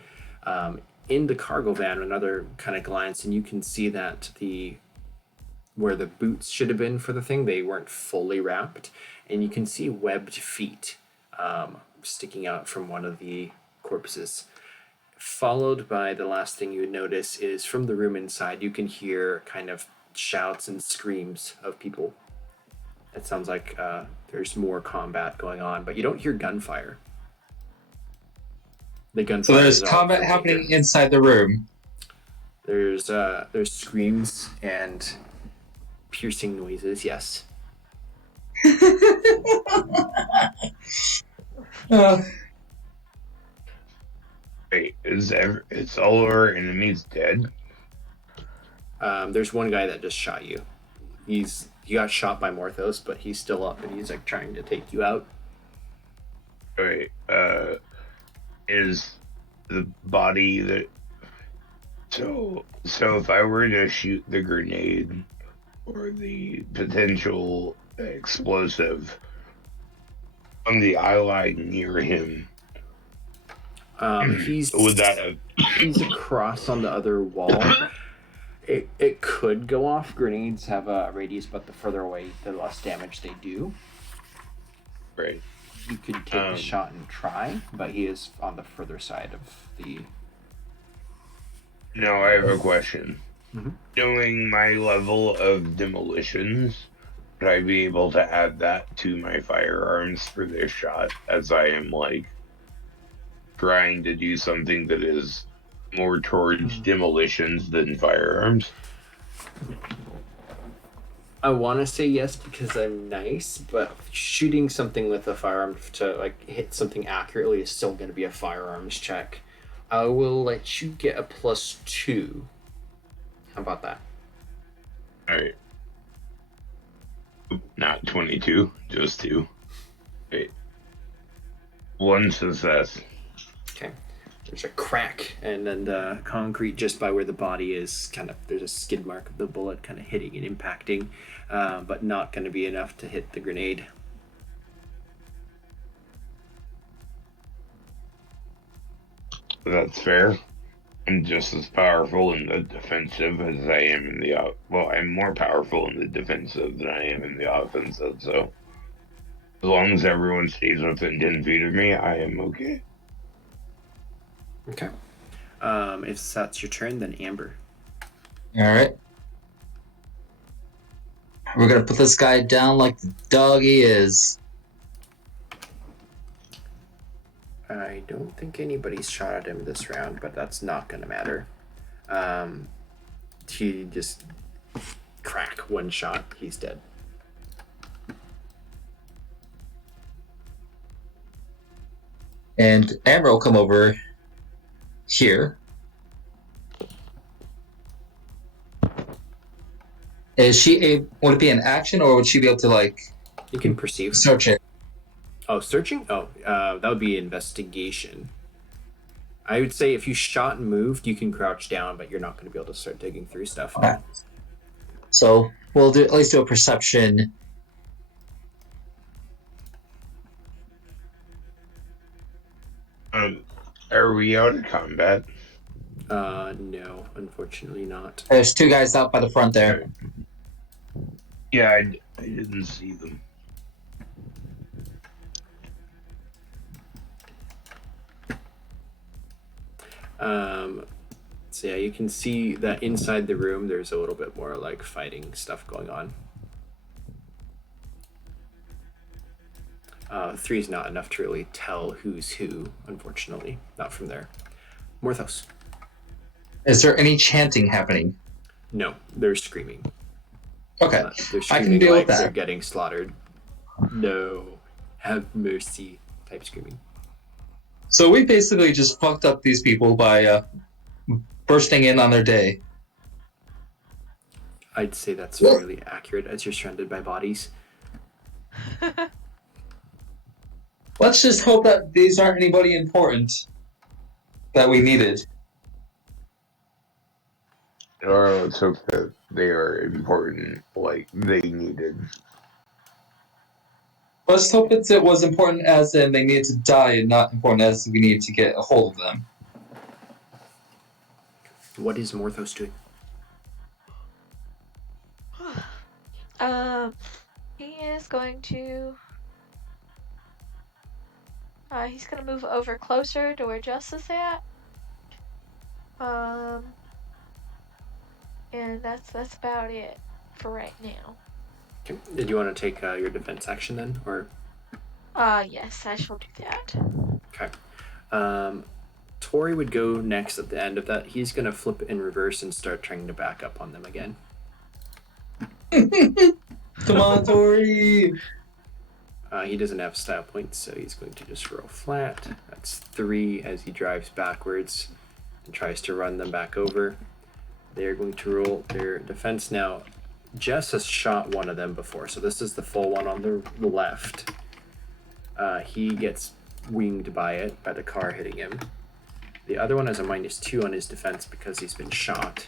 In the cargo van, another kind of glance, and you can see that where the boots should have been for the thing, they weren't fully wrapped, and you can see webbed feet sticking out from one of the corpses. Followed by the last thing you would notice is from the room inside, you can hear kind of shouts and screams of people. It sounds like there's more combat going on, but you don't hear gunfire. The gunfire. So there's is all combat from happening Adrian. inside the room. There's screams and piercing noises. Yes. Wait, is all our enemies dead? There's one guy that just shot you. He got shot by Morthos, but he's still up and he's like trying to take you out. Wait, is the body that... So if I were to shoot the grenade or the potential explosive on the eye line near him, He's would that have... he's across on the other wall. It could go off. Grenades have a radius, but the further away, the less damage they do. Right. You could take a shot and try, but he is on the further side of the... Now I have a question. Mm-hmm. Knowing my level of demolitions, would I be able to add that to my firearms for this shot, as I am like trying to do something that is more towards demolitions than firearms? I want to say yes because I'm nice, but shooting something with a firearm to like hit something accurately is still going to be a firearms check. I will let you get a +2. How about that? Alright. Not 22, just 2. Wait. 1 success. Okay. There's a crack, and then the concrete just by where the body is, kind of, there's a skid mark of the bullet kind of hitting and impacting, but not going to be enough to hit the grenade. That's fair. I'm just as powerful in the defensive as I am in the well, I'm more powerful in the defensive than I am in the offensive, so as long as everyone stays within 10 feet of me, I am okay. Okay. If that's your turn, then Amber. Alright. We're gonna put this guy down like the dog he is. I don't think anybody's shot at him this round, but that's not going to matter. He just crack one shot. He's dead. And Amber will come over here. Is she would it be an action, or would she be able to like You can perceive. search it? Oh, searching? Oh, that would be investigation. I would say if you shot and moved, you can crouch down, but you're not going to be able to start digging through stuff. Okay. So we'll at least do a perception. Are we out of combat? No, unfortunately not. There's 2 guys out by the front there. Yeah, I didn't see them. So yeah, you can see that inside the room there's a little bit more like fighting stuff going on. 3 is not enough to really tell who's who, unfortunately. Not from there. Morthos. Is there any chanting happening? No, they're screaming. Okay. They're I can screaming deal like with that. they're getting slaughtered. No, have mercy type screaming. So we basically just fucked up these people by bursting in on their day. I'd say that's fairly accurate as you're surrounded by bodies. Let's just hope that these aren't anybody important that we needed. Or let's hope that they are important, like they needed. Let's hope it was important as in they needed to die and not important as we needed to get a hold of them. What is Morthos doing? He is going to... he's gonna move over closer to where Jess is at. And that's about it for right now. Okay. Did you want to take your defense action then, or? Yes, I shall do that. Okay. Tori would go next at the end of that. He's going to flip it in reverse and start trying to back up on them again. Come on, Tori! He doesn't have style points, so he's going to just roll flat. That's 3 as he drives backwards and tries to run them back over. They're going to roll their defense now. Jess has shot one of them before, so this is the full one on the left. He gets winged by it, by the car hitting him. The other one has a -2 on his defense because he's been shot.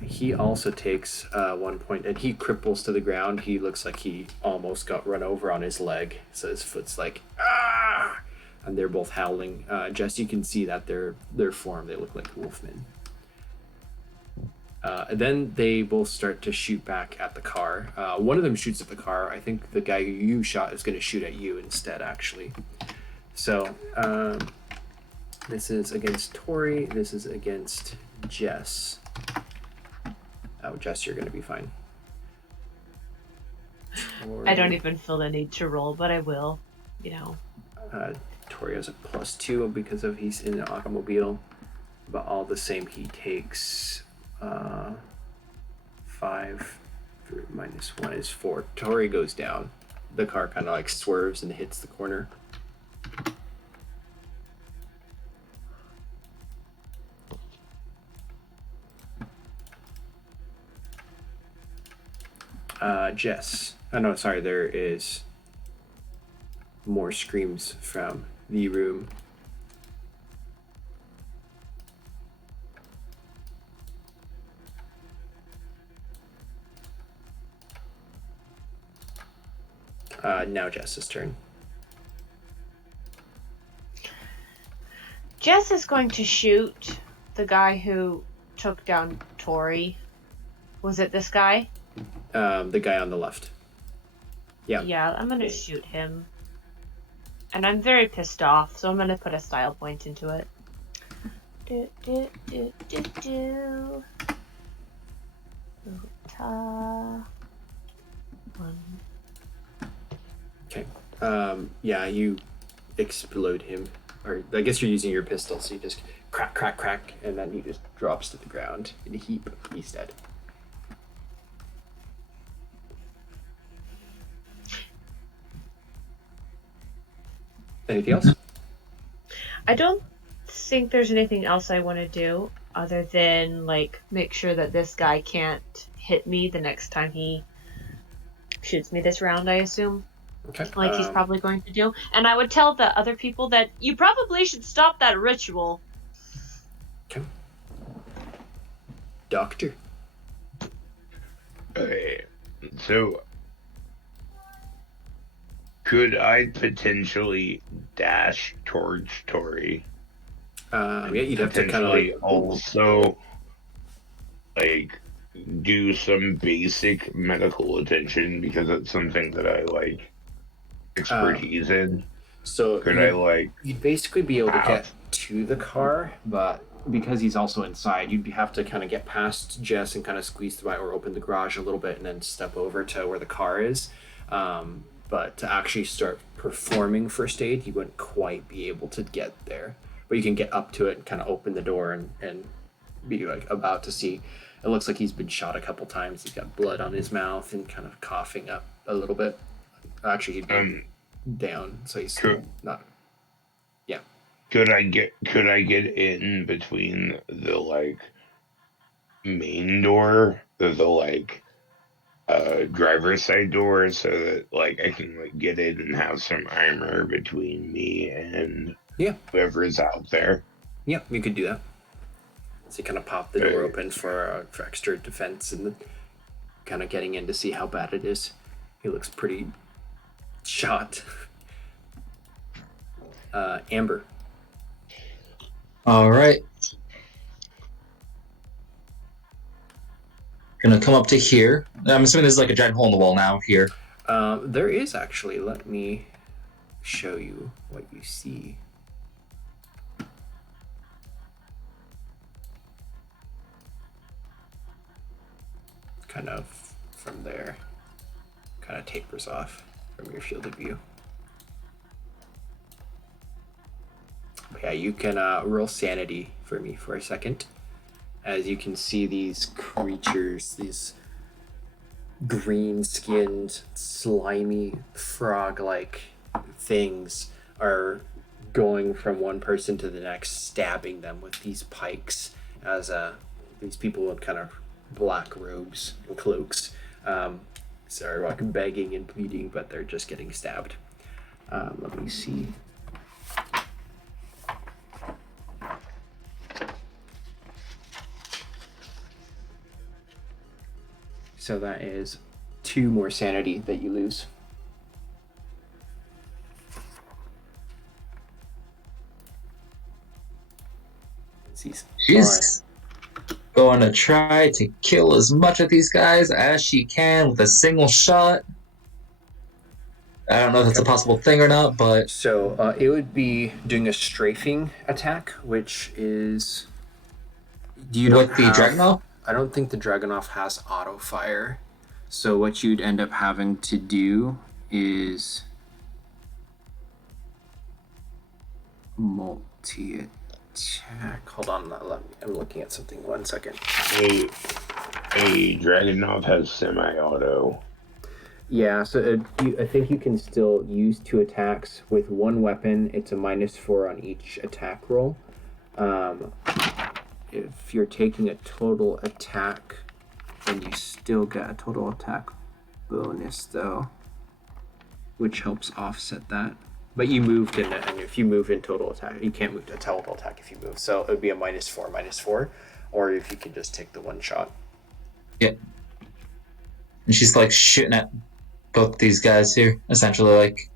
He also takes 1 point, and he cripples to the ground. He looks like he almost got run over on his leg, so his foot's like, ah! And they're both howling. Jess, you can see that their form, they look like wolfmen. Then they both start to shoot back at the car. One of them shoots at the car. I think the guy you shot is going to shoot at you instead, actually. So, this is against Tori. This is against Jess. Oh, Jess, you're going to be fine. I don't even feel the need to roll, but I will. Tori has a +2 because of he's in an automobile. But all the same, he takes 5. -1 is 4. Tori goes down. The car kind of like swerves and hits the corner. Jess. Oh no, sorry, there is more screams from the room. Now Jess's turn. Jess is going to shoot the guy who took down Tori. Was it this guy? The guy on the left. Yeah. Yeah, I'm gonna shoot him. And I'm very pissed off, so I'm gonna put a style point into it. Okay. Yeah, you explode him. Or I guess you're using your pistol, so you just crack, crack, crack, and then he just drops to the ground in a heap. He's dead. Anything else? I don't think there's anything else I want to do other than make sure that this guy can't hit me the next time he shoots me this round, I assume. Okay. He's probably going to do. And I would tell the other people that you probably should stop that ritual. Okay. Doctor. Okay, so could I potentially dash towards Tori? Yeah, you'd have to kind of Potentially also do some basic medical attention because it's something that I expertise in. So Could I you'd basically be able to get to the car, but because he's also inside, you'd have to kind of get past Jess and kind of squeeze through or open the garage a little bit and then step over to where the car is. But to actually start performing first aid, you wouldn't quite be able to get there. But you can get up to it and kind of open the door and be about to see. It looks like he's been shot a couple times. He's got blood on his mouth and kind of coughing up a little bit. Actually, he'd be down, so he's not. Yeah. Could I get in between the main door, the driver's side door, so that I can get in and have some armor between me and whoever's out there? Yeah, you could do that. So you kind of pop the door open for extra defense and kind of getting in to see how bad it is. He looks pretty shot. Amber. All right. Gonna come up to here. I'm assuming there's a giant hole in the wall now here. There is actually. Let me show you what you see. Kind of from there. Kind of tapers off from your field of view. Yeah, you can roll sanity for me for a second. As you can see these creatures, these green-skinned, slimy, frog-like things are going from one person to the next, stabbing them with these pikes as these people in kind of black robes and cloaks are like begging and pleading, but they're just getting stabbed. Let me see. So that is 2 more sanity that you lose. She's going to try to kill as much of these guys as she can with a single shot. I don't know if that's a possible thing or not, but... So it would be doing a strafing attack, which is... The Dragunov? I don't think the Dragunov has auto fire. So what you'd end up having to do is multi-attack. Hold on, I'm looking at something. 1 second. A Dragunov has semi-auto. Yeah, so I think you can still use 2 attacks with 1 weapon. It's a -4 on each attack roll. If you're taking a total attack, then you still get a total attack bonus, though, which helps offset that. But you moved in it, and if you move in total attack, you can't move to total attack if you move. So it would be a -4, or if you can just take the 1 shot. Yeah. And she's like shooting at both these guys here, essentially. Like,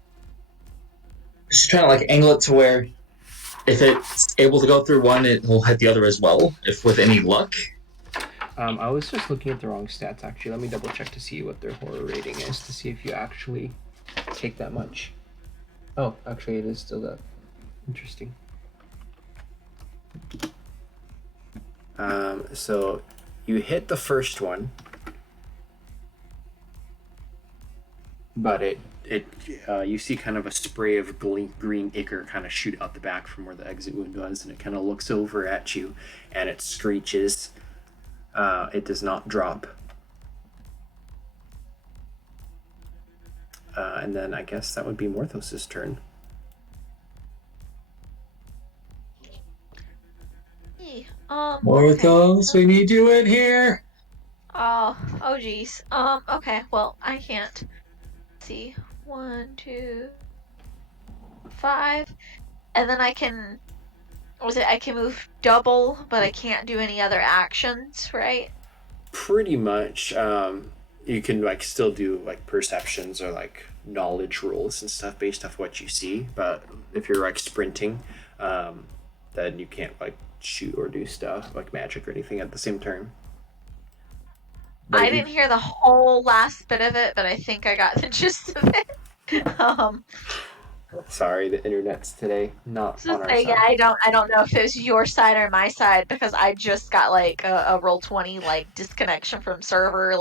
she's trying to like angle it to where if it's able to go through one, it will hit the other as well, if with any luck. I was just looking at the wrong stats, actually. Let me double check to see what their horror rating is, to see if you actually take that much. Oh, actually, it is still that. Interesting. So you hit the first one, but you see kind of a spray of green ichor kind of shoot out the back from where the exit wound was, and it kind of looks over at you, and it screeches. It does not drop. And then I guess that would be Morthos' turn. Morthos, okay. we need you in here! Oh geez. Okay, well, I can't. Let's see. 1, 2, 5. And then I can... I can move double, but I can't do any other actions, right? Pretty much. You can like still do like perceptions or like knowledge rolls and stuff based off what you see, but if you're like sprinting, then you can't like shoot or do stuff like magic or anything at the same turn. But I didn't hear the whole last bit of it, but I think I got the gist of it. Sorry, the internet's today not on our side. Yeah, I don't know if it was your side or my side, because I just got like a Roll20 like disconnection from server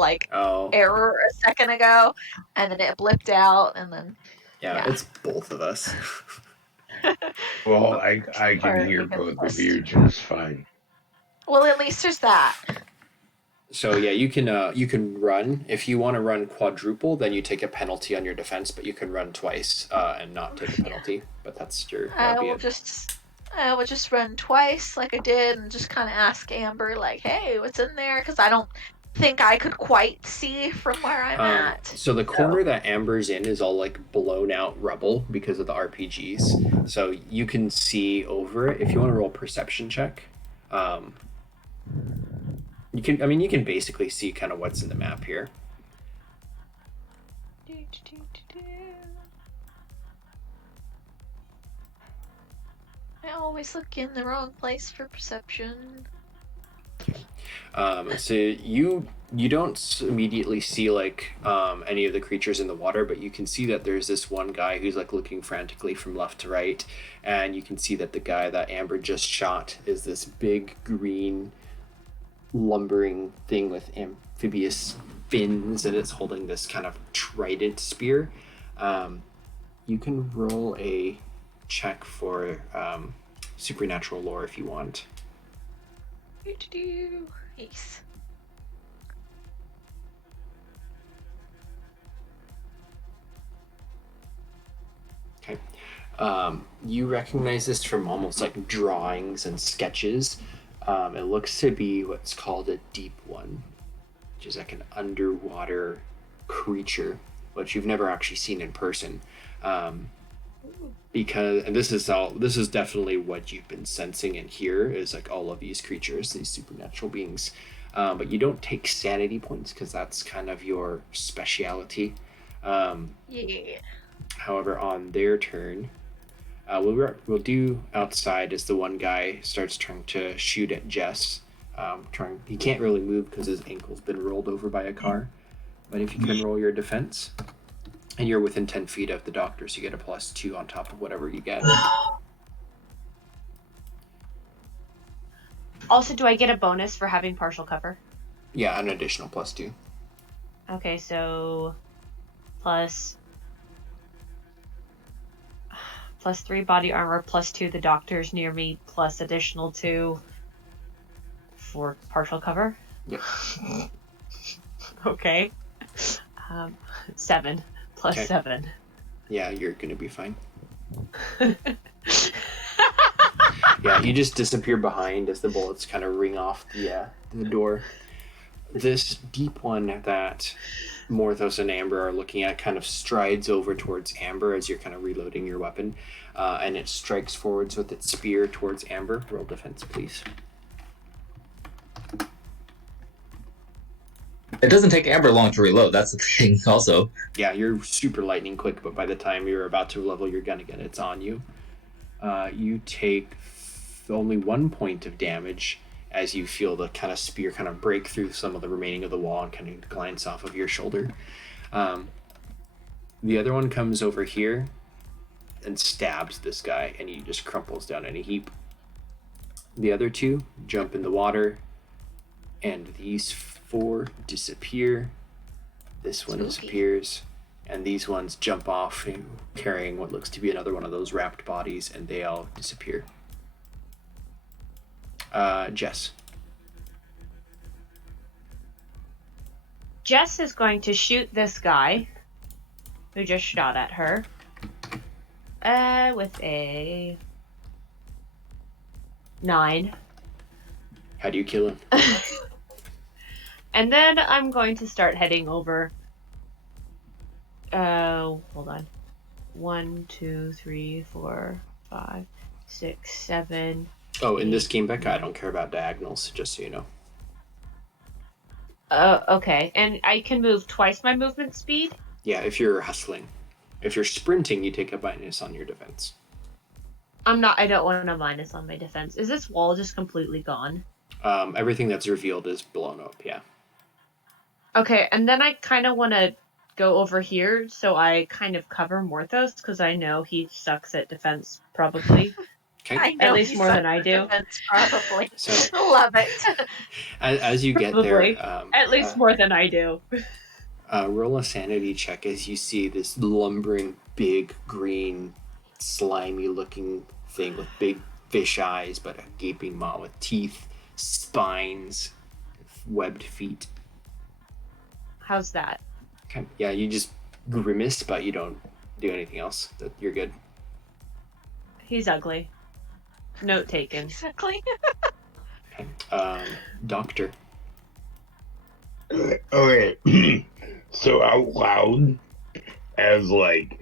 error a second ago, and then it blipped out, and then yeah. It's both of us. Well, I can hear both of you just fine. Well, at least there's that. So yeah, you can run. If you want to run quadruple, then you take a penalty on your defense, but you can run twice and not take a penalty. But that's your. I will just run twice like I did, and just kind of ask Amber like, "Hey, what's in there?" Because I don't think I could quite see from where I'm at. So the corner that Amber's in is all like blown out rubble because of the RPGs. So you can see over it. If you want to roll a perception check, you can basically see kind of what's in the map here. I always look in the wrong place for perception. So you don't immediately see like any of the creatures in the water, but you can see that there's this one guy who's like looking frantically from left to right, and you can see that the guy that Amber just shot is this big green lumbering thing with amphibious fins, and it's holding this kind of trident spear. You can roll a check for supernatural lore if you want. Yes. Okay. You recognize this from almost like drawings and sketches. It looks to be what's called a deep one, which is like an underwater creature, which you've never actually seen in person. Because, and this is definitely what you've been sensing in here, is like all of these creatures, these supernatural beings. But you don't take sanity points because that's kind of your speciality. Yeah. However, on their turn, we'll do outside as the one guy starts trying to shoot at Jess. He can't really move because his ankle's been rolled over by a car. But if you can roll your defense, and you're within 10 feet of the doctor, so you get a +2 on top of whatever you get. Also, do I get a bonus for having partial cover? Yeah, an additional +2. Okay, so plus 3 body armor, +2 the doctor's near me, plus additional 2 for partial cover. Yep. Okay. 7 plus Okay. 7. Yeah, you're gonna be fine. Yeah, you just disappear behind as the bullets kind of ring off the door. This deep one that Morthos and Amber are looking at kind of strides over towards Amber as you're kind of reloading your weapon, and it strikes forwards with its spear towards Amber. Roll defense, please. It doesn't take Amber long to reload. That's the thing, also. Yeah, you're super lightning quick, but by the time you're about to level your gun again, it's on you. You take only 1 point of damage as you feel the kind of spear kind of break through some of the remaining of the wall and kind of glance off of your shoulder. The other one comes over here and stabs this guy, and he just crumples down in a heap. The other two jump in the water, and these 4 disappear. This one disappears, and these ones jump off carrying what looks to be another one of those wrapped bodies, and they all disappear. Jess. Jess is going to shoot this guy who just shot at her with a 9. How do you kill him? And then I'm going to start heading over. Hold on. 1, 2, 3, 4, 5, 6, 7. Oh, in this game, Becca, I don't care about diagonals, just so you know. Okay. And I can move twice my movement speed? Yeah, if you're hustling. If you're sprinting, you take a minus on your defense. I don't want a minus on my defense. Is this wall just completely gone? Everything that's revealed is blown up, yeah. Okay, and then I kind of want to go over here, so I kind of cover Morthos, because I know he sucks at defense, probably. Okay. I know At least he more than sucks I at do. defense, probably. So- Love it. As you get Probably. there... At least more than I do. roll a sanity check as you see this lumbering, big, green, slimy-looking thing with big fish eyes, but a gaping maw with teeth, spines, webbed feet. How's that? Okay. Yeah, you just grimace, but you don't do anything else. You're good. He's ugly. Note taken. Exactly. Okay. Doctor. Okay. So out loud, as like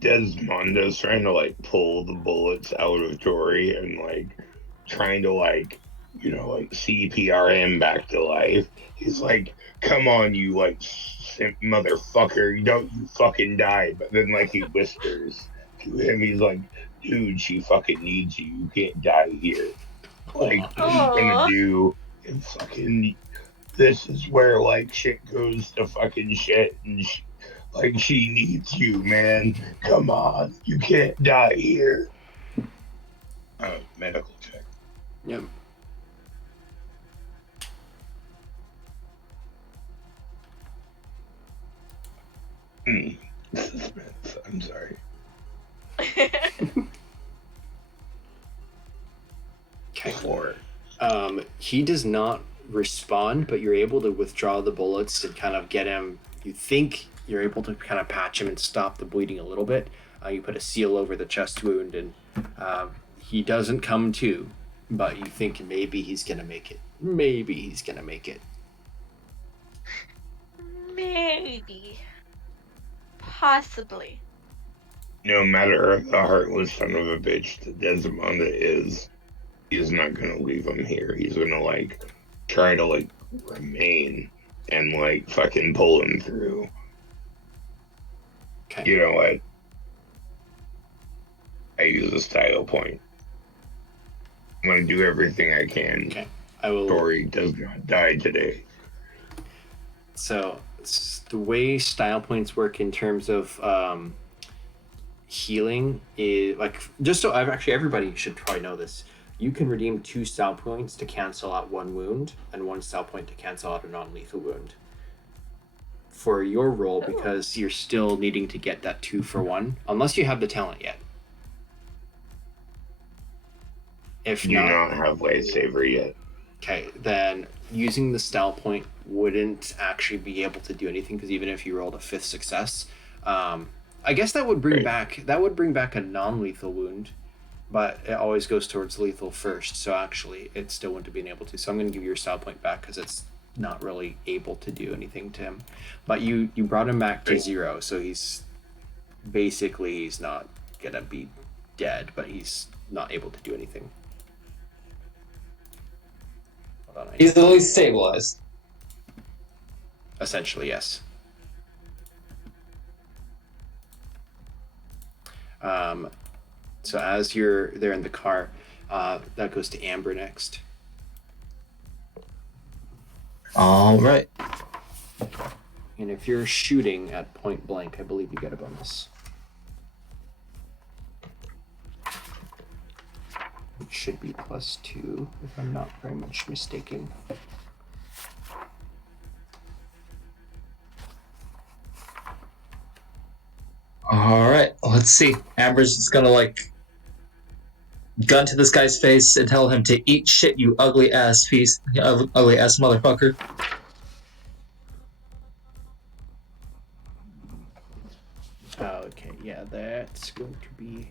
Desdemona's trying to like pull the bullets out of Tori and like trying to like CPR him back to life. He's like, "Come on, you like simp motherfucker! You fucking die!" But then like he whispers to him, he's like, "Dude, she fucking needs you. You can't die here. Like, what are you gonna do? And fucking, this is where like shit goes to fucking shit, and like she needs you, man. Come on, you can't die here." Medical check. Yep. Suspense. I'm sorry. before. He does not respond, but you're able to withdraw the bullets and kind of get him. You think you're able to kind of patch him and stop the bleeding a little bit. You put a seal over the chest wound, and he doesn't come to, but you think maybe he's gonna make it. Maybe he's gonna make it. Maybe. Possibly. No matter the heartless son of a bitch that Desdemona is, he's not gonna leave him here. He's gonna try to remain and fucking pull him through. Okay. You know what? I use a style point. I'm gonna do everything I can. Okay. I will. Tori does not die today. So the way style points work in terms of healing is just so everybody should probably know this. You can redeem 2 style points to cancel out 1 wound and 1 style point to cancel out a non-lethal wound. For your roll, because you're still needing to get that 2 for 1, unless you have the talent yet. If Do not have lightsaber yet. Okay, then using the style point wouldn't actually be able to do anything, because even if you rolled a 5th success, I guess that would bring back a non-lethal wound, but it always goes towards lethal first. So actually, it still wouldn't have been able to. So I'm going to give you your style point back because it's not really able to do anything to him. But you brought him back to 0, so he's not gonna be dead, but he's not able to do anything. He's at least stabilized. Essentially, yes. So as you're there in the car, that goes to Amber next. All right. And if you're shooting at point blank, I believe you get a bonus. It should be +2, if I'm not very much mistaken. All right. Let's see. Amber's just gonna gun to this guy's face and tell him to eat shit, you ugly ass piece, ugly ass motherfucker. Okay, yeah, that's going to be.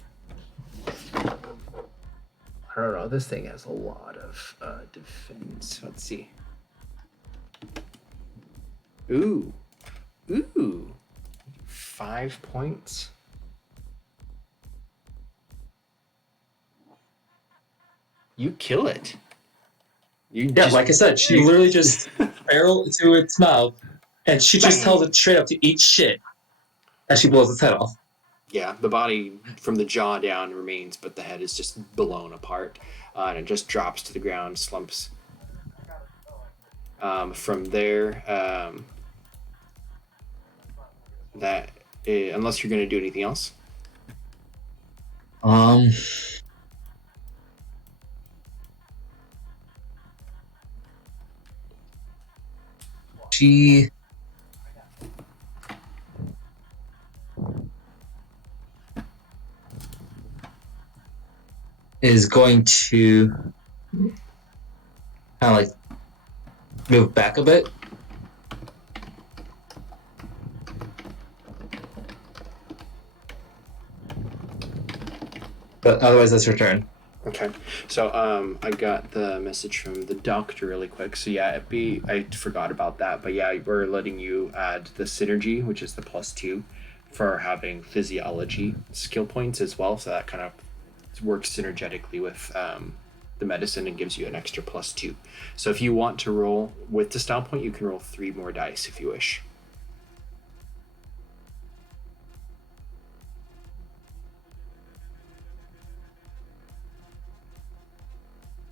I don't know. This thing has a lot of defense. Let's see. Ooh. 5 points. You kill it. Like I said, she literally just barreled into its mouth, and she just tells it straight up to eat shit as she blows its head off. Yeah, the body from the jaw down remains, but the head is just blown apart, and it just drops to the ground, slumps. From there, unless you're going to do anything else. She is going to kind of move back a bit. But otherwise, that's her turn. Okay, so I got the message from the doctor really quick. So yeah, I forgot about that, but yeah, we're letting you add the synergy, which is the +2, for having physiology skill points as well. So that kind of works synergetically with the medicine and gives you an extra +2. So if you want to roll with the style point, you can roll 3 more dice if you wish.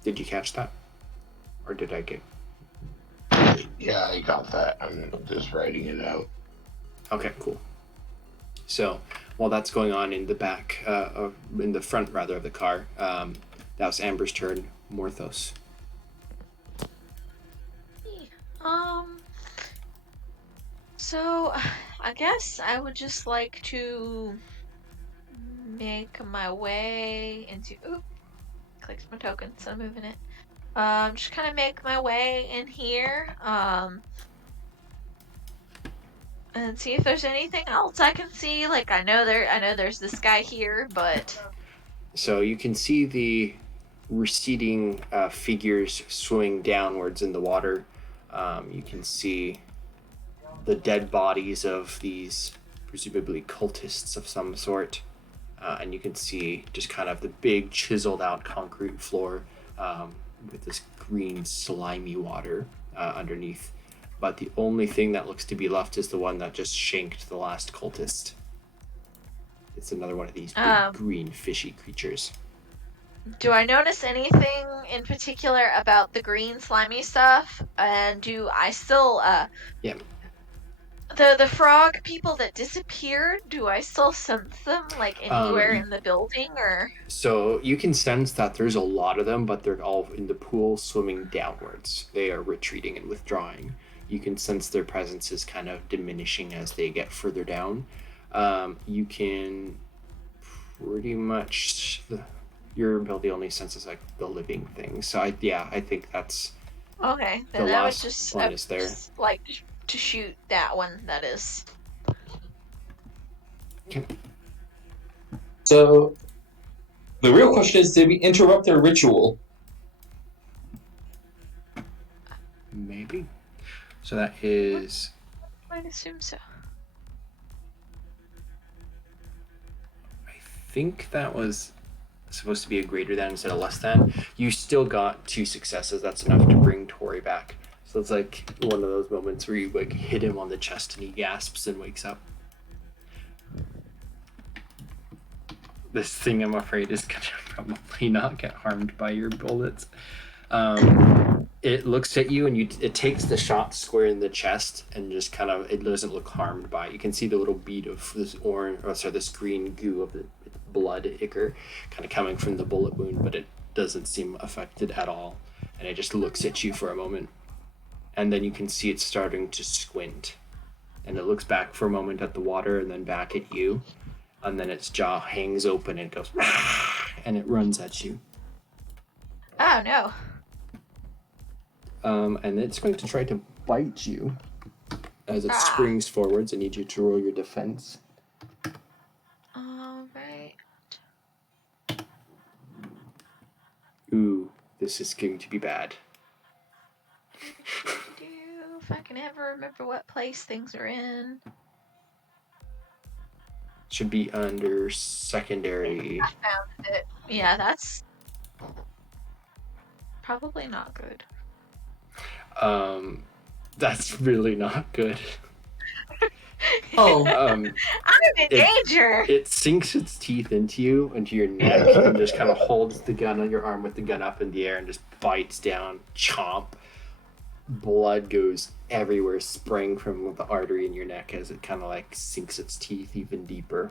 Did you catch that? Or did I get... Yeah, I got that. I'm just writing it out. Okay, cool. So while that's going on in the back, in the front rather of the car, that was Amber's turn. Morthos. So I guess I would just like to make my way into clicked my token, so I'm moving it. Just kind of make my way in here. And see if there's anything else I can see. Like I know there's this guy here, but So you can see the receding figures swimming downwards in the water. You can see the dead bodies of these presumably cultists of some sort. And you can see just kind of the big chiseled out concrete floor with this green slimy water underneath. But the only thing that looks to be left is the one that just shanked the last cultist. It's another one of these big green fishy creatures. do I notice anything in particular about the green slimy stuff? And do I still Yeah. the frog people that disappeared, do I still sense them like anywhere in the building or? So you can sense that there's a lot of them, but they're all in the pool swimming downwards. They are retreating and withdrawing. You can sense their presence is kind of diminishing as they get further down. You can pretty much your ability only senses like the living things. So I think that's Okay, the then I would last just one is there. just like to shoot that one. That is. So, the real question is, did we interrupt their ritual? Maybe. So that is I'd assume so. I think that was supposed to be a greater than instead of less than. You still got 2 successes. That's enough to bring Tori back. So it's like one of those moments where you like hit him on the chest and he gasps and wakes up. This thing, I'm afraid, is gonna probably not get harmed by your bullets. It looks at you and it takes the shot square in the chest and just kind of, it doesn't look harmed by it. You can see the little bead of this green goo of the blood ichor kind of coming from the bullet wound, but it doesn't seem affected at all. And it just looks at you for a moment. And then you can see it starting to squint. And it looks back for a moment at the water and then back at you. And then its jaw hangs open and it goes, and it runs at you. Oh no. And it's going to try to bite you as it springs forwards. I need you to roll your defense. All right. Ooh, this is going to be bad. If I can ever remember what place things are in. Should be under secondary. I found it. Yeah, that's probably not good. That's really not good. Oh, I'm in danger. It sinks its teeth into your neck, and just kind of holds the gun on your arm with the gun up in the air and just bites down, chomp. Blood goes everywhere, spraying from the artery in your neck as it kind of like sinks its teeth even deeper.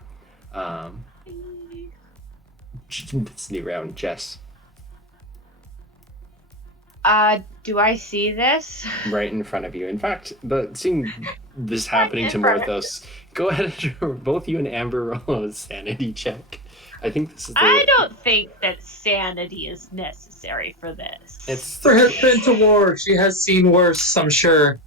It's new round, Jess. Do I see this? Right in front of you. In fact, seeing this happening to Morthos, go ahead and both you and Amber roll a sanity check. I think this is I don't think that sanity is necessary for this. It's for her been to war, she has seen worse, I'm sure.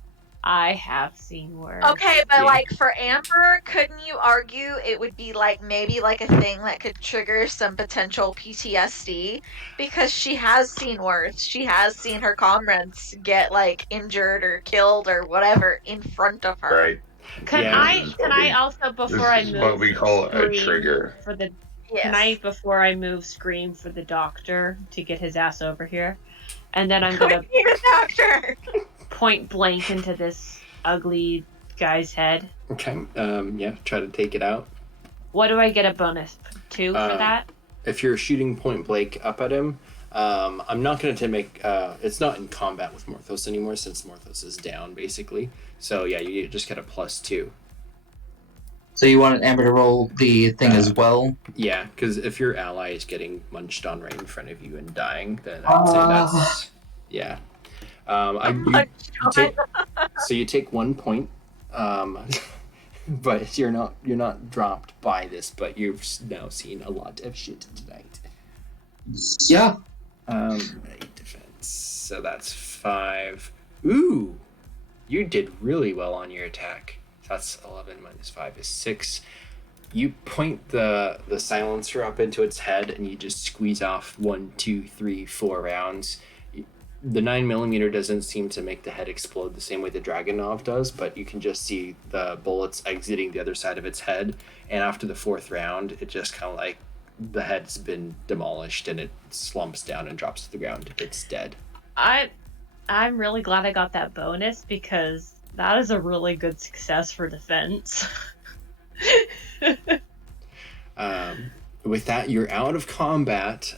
I have seen worse. Okay, but Yeah. like for Amber, couldn't you argue it would be like maybe like a thing that could trigger some potential PTSD? Because she has seen worse. She has seen her comrades get like injured or killed or whatever in front of her. Right. Can Yeah. I also before I This is move what we call a scream trigger. for the Yes. Can I before I move scream for the doctor to get his ass over here? And then I'm gonna You're a doctor. point blank into this ugly guy's head. Okay. Yeah, try to take it out. What do I get a bonus to for that? If you're shooting point blank up at him, I'm not going to make... it's not in combat with Morthos anymore since Morthos is down, basically. So yeah, you just get a +2. So you wanted Amber to roll the thing as well? Yeah, because if your ally is getting munched on right in front of you and dying, then I'd say that's... Yeah. You take 1 point, but you're not dropped by this, but you've now seen a lot of shit tonight. Yeah. 8 defense. So that's 5. Ooh, you did really well on your attack. That's 11 minus 5 is 6. You point the silencer up into its head, and you just squeeze off 1, 2, 3, 4 rounds. The 9mm doesn't seem to make the head explode the same way the Dragonov does, but you can just see the bullets exiting the other side of its head. And after the 4th round, it just kind of like the head's been demolished, and it slumps down and drops to the ground. It's dead. I'm really glad I got that bonus because that is a really good success for defense. With that, you're out of combat.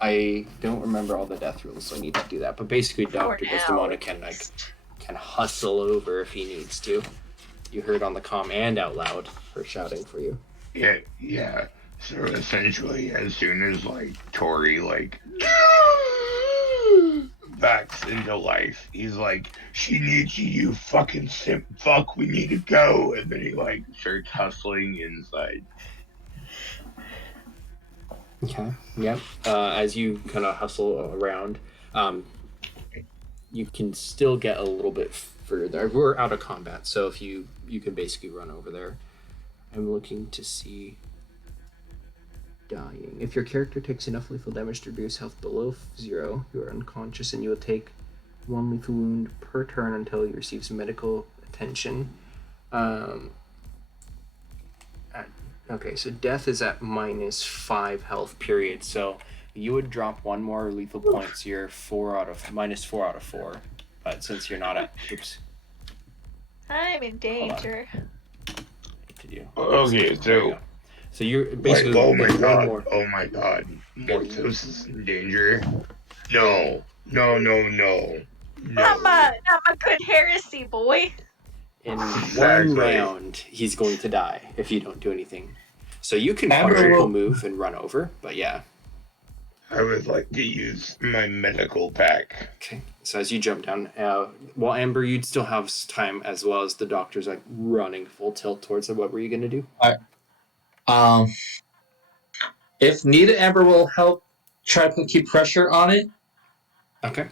I don't remember all the death rules, so I need to do that. But basically, Dr. Desdemona can hustle over if he needs to. You heard on the comm and out loud her shouting for you. Yeah. So essentially, as soon as like Tori like backs into life, he's like, "She needs you, you fucking simp fuck. We need to go." And then he like starts hustling inside. Okay. Yep. As you kind of hustle around, you can still get a little bit further. We're out of combat, so if you can basically run over there. I'm looking to see dying. If your character takes enough lethal damage to reduce health below 0, you are unconscious, and you will take 1 lethal wound per turn until you receive some medical attention. Okay, so death is at minus 5 health, period. So you would drop 1 more lethal point, so you're minus 4 out of 4. But since you're not at... Oops. I'm in danger. Okay, so you're basically... Like, oh my god. Morthos is in danger. No. Not my good heresy, boy. In 1 round, he's going to die if you don't do anything. So you can quadruple move and run over, but yeah. I would like to use my medical pack. Okay, so as you jump down, well, Amber, you'd still have time as well as the doctor's like running full tilt towards it. What were you going to do? If needed, Amber will help try to keep pressure on it. Okay.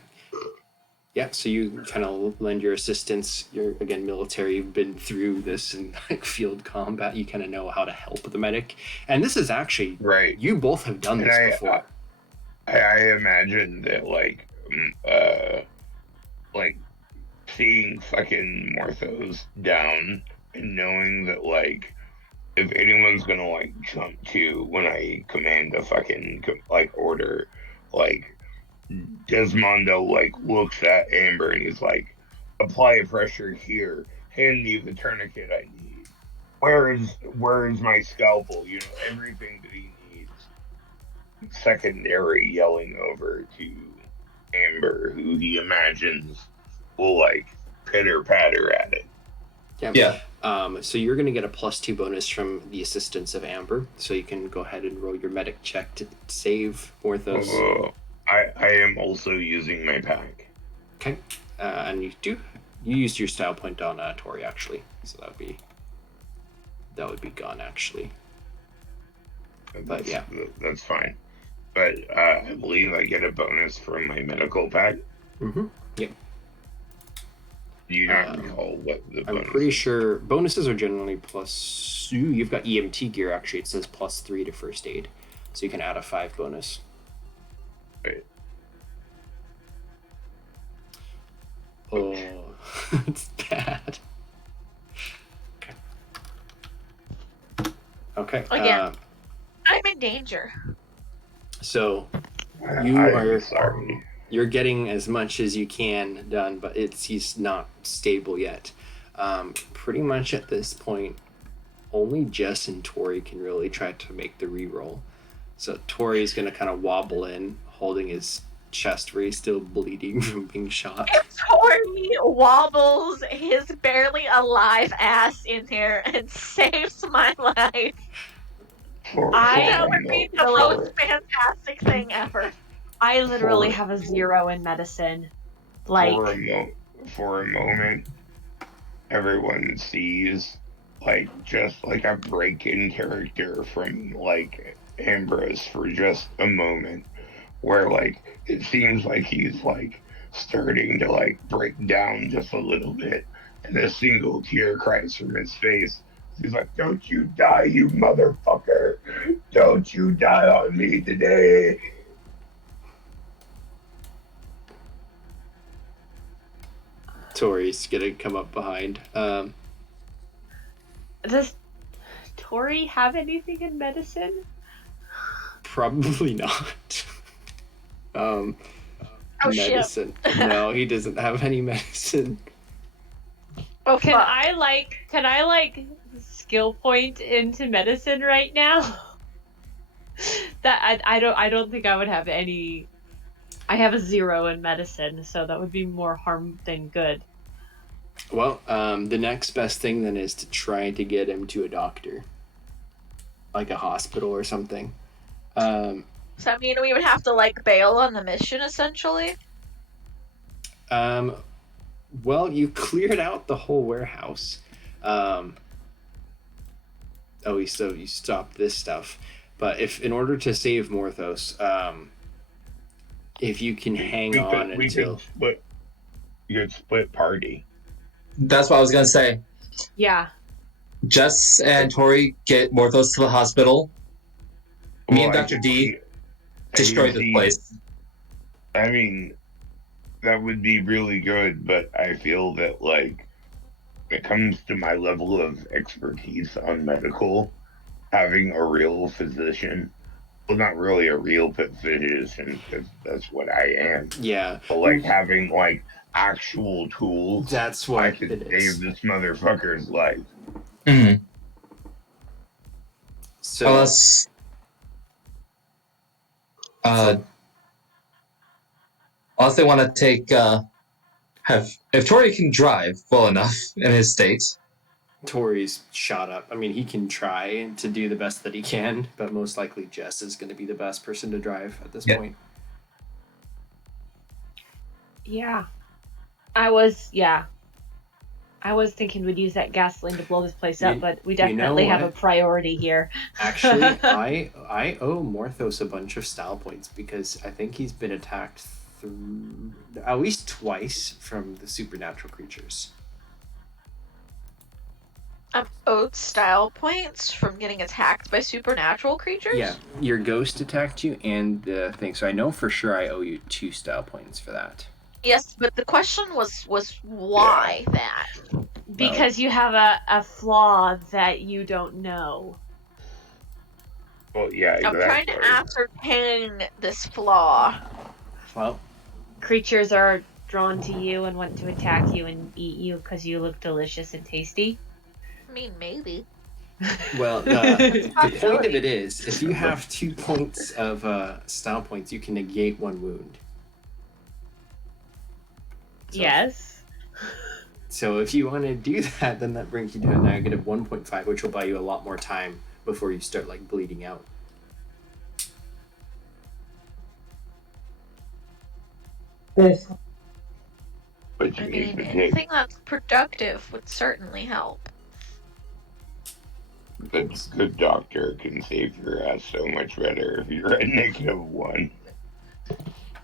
Yeah, so you kind of lend your assistance. You're, again, military. You've been through this in like field combat. You kind of know how to help the medic. And this is actually... Right. You both have done this before. I imagine that, like seeing fucking Morthos down and knowing that, like, if anyone's gonna, like, jump to when I command a fucking, like, order, like, Desmondo like looks at Amber and he's like, "Apply pressure here. Hand me the tourniquet I need. Where is my scalpel? You know, everything that he needs." Secondary yelling over to Amber, who he imagines will like pitter patter at it. Yeah. So you're gonna get a +2 bonus from the assistance of Amber. So you can go ahead and roll your medic check to save Morthos. I am also using my pack. Okay, and you used your style point on Tori actually, so that would be gone actually. But yeah, that's fine. But I believe I get a bonus from my medical pack. Mm-hmm. Yep. Do you not recall what the bonus? I'm pretty sure bonuses are generally plus. You've got EMT gear actually. It says +3 to first aid, so you can add a 5 bonus. Right. Oh, it's bad. Okay. Again, I'm in danger. So sorry. You're getting as much as you can done, but he's not stable yet. Pretty much at this point, only Jess and Tori can really try to make the reroll. So Tori's gonna kind of wobble in, holding his chest where he's still bleeding from being shot. If Tori wobbles his barely alive ass in there and saves my life, that would be the most fantastic thing ever. I literally have a 0 in medicine. Like, for a moment, everyone sees like just like a break in character from like Ambrose for just a moment, where like it seems like he's like starting to like break down just a little bit, and a single tear cries from his face. He's like, "Don't you die, you motherfucker! Don't you die on me today!" Tori's gonna come up behind. Does Tori have anything in medicine? Probably not. Oh shit. Medicine. No, he doesn't have any medicine. Oh Can fuck. I skill point into medicine right now? That I don't think I would have any. I have a 0 in medicine, so that would be more harm than good. Well, the next best thing then is to try to get him to a doctor, like a hospital or something. So I mean, we would have to like bail on the mission essentially. Well, you cleared out the whole warehouse. So you stopped this stuff. But if in order to save Morthos, if you can hang on until You could split party. That's what I was gonna say. Yeah. Jess and Tori get Morthos to the hospital. Me and Well, Dr. D destroy this place. I mean, that would be really good, but I feel that, like, when it comes to my level of expertise on medical, having a real physician, well, not really a real physician, because that's what I am, yeah, but, like, having, like, actual tools, that's what I could it save is. this motherfucker's life. Mm-hmm. So Unless, unless they want to take if Tori can drive well enough in his state. Tori's shot up. I mean, he can try to do the best that he can, but most likely Jess is going to be the best person to drive at this point. Yeah. I was thinking we'd use that gasoline to blow this place up, but we definitely have a priority here. Actually, I owe Morthos a bunch of style points because I think he's been attacked at least twice from the supernatural creatures. Owed style points from getting attacked by supernatural creatures? Yeah, your ghost attacked you and the thing. So I know for sure I owe you 2 style points for that. Yes, but the question was why that? Because you have a flaw that you don't know. Well, yeah, exactly. I'm trying to ascertain this flaw. Well, Creatures are drawn to you and want to attack you and eat you because you look delicious and tasty. I mean, maybe. well, the point of it is, if you have 2 points of style points, you can negate 1 wound. So, yes. So if you want to do that, then that brings you to a negative 1.5, which will buy you a lot more time before you start like bleeding out. But I mean, anything that's productive would certainly help. The good doctor can save your ass so much better if you're at -1.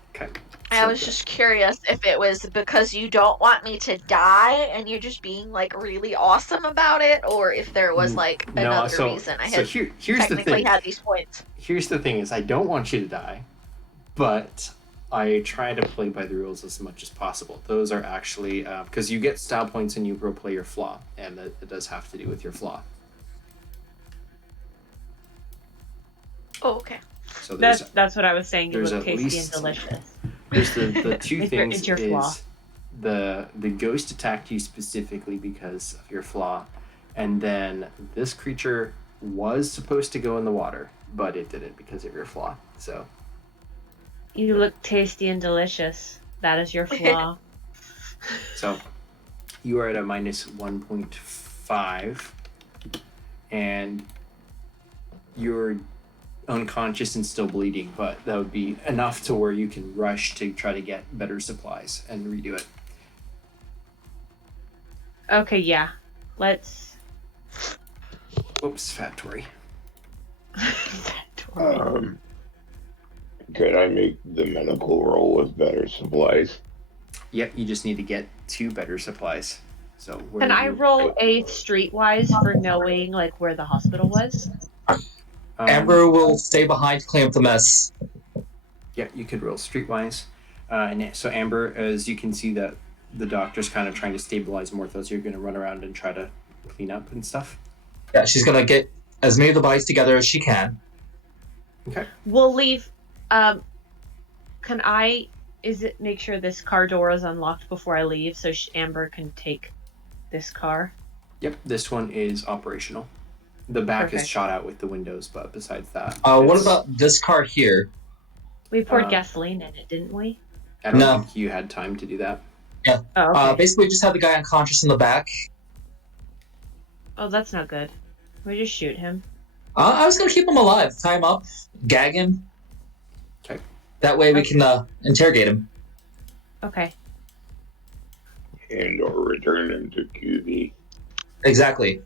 Okay. I was just curious if it was because you don't want me to die and you're just being like really awesome about it, or if there was like another reason. I had here's technically the thing. had these points. Here's the thing: is I don't want you to die, but I try to play by the rules as much as possible. Those are actually because you get style points and you roleplay your flaw, and it does have to do with your flaw. Oh, okay. So That's what I was saying. You there's look at tasty least- and delicious. There's the 2 things it's your flaw. is the ghost attacked you specifically because of your flaw, and then this creature was supposed to go in the water, but it didn't because of your flaw. So You look tasty and delicious. That is your flaw. so you are at a minus 1.5, and you're unconscious and still bleeding, but that would be enough to where you can rush to try to get better supplies and redo it. Okay, yeah. Let's. Oops, fat Tori. Fat Tori. Could I make the medical roll with better supplies? Yep, you just need to get 2 better supplies. So where Can I you- roll a streetwise for knowing like where the hospital was? Amber will stay behind to clean up the mess. Yeah, you could roll streetwise. And so Amber, as you can see that the doctor's kind of trying to stabilize Morthos, you're going to run around and try to clean up and stuff. Yeah, she's gonna get as many of the bodies together as she can. Okay. We'll leave. Can I? Is it make sure this car door is unlocked before I leave so Amber can take this car? Yep, this one is operational. The back is Perfect. shot out with the windows, but besides that, What it's- about this car here? We poured gasoline in it, didn't we? I don't No. think you had time to do that. Oh, okay. Basically, just have the guy unconscious in the back. Oh, that's not good. We just shoot him. I was gonna keep him alive, tie him up, gag him. Okay. That way we can interrogate him. Okay. And or return him to QB. Exactly.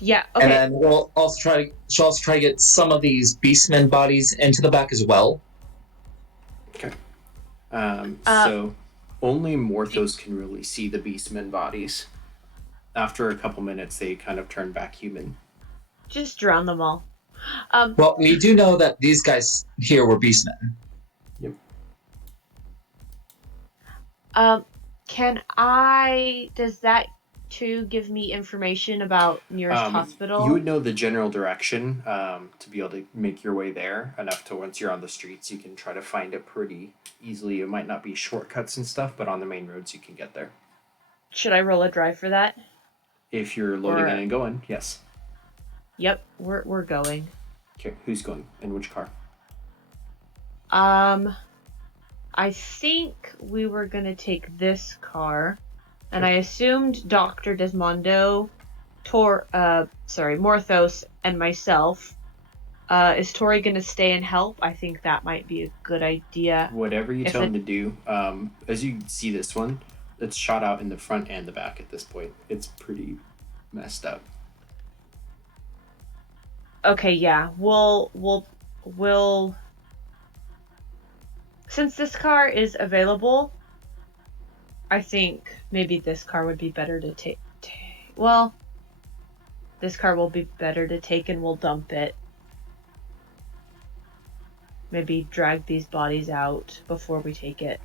Yeah. Okay. And then she'll also try to get some of these beastmen bodies into the back as well. So only Morthos can really see the beastmen bodies. After a couple minutes, they kind of turn back human. Just drown them all. Well, we do know that these guys here were beastmen. Can I? Does that too give me information about nearest hospital? You would know the general direction to be able to make your way there. Enough to once you're on the streets, you can try to find it pretty easily. It might not be shortcuts and stuff, but on the main roads, you can get there. Should I roll a drive for that? If you're loading in and going, yes. Yep, we're going. Okay, who's going? In which car? I think we were gonna take this car, and I assumed Dr. Desmondo, Morthos, and myself. Is Tori gonna stay and help? I think that might be a good idea. Whatever you tell him to do. As you see this one, it's shot out in the front and the back at this point. It's pretty messed up. Okay, yeah. We'll since this car is available, I think maybe this car would be better to take. Well, this car will be better to take and we'll dump it. Maybe drag these bodies out before we take it.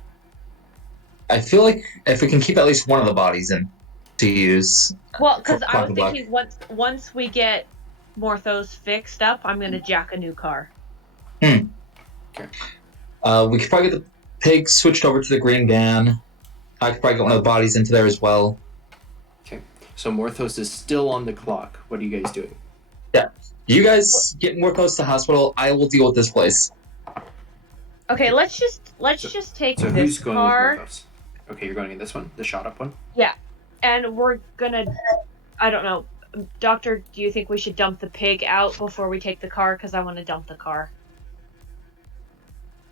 I feel like if we can keep at least one of the bodies in to use. Well, because for I was Black. thinking once we get Morthos fixed up, I'm gonna jack a new car. We could probably get the pig switched over to the green van. I could probably get one of the bodies into there as well. Okay, so Morthos is still on the clock. What are you guys doing? You guys get more close to the hospital. I will deal with this place. Okay, let's just take So this who's going car. with Morthos? Okay, you're going in this one, the shot up one. And we're gonna, I don't know, Doctor, do you think we should dump the pig out before we take the car? Because I want to dump the car.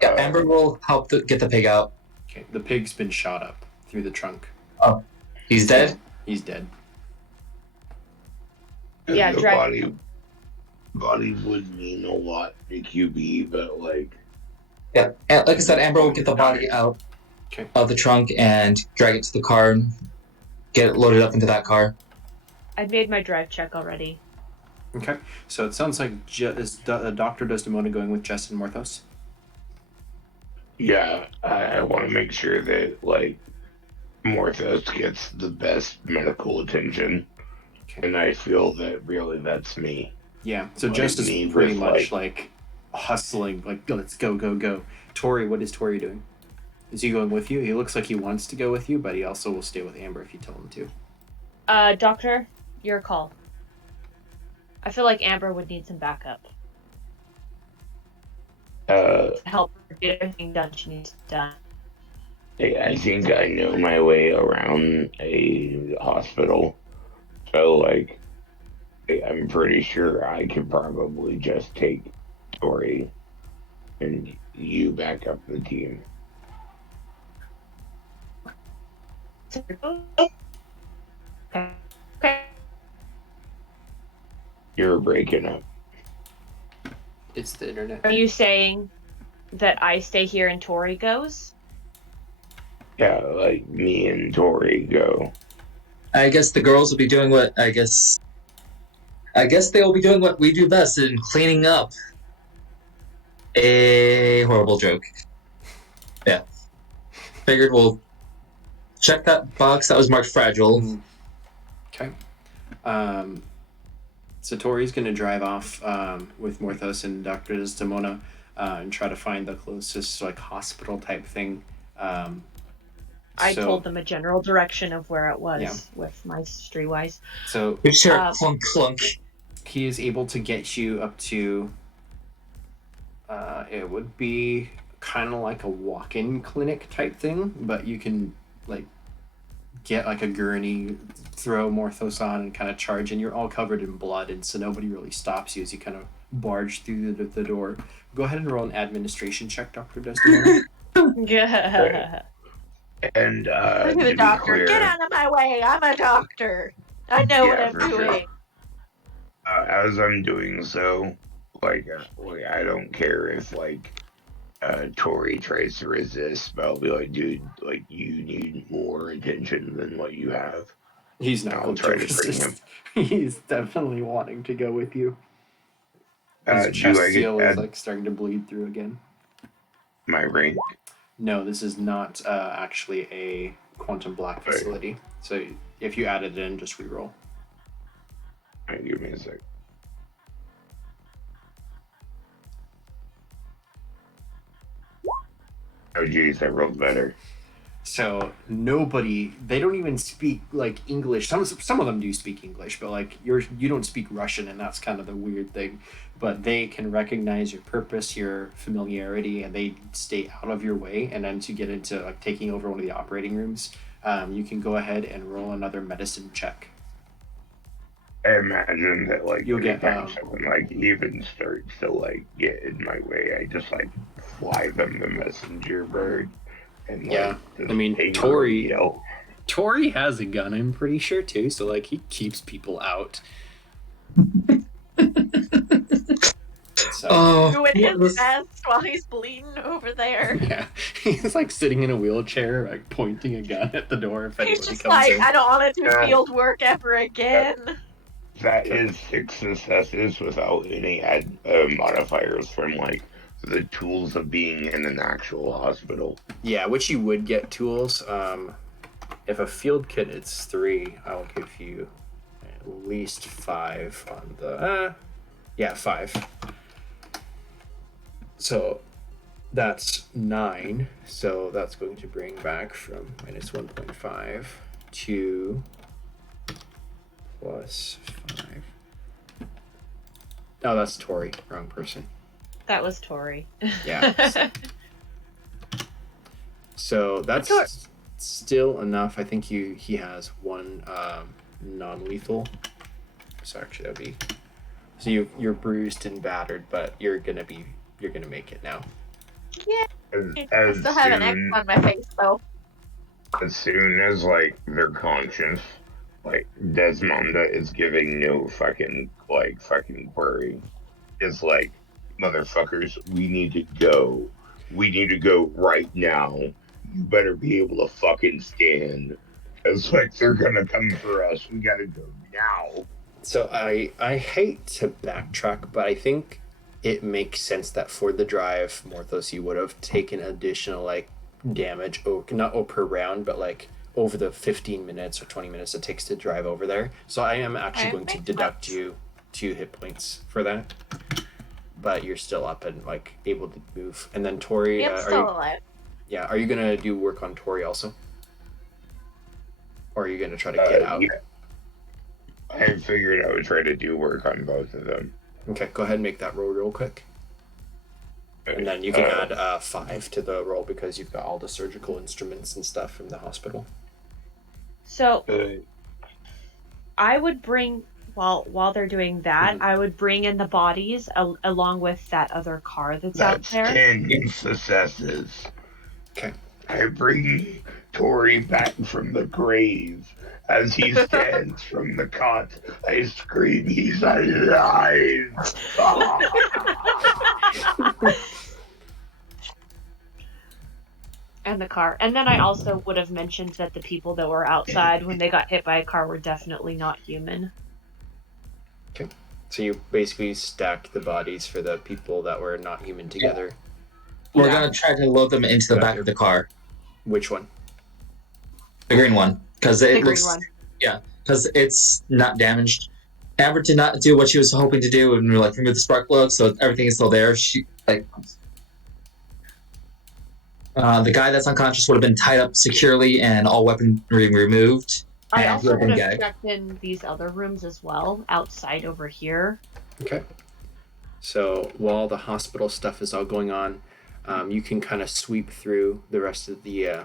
Yeah, Amber will help get the pig out. Okay, the pig's been shot up through the trunk. He's dead? He's dead. Yeah, the drag- body would mean a lot to QB, but like Yeah, and like I said, Amber will get the body out of the trunk and drag it to the car and get it loaded up into that car. I made my drive check already. Okay, so it sounds like is Dr. Desdemona going with Jess and Morthos? yeah, I want to make sure that like Morthos gets the best medical attention, and I feel that really that's me. Yeah, so Like Jess is me pretty with, much like hustling, like let's go, go, go. Tori, what is Tori doing? Is he going with you? He looks like he wants to go with you, but he also will stay with Amber if you tell him to. Doctor, your call. I feel like Amber would need some backup to help her get everything done she needs done. I think I know my way around a hospital, so like I'm pretty sure I could probably just take Tori and you back up the team. Okay. You're breaking up. It's the internet. Are you saying that I stay here and Tori goes? Yeah, like me and Tori go. I guess the girls will be doing what I guess they will be doing what we do best in cleaning up. A horrible joke. Yeah. Figured we'll check that box that was marked fragile. Okay. So Tori's going to drive off with Morthos and Dr. Desdemona and try to find the closest like hospital type thing. I told them a general direction of where it was Yeah. with my streetwise. So We share clunk clunk. he is able to get you up to. It would be kind of like a walk-in clinic type thing, but you can like get like a gurney, throw Morthos on, and kind of charge, and you're all covered in blood, and so nobody really stops you as you kind of barge through the door. Go ahead and roll an administration check, Dr. Desdemona. Yeah. And Look at to the be doctor. clear, Get out of my way. I'm a doctor. I know what Yeah, I'm for sure. doing. as I'm doing so, like I don't care if Tori tries to resist, but I'll be like, dude, like you need more attention than what you have. He's not I'll going try to to bring resist. He's definitely wanting to go with you. His do chest I seal get is like starting to bleed through again. my rank? No, this is not actually a quantum black facility. So if you added it in, just reroll. Alright, give me a sec. Oh geez, I rolled better. So they don't even speak like English. Some of them do speak English, but like you don't speak Russian, and that's kind of the weird thing. But they can recognize your purpose, your familiarity, and they stay out of your way. And then to get into like taking over one of the operating rooms, you can go ahead and roll another medicine check. I imagine that like You'll every get, time someone like even starts to like get in my way, I just like fly them the messenger bird. And, like, Yeah, just I mean, angrily yell. Tori has a gun, I'm pretty sure too. So like he keeps people out. So Doing his was- best while he's bleeding over there. yeah, he's like sitting in a wheelchair, like pointing a gun at the door if anybody He's just comes like, in. I don't want to do Yeah. field work ever again. That is 6 successes without any modifiers from like the tools of being in an actual hospital. Yeah, which you would get tools. If a field kit is 3, I'll give you at least 5 on the. 5. So that's 9. So that's going to bring back from minus 1.5 to plus 5. Oh, that's Tori. Wrong person. That was Tori. Yeah. So that's still enough. I think he has 1 non-lethal. So actually that'd be. So you're bruised and battered, but you're gonna make it now. Yeah. I still have an X on my face though. As soon as like they're conscious, like Desmond is giving no fucking worry. It's like, motherfuckers, we need to go. We need to go right now. You better be able to fucking stand. It's like they're gonna come for us. We gotta go now. So I hate to backtrack, but I think it makes sense that for the drive, Morthos, you would have taken additional like damage, not per round, but like over the 15 minutes or 20 minutes it takes to drive over there. So I am actually going to deduct you 2 hit points for that. But you're still up and like able to move. And then Tori, I'm still alive. Yeah, are you gonna do work on Tori also? Or are you gonna try to get out? Yeah. I figured I would try to do work on both of them. Okay, go ahead and make that roll real quick. And then you can add 5 to the roll because you've got all the surgical instruments and stuff from the hospital. So I would bring while they're doing that, I would bring in the bodies along with that other car that's out there. 10 successes. Okay. I bring Tori back from the grave. As he stands from the cot, I scream, he's alive! And the car. And then I also would have mentioned that the people that were outside when they got hit by a car were definitely not human. Okay. So you basically stacked the bodies for the people that were not human together. We're Yeah. going to try to load them into the Got back you. of the car. Which one? The green one. Because it The green looks... one. Yeah, because it's not damaged. Amber did not do what she was hoping to do and like remove the spark plug, so everything is still there. She like the guy that's unconscious would have been tied up securely and all weaponry removed. I And also would would have have been gagged. checked in these other rooms as well, outside over here. Okay. So while the hospital stuff is all going on, you can kind of sweep through the rest of the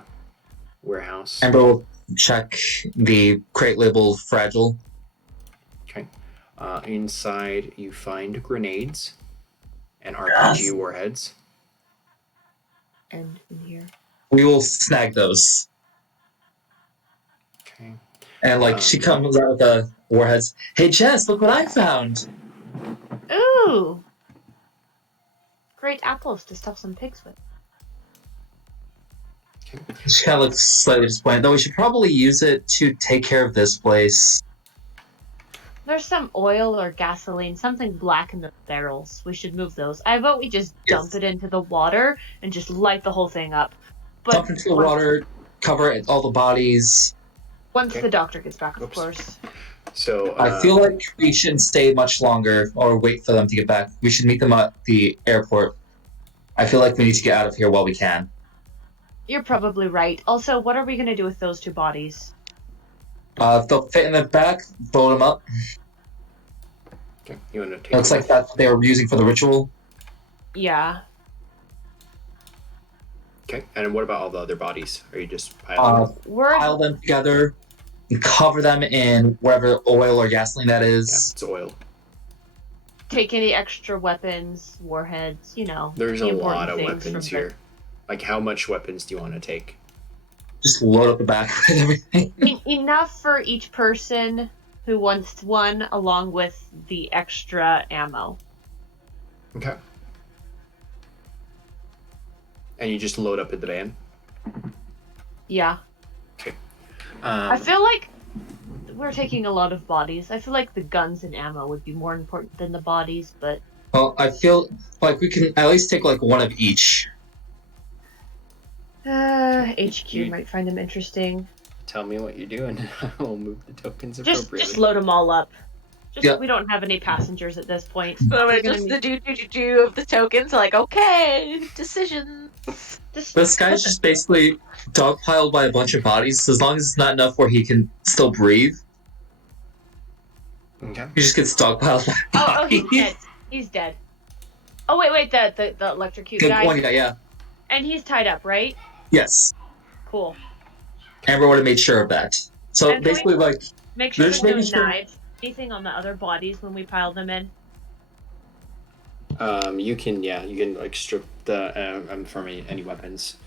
warehouse. Amber will check the crate labeled fragile. Okay. Inside, you find grenades and RPG warheads. And in here. We will snag those. Okay. And like she comes out with the warheads. Hey Jess, look what I found. Ooh! Great apples to stuff some pigs with. She kind of looks slightly disappointed, though we should probably use it to take care of this place. There's some oil or gasoline, something black in the barrels. We should move those. I vote we just dump it into the water and just light the whole thing up. But Dump into the water, cover all the bodies. once Okay. the doctor gets back, of Oops. course. So I feel like we shouldn't stay much longer or wait for them to get back. We should meet them at the airport. I feel like we need to get out of here while we can. You're probably right. Also, what are we going to do with those two bodies? If they'll fit in the back, blow them up. okay. You want to take Looks like that's what they were using for the ritual. Yeah. Okay. And what about all the other bodies? Are you just piling them? We're Pile them together and cover them in whatever oil or gasoline that Yeah, is. it's oil. take any extra weapons, warheads, you know. There's the a important lot of things weapons from the- here. Like, how much weapons do you want to take? Just load up the back with everything. Enough for each person who wants one, along with the extra ammo. Okay. And you just load up in the van? Yeah. I Um, feel like we're taking a lot of bodies. I feel like the guns and ammo would be more important than the bodies, but Well, I feel like we can at least take like one of each. HQ You- might find them interesting. tell me what you're doing. I will move the tokens Just appropriately. load them all up. Yeah. We don't have any passengers at this point. So We're it's gonna just need- the do of the tokens, like, okay, decisions. This guy's just basically dogpiled by a bunch of bodies. So as long as it's not enough where he can still breathe, Okay. he just gets dogpiled by Oh, he's bodies. dead. He's dead. Oh wait, the electrocute Good guy. one guy, yeah. And he's tied up, right? Yes. Cool. Amber would have made sure of that. So And can basically, we- like, Make sure They're there's just no making sure- knives, anything on the other bodies when we pile them in. You can like strip the from any weapons.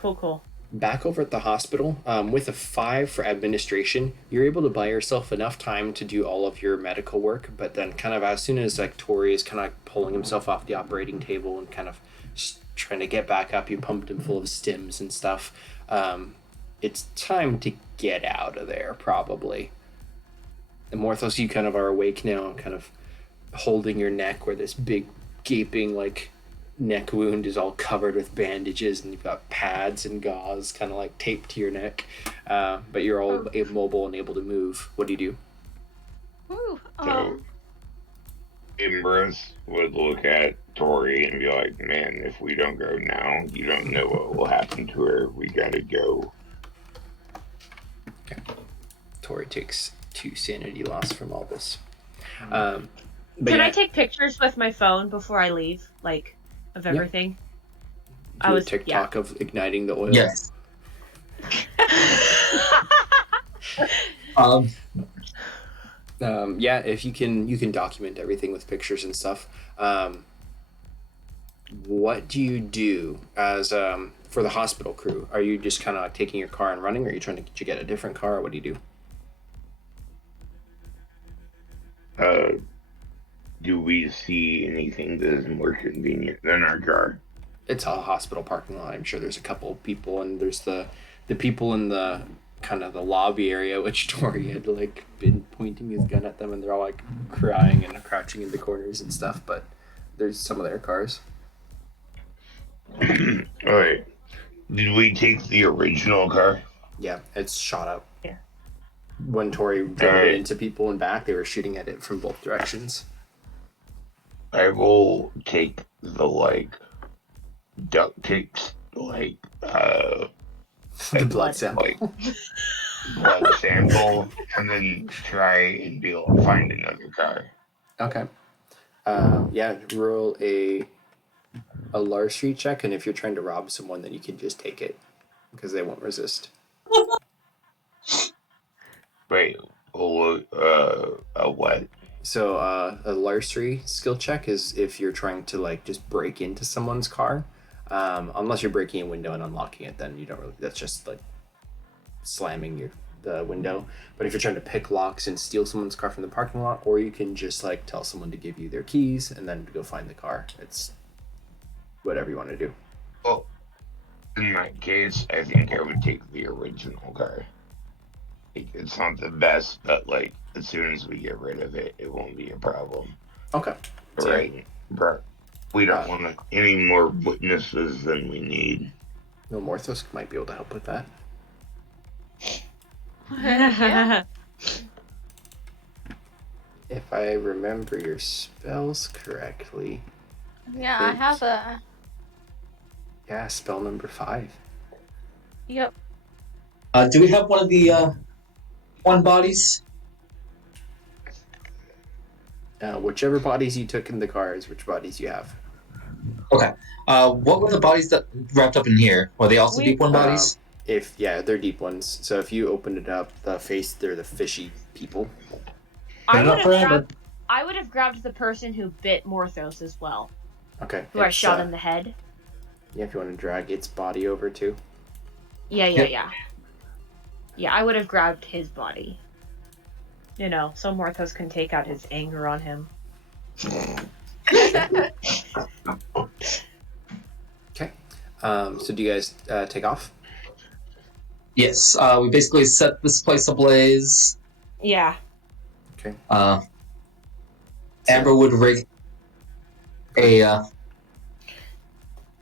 Cool. Back over at the hospital, with a 5 for administration, you're able to buy yourself enough time to do all of your medical work. But then, kind of as soon as like Tori is kind of like pulling himself off the operating table and kind of trying to get back up, you pumped him full of stims and stuff. It's time to get out of there, probably. And Morthos, you kind of are awake now and kind of holding your neck where this big gaping like neck wound is all covered with bandages and you've got pads and gauze kind of like taped to your neck, but you're all immobile and able to move. What do you do? Woo. So, Ambrose would look at Tori and be like, man, if we don't go now, you don't know what will happen to her. We gotta go. Tori takes 2 sanity loss from all this. But Can yeah, I take pictures with my phone before I leave, like, of everything? do a TikTok of igniting the oil. yes. Um, Yeah, if you can document everything with pictures and stuff. What do you do as for the hospital crew? Are you just kind of like taking your car and running, or are you trying to get a different car? Or what do you do? Do we see anything that is more convenient than our car? It's a hospital parking lot. I'm sure there's a couple people, and there's the people in the kind of the lobby area, which Tori had like been pointing his gun at them, and they're all like crying and crouching in the corners and stuff. But there's some of their cars. Alright. Did we take the original car? Yeah, it's shot up. Yeah. When Tori drove Alright. it into people and back, they were shooting at it from both directions. I will take the duct tapes, The blood sample. blood sample, and then try and be able to find another car. Okay. Yeah, roll a larceny check, and if you're trying to rob someone, then you can just take it because they won't resist. Wait, a what? So a larceny skill check is if you're trying to like just break into someone's car. Unless you're breaking a window and unlocking it, then you don't really. That's just like slamming the window. But if you're trying to pick locks and steal someone's car from the parking lot, or you can just like tell someone to give you their keys and then go find the car. It's whatever you want to do. Well, in that case, I think I would take the original car. It's not the best, but like as soon as we get rid of it, it won't be a problem. Okay. So, Right, but we don't want any more witnesses than we need. No, Morthos might be able to help with that. Yeah. If I remember your spells correctly. Yeah, I have a. Yeah, spell number 5. Yep. Do we have one of the one bodies? Whichever bodies you took in the car is which bodies you have. Okay. What were the bodies that wrapped up in here? Were they also deep one bodies? They're deep ones. So if you opened it up, they're the fishy people. I Enough for Amber. I would have grabbed the person who bit Morthos as well, Okay. who I shot in the head. Yeah, if you want to drag its body over too. Yeah. Yep. Yeah, I would have grabbed his body. You know, so Morthos can take out his anger on him. Okay. So do you guys take off? Yes. We basically set this place ablaze. Yeah. Okay. Amber would rig Amber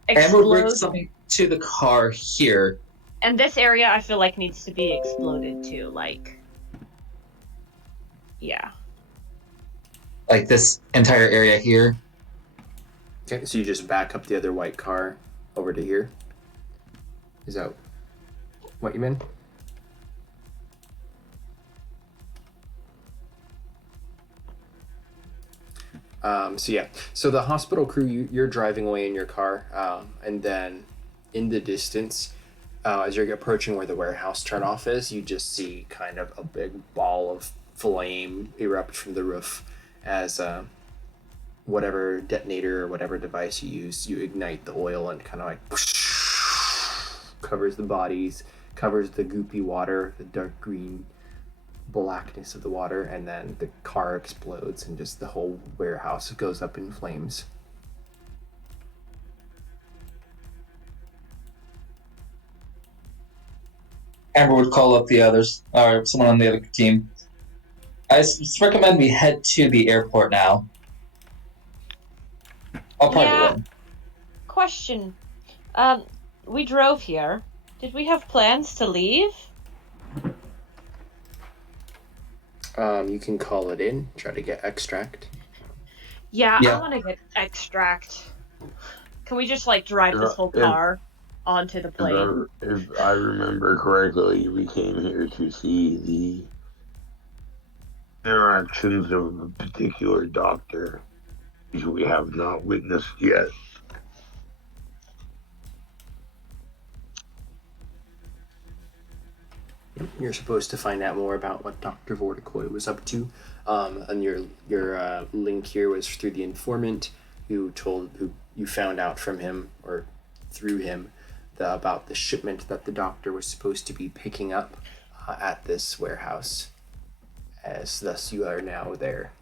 would rig Explode. something to the car here. And this area, I feel like, needs to be exploded too. Like, yeah. Like this entire area here. Okay, so you just back up the other white car over to here. Is that what you meant? So the hospital crew, you're driving away in your car, and then in the distance, as you're approaching where the warehouse turnoff is, you just see kind of a big ball of flame erupt from the roof as whatever detonator or whatever device you use, you ignite the oil and kind of like covers the bodies, covers the goopy water, the dark green blackness of the water, and then the car explodes and just the whole warehouse goes up in flames. Amber would call up the others, or someone on the other team. I recommend we head to the airport now. I'll probably Yeah. win. Question. We drove here. Did we have plans to leave? You can call it in, try to get extract. Yeah, Yeah. I want to get extract. Can we just like drive this whole Yeah. car onto the plane? If I remember correctly, we came here to see the interactions of a particular doctor, which we have not witnessed yet. You're supposed to find out more about what Doctor Vordicoy was up to, and your link here was through the informant who you found out from him or through him about the shipment that the doctor was supposed to be picking up at this warehouse. As thus you are now there.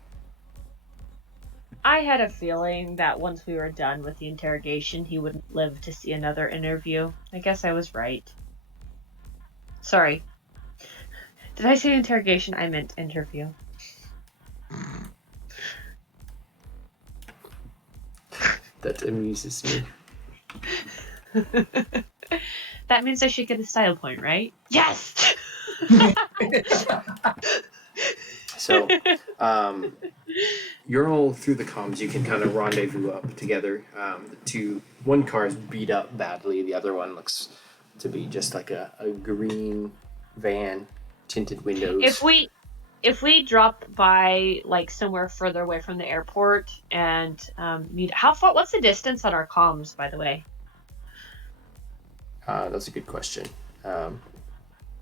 I had a feeling that once we were done with the interrogation, he wouldn't live to see another interview. I guess I was right. Sorry. Did I say interrogation? I meant interview. That amuses me. That means I should get a style point, right? Yes! So, you're all through the comms. You can kind of rendezvous up together. One car is beat up badly. The other one looks to be just like a green van, tinted windows. If we drop by like somewhere further away from the airport and meet, how far? What's the distance on our comms, by the way? That's a good question. A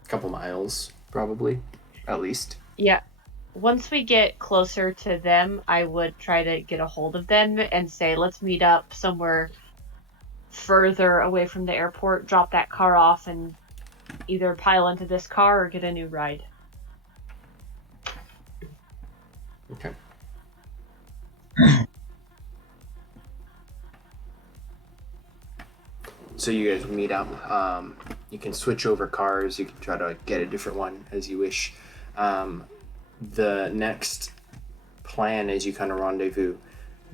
couple miles, probably, at least. Yeah. Once we get closer to them, I would try to get a hold of them and say, let's meet up somewhere further away from the airport, drop that car off, and either pile into this car or get a new ride. Okay. So you guys meet up. You can switch over cars. You can try to get a different one as you wish. The next plan is you kind of rendezvous.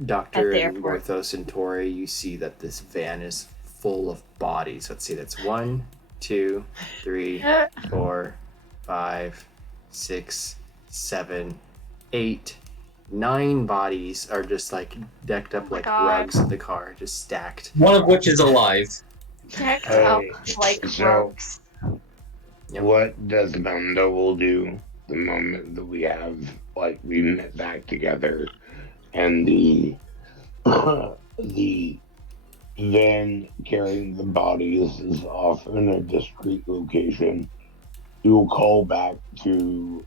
Doctor and Morthos and Tori, you see that this van is full of bodies. Let's see, that's 1, 2, 3, 4, 5, 6, 7, 8, 9 bodies are just like decked up like rugs in the car, just stacked. One of which is alive. Decked up like rugs. Yep. What Desdemona will do the moment that we have, like, we met back together and the van carrying the bodies is off in a discreet location, we will call back to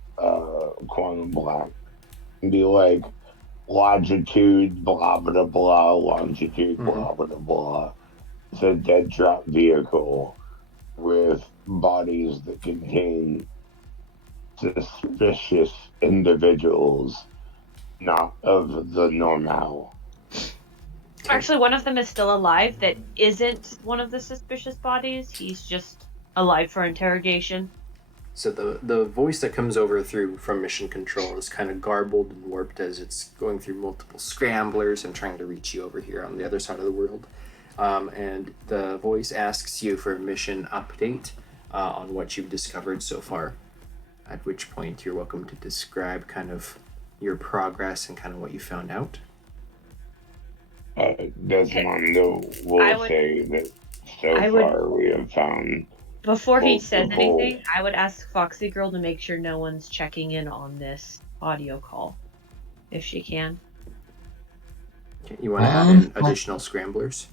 Quantum Black and be like, longitude blah blah blah, longitude blah blah blah. It's a dead drop vehicle with bodies that contain suspicious individuals, not of the normal. Actually, one of them is still alive that isn't one of the suspicious bodies. He's just alive for interrogation. So the voice that comes over through from mission control is kind of garbled and warped as it's going through multiple scramblers and trying to reach you over here on the other side of the world. And the voice asks you for a mission update on what you've discovered so far, at which point you're welcome to describe kind of your progress and kind of what you found out. Desmond will say that far we have found... Before he says anything, I would ask Foxy Girl to make sure no one's checking in on this audio call, if she can. Okay, you want to add in additional scramblers?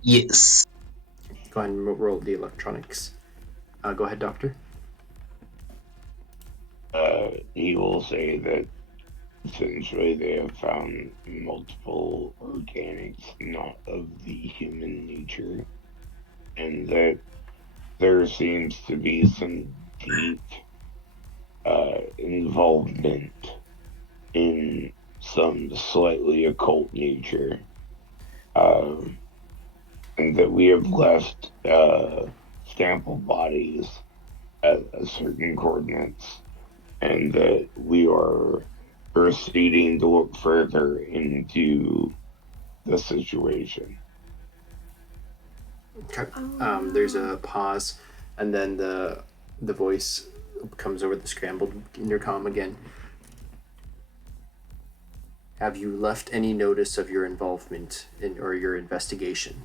Yes. Go ahead and roll the electronics. Go ahead, Doctor. He will say that essentially they have found multiple organics not of the human nature, and that there seems to be some deep involvement in some slightly occult nature, and that we have left sample bodies at certain coordinates, and that we are proceeding to look further into the situation. Okay. There's a pause, and then the voice comes over the scrambled intercom again. Have you left any notice of your involvement or your investigation?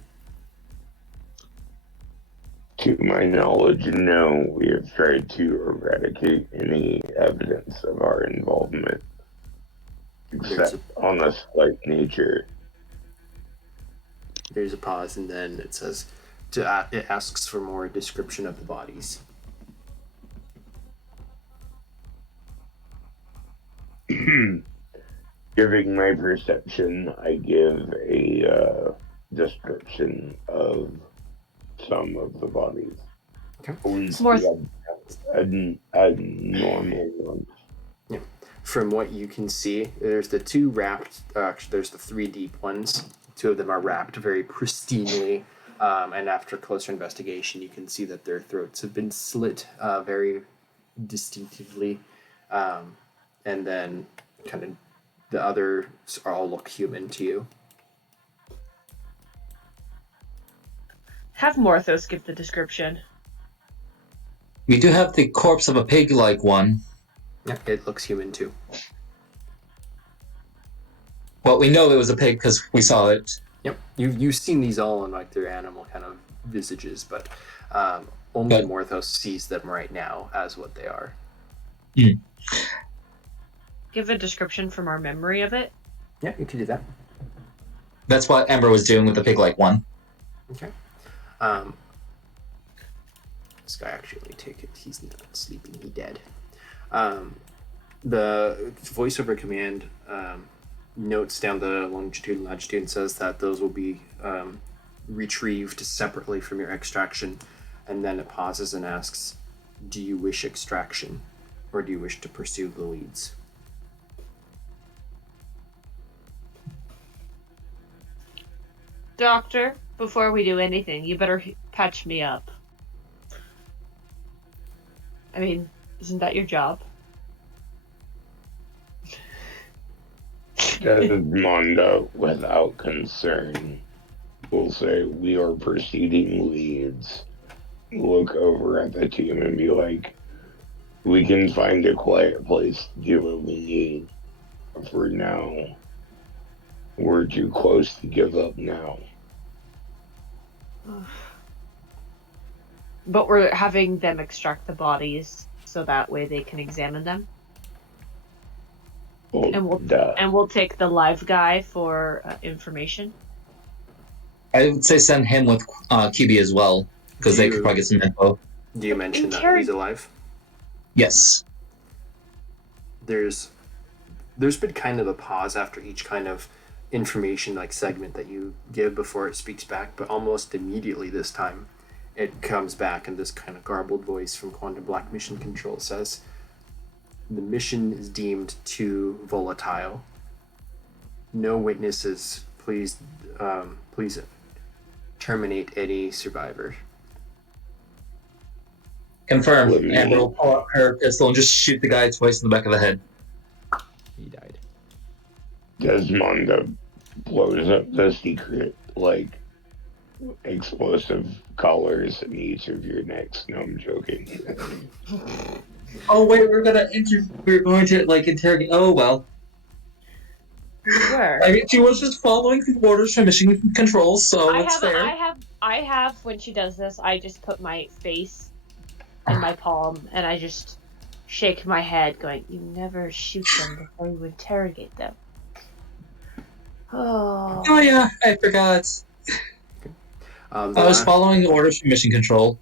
To my knowledge, no. We have tried to eradicate any evidence of our involvement, except on a slight nature. There's a pause, and then it says, it asks for more description of the bodies. Giving my perception, I give a description of some of the bodies. Okay. A normal one. Yeah. from what you can see, there's the two wrapped. Actually, there's the three deep ones. Two of them are wrapped very pristinely, and after closer investigation, you can see that their throats have been slit very distinctively, and then kind of the others all look human to you. Have Morthos give the description. We do have the corpse of a pig-like one. Yeah, it looks human too. Well, we know it was a pig because we saw it. Yep, you've seen these all in like their animal kind of visages, but only Morthos sees them right now as what they are. Mm. Give a description from our memory of it. Yeah, you can do that. That's what Amber was doing with the pig-like one. Okay. This guy actually take it. He's not sleeping. He dead. The voiceover command notes down the longitude and latitude and says that those will be retrieved separately from your extraction, and then it pauses and asks, do you wish extraction, or do you wish to pursue the leads? Doctor, before we do anything, you better patch me up. I mean, isn't that your job? Desdemona, without concern, will say, we are proceeding leads. Look over at the team and be like, we can find a quiet place to do what we need. For now, we're too close to give up now. But we're having them extract the bodies so that way they can examine them. Well, And we'll take the live guy for information. I would say send him with QB as well, because they could probably get some info. Do you mention that he's alive? Yes. There's been kind of a pause after each kind of information like segment that you give before it speaks back, but almost immediately this time it comes back in this kind of garbled voice from Quantum Black Mission Control. Says, the mission is deemed too volatile. No witnesses. Please terminate any survivor. Confirmed. Amber will pull out her pistol and just shoot the guy twice in the back of the head. He died. Desdemona blows up the secret, like, explosive collars in each of your necks. No, I'm joking. Oh wait, we're going to like interrogate. Oh well. Where? I mean, she was just following the orders from Mission Control, so it's fair. I have when she does this, I just put my face in my palm and I just shake my head, going, "You never shoot them before you interrogate them." Oh yeah, I forgot. I was following the orders from Mission Control.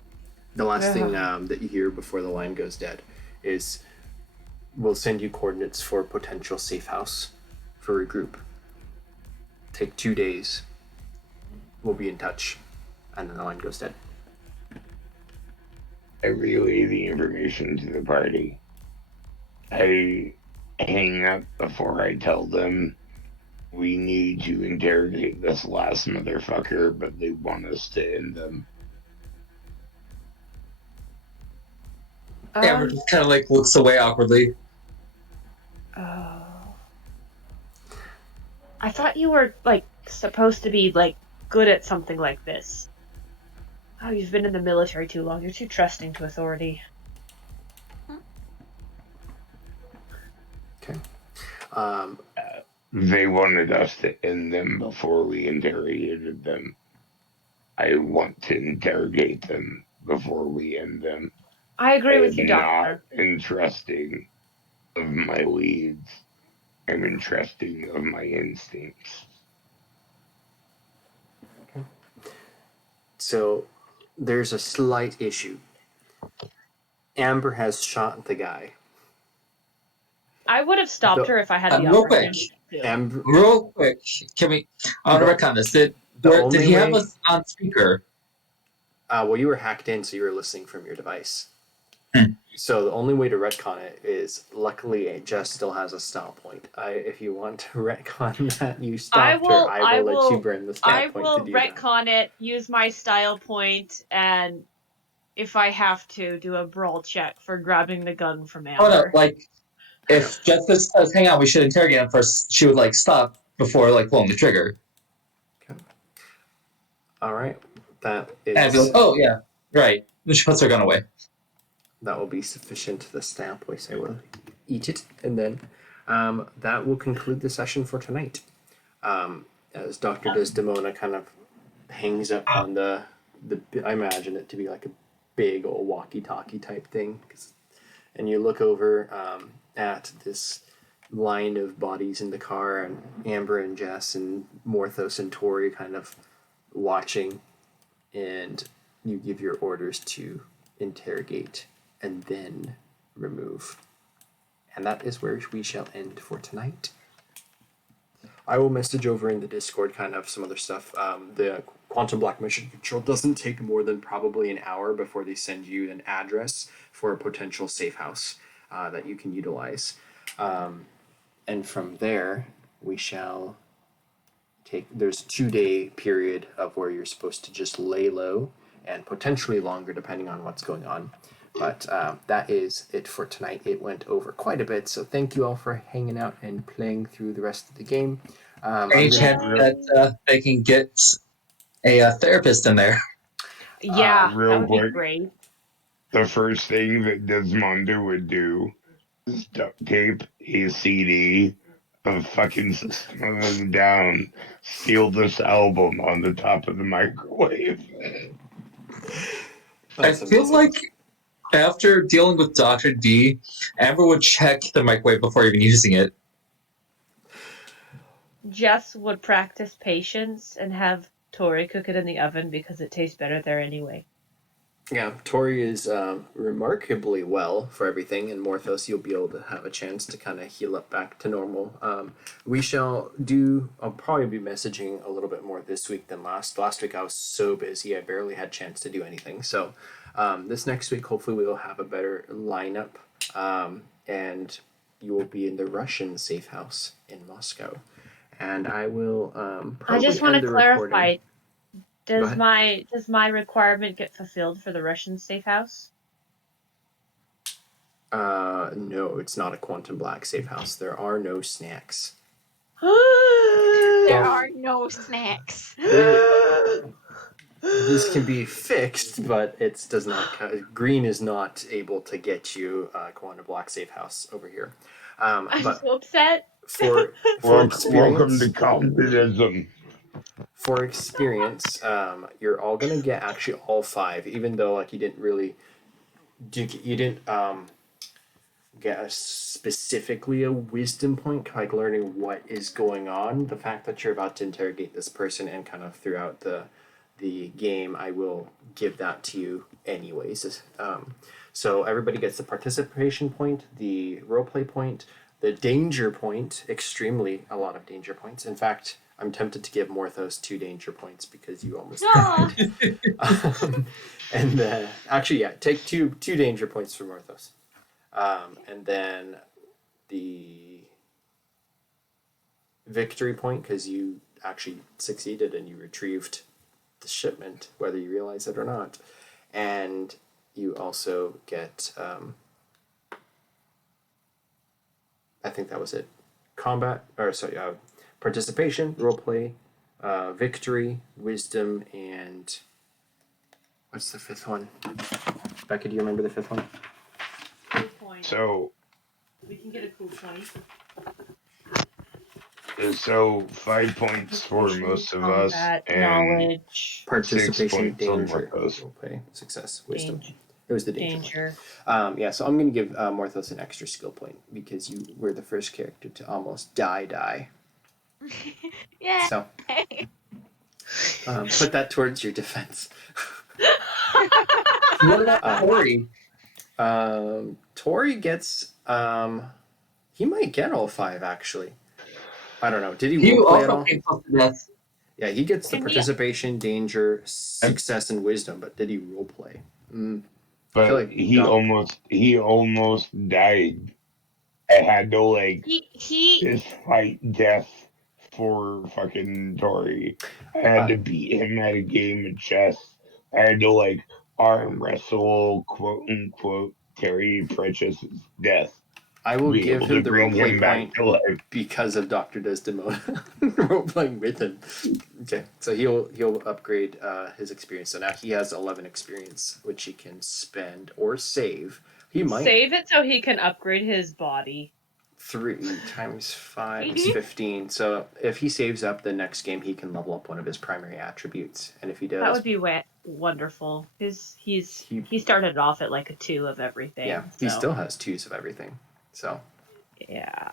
The last thing that you hear before the line goes dead is, we'll send you coordinates for a potential safe house for regroup. Take 2 days. We'll be in touch. And then the line goes dead. I relay the information to the party. I hang up before I tell them we need to interrogate this last motherfucker, but they want us to end them. Amber just kind of like looks away awkwardly. I thought you were like supposed to be like good at something like this. Oh, you've been in the military too long. You're too trusting to authority. Okay. They wanted us to end them before we interrogated them. I want to interrogate them before we end them. I agree with you, Doctor. I'm not entrusting of my leads. I'm entrusting of my instincts. Okay. So, there's a slight issue. Amber has shot the guy. I would have stopped her if I had the real quick. opportunity. Real quick, can we? I want to recon this. Did he have us on speaker? Well, you were hacked in, so you were listening from your device. So the only way to retcon it is, luckily, Jess still has a style point. If you want to retcon that you stopped her, I will let you burn the style I point will to do that. retcon it, use my style point, and if I have to, do a brawl check for grabbing the gun from Oh no, Amber. like if Justice says, "Hang on, we should interrogate him first," she would like stop before like pulling the trigger. Okay. All right, that And I'd be is like, "Oh yeah, right." Then she puts her gun away. that will be sufficient. The style point, I will eat it, and then that will conclude the session for tonight. As Dr. Desdemona kind of hangs up on the I imagine it to be like a big old walkie-talkie type thing, and you look over at this line of bodies in the car, and Amber and Jess and Morthos and Tori kind of watching, and you give your orders to interrogate and then remove. And that is where we shall end for tonight. I will message over in the Discord kind of some other stuff. The Quantum Black Mission Control doesn't take more than probably an hour before they send you an address for a potential safe house that you can utilize. And from there, we shall there's a 2-day period of where you're supposed to just lay low, and potentially longer depending on what's going on. But that is it for tonight. It went over quite a bit, so thank you all for hanging out and playing through the rest of the game. Any chance that they can get a therapist in there? Yeah, that real would be quick. great. The first thing that Desmond would do is duct tape a CD of fucking System of a Down, steal this album on the top of the microwave. I feel like after dealing with Dr. D, Amber would check the microwave before even using it. Jess would practice patience and have Tori cook it in the oven because it tastes better there anyway. Yeah, Tori is remarkably well for everything, and Morthos, you'll be able to have a chance to kind of heal up back to normal. We shall do, I'll probably be messaging a little bit more this week than last. Last week I was so busy, I barely had a chance to do anything. So this next week, hopefully we will have a better lineup, and you will be in the Russian safe house in Moscow. And I will I just want to clarify. Does my requirement get fulfilled for the Russian safe house? No, it's not a Quantum Black safe house. There are no snacks. There are no snacks. This can be fixed, but it does not. Green is not able to get you a Quantum Black safe house over here. I'm But so upset. for Welcome to experience, communism. for experience, you're all gonna get actually all 5, even though like you didn't get specifically a wisdom point, like learning what is going on. The fact that you're about to interrogate this person and kind of throughout the game, I will give that to you anyways. So everybody gets the participation point, the roleplay point, the danger point, extremely a lot of danger points. In fact, I'm tempted to give Morthos 2 danger points because you almost died. And actually, yeah, take two danger points for Morthos. And then the victory point, because you actually succeeded and you retrieved the shipment, whether you realize it or not. And you also get, I think that was it, participation, roleplay, victory, wisdom, and what's the 5th one? Becca, do you remember the 5th one? Cool point. So We can get a cool point. 5 points for most of us, Combat, and knowledge, Participation, 6 points on danger, Morthos. roleplay, success, wisdom. danger. It was the danger. Danger. Yeah, so I'm going to give Morthos an extra skill point because you were the first character to almost die. Yeah. So put that towards your defense. What about Tori? Tori gets, he might get all 5 actually. I don't know. Did he You roleplay at also all? came close to death. Yeah, he gets the And he- participation, danger, success, and wisdom, but did he roleplay? feel but like he almost died. I had to like He fist fight death for fucking Tori. I had Uh, to beat him at a game of chess. I had to like arm wrestle, quote unquote, Terry Pratchett's death I to will be give able to him the bring roleplay him back point to life. because of Dr. Desdemona roleplaying with him. Okay, so he'll upgrade his experience. So now he has 11 experience, which he can spend or save. He might save it so he can upgrade his body. 3 times 5 is 15. So if he saves up the next game, he can level up one of his primary attributes. And if he does, That would be wonderful. He started off at like a 2 of everything. yeah, he still has 2s of everything. So Yeah.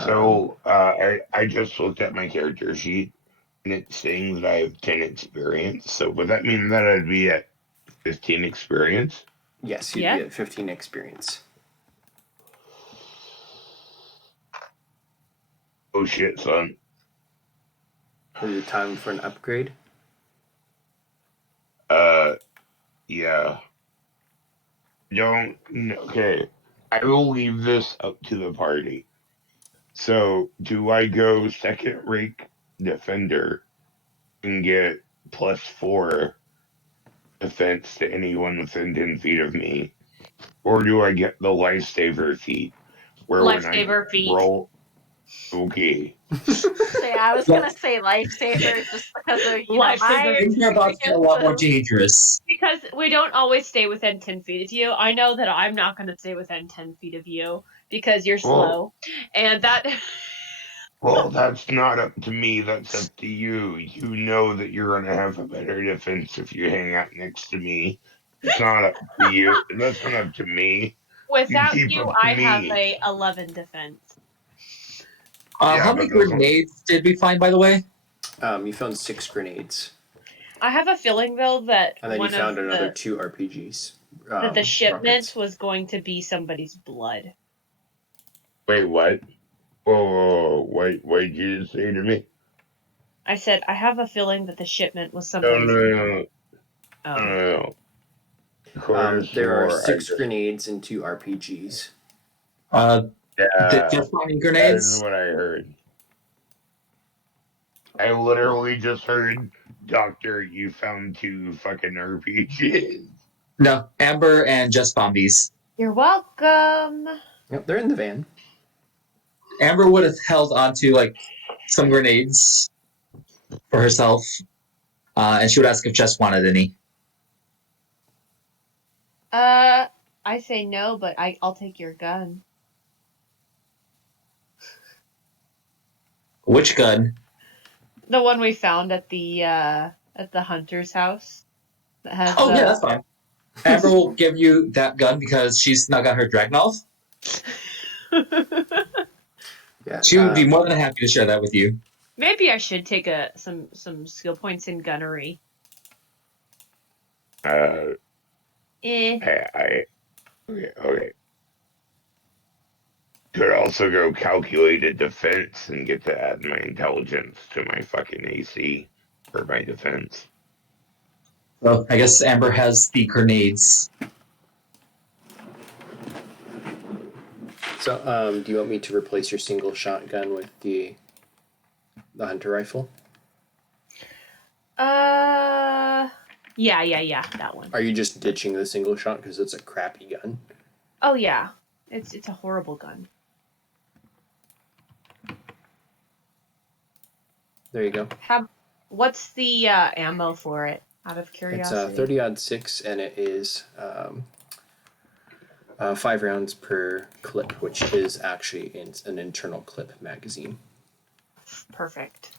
So I just looked at my character sheet and it's saying that I have 10 experience. So would that mean that I'd be at 15 experience? yes, you'd Yeah. be at 15 experience. Oh shit, son. Is it time for an upgrade? Yeah. Okay. I will leave this up to the party. So, do I go second rank defender and get +4 defense to anyone within 10 feet of me? Or do I get the lifesaver feat where when I Lifesaver feat. roll. Okay. Say, I was gonna say lifesaver just because of Lifesaver. Things are about to get a lot more experiences. dangerous. Because we don't always stay within 10 feet of you. I know that I'm not going to stay within 10 feet of you because you're slow. And that. Well, that's not up to me. That's up to you. You know that you're going to have a better defense if you hang out next to me. It's not up to you. That's not up to me. Without keep you, up to I have me. a 11 defense. Yeah, How many but those grenades did we find, by the way? You found 6 grenades, I have a feeling, though, that and then one you found of another the 2 RPGs. that the shipment rockets. was going to be somebody's blood. Wait, what? Whoa, wait, what did you just say to me? I said I have a feeling that the shipment was No, somebody's. no. Oh. There are More, 6 grenades and 2 RPGs. Just finding that is grenades? what I heard. I literally just heard, Doctor, you found 2 fucking RPGs. No, Amber and just zombies. You're welcome. Yep, they're in the van. Amber would have held onto like some grenades for herself, and she would ask if Jess wanted any. I say no, but I'll take your gun. Which gun? The one we found at the hunter's house. That has. Oh yeah, that's fine. Amber will give you that gun because she's not got her Dragunov. Yeah, She would be more than happy to share that with you. Maybe I should take some skill points in gunnery. Okay. Could also go calculated defense and get to add my intelligence to my fucking AC for my defense. Well, I guess Amber has the grenades. So, do you want me to replace your single shotgun with the hunter rifle? Yeah, that one. Are you just ditching the single shot because it's a crappy gun? Oh yeah, it's a horrible gun. There you go. What's the ammo for it? Out of It's curiosity. 30-06, and it is 5 rounds per clip, which is actually an internal clip magazine. Perfect.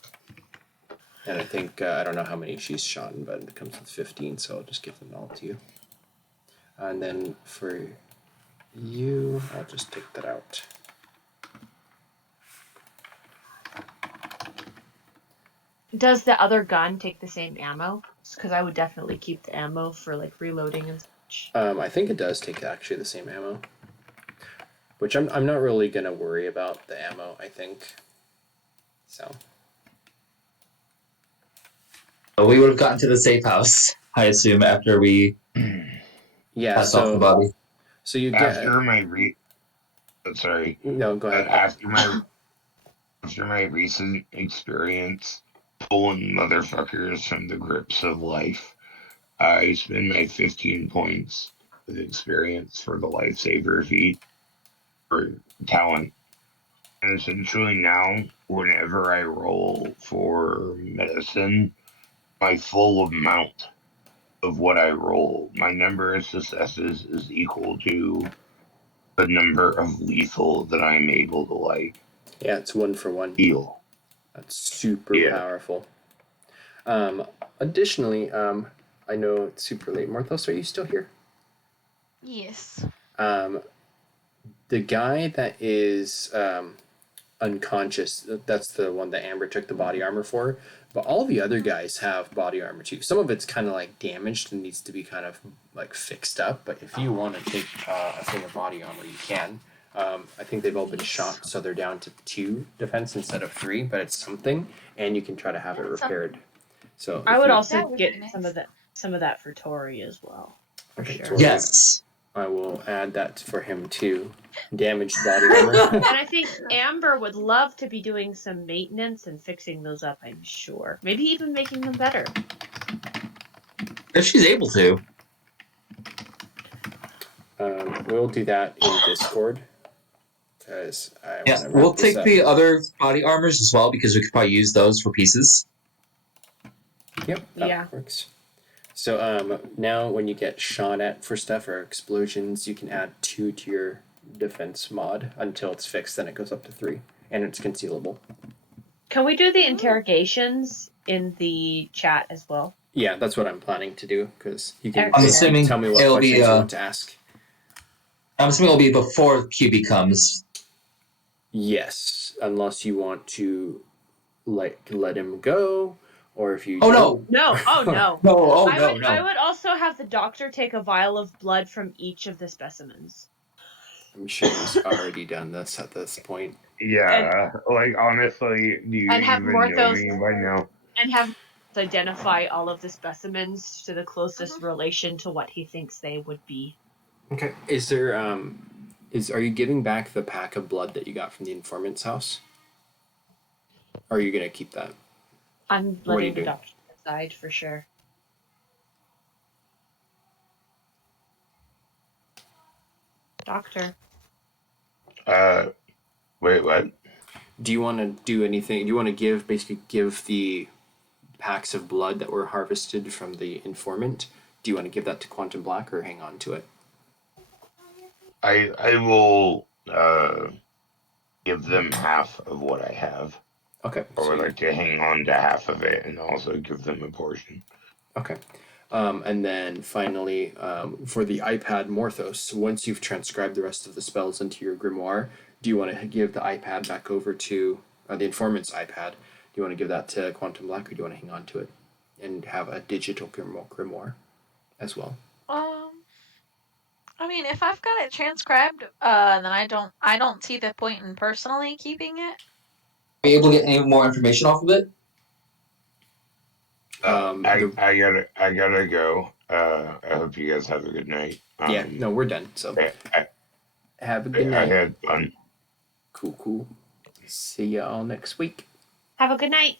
And I think, I don't know how many she's shot, but it comes with 15, so I'll just give them all to you. And then for you, I'll just take that out. Does the other gun take the same ammo? Because I would definitely keep the ammo for like reloading and such. I think it does take actually the same ammo. Which I'm not really going to worry about the ammo, I think. So. We would have gotten to the safe house, I assume, after we Yeah. Pass off the So body. so you get After my sorry, no. Go ahead. after my recent experience pulling motherfuckers from the grips of life, I spend my 15 points of experience for the lifesaver feat or talent. And essentially now, whenever I roll for medicine, my full amount of what I roll, my number of successes is equal to the number of lethal that I'm able to Yeah, it's 1 for 1. heal. That's super Yeah. powerful. Additionally, I know it's super late. Morthos, are you still here? Yes. The guy that is unconscious, that's the one that Amber took the body armor for, but all the other guys have body armor too. Some of it's kind of like damaged and needs to be kind of like fixed up, but if you want to take a thing of body armor, you can. I think they've all been shot, so they're down to 2 defense instead of 3, but it's something, and you can try to have it repaired. So I if would you- also That would get be nice. some of that for Tori as well. For Okay, sure. Tori. Yes. I will add that for him too. Damaged body armor. And I think Amber would love to be doing some maintenance and fixing those up, I'm sure. Maybe even making them better. If she's able to. We'll do that in Discord because I Yeah, want to wrap we'll this take up. the other body armors as well because we could probably use those for pieces. Yep, that Yeah. works. So now when you get shot at for stuff or explosions, you can add 2 to your defense mod until it's fixed. Then it goes up to 3, and it's concealable. Can we do the interrogations in the chat as well? Yeah, that's what I'm planning to do because you can I'm assuming tell me what it'll questions be, you want to ask. I'm assuming it'll be before QB comes. Yes, unless you want to let him go, or if you Oh, don't. No. Oh no. No, oh, I no, would no. I would also have the doctor take a vial of blood from each of the specimens. I'm sure he's already done this at this point. Yeah, like honestly, do you and have even know Morthos me by now? and have identify all of the specimens to the closest relation to what he thinks they would be. Okay. Is there are you giving back the pack of blood that you got from the informant's house? Or are you gonna keep that? I'm What are you letting the doing? doctor decide for sure. Doctor. Wait, what? Do you want to do anything? Do you want to basically give the packs of blood that were harvested from the informant? Do you want to give that to Quantum Black or hang on to it? I will give them half of what I have. Okay. I So would like to hang on to half of it and also give them a portion. okay. And then finally, for the iPad Morthos, once you've transcribed the rest of the spells into your grimoire, do you want to give the iPad back over to the informant's iPad? Do you want to give that to Quantum Black, or do you want to hang on to it and have a digital grimoire as well? I mean, if I've got it transcribed, then I don't see the point in personally keeping it. Are you able to get any more information off of it? I gotta go. I hope you guys have a good night. Yeah, no, we're done. So have a good I night. had fun. Cool. See you all next week. Have a good night.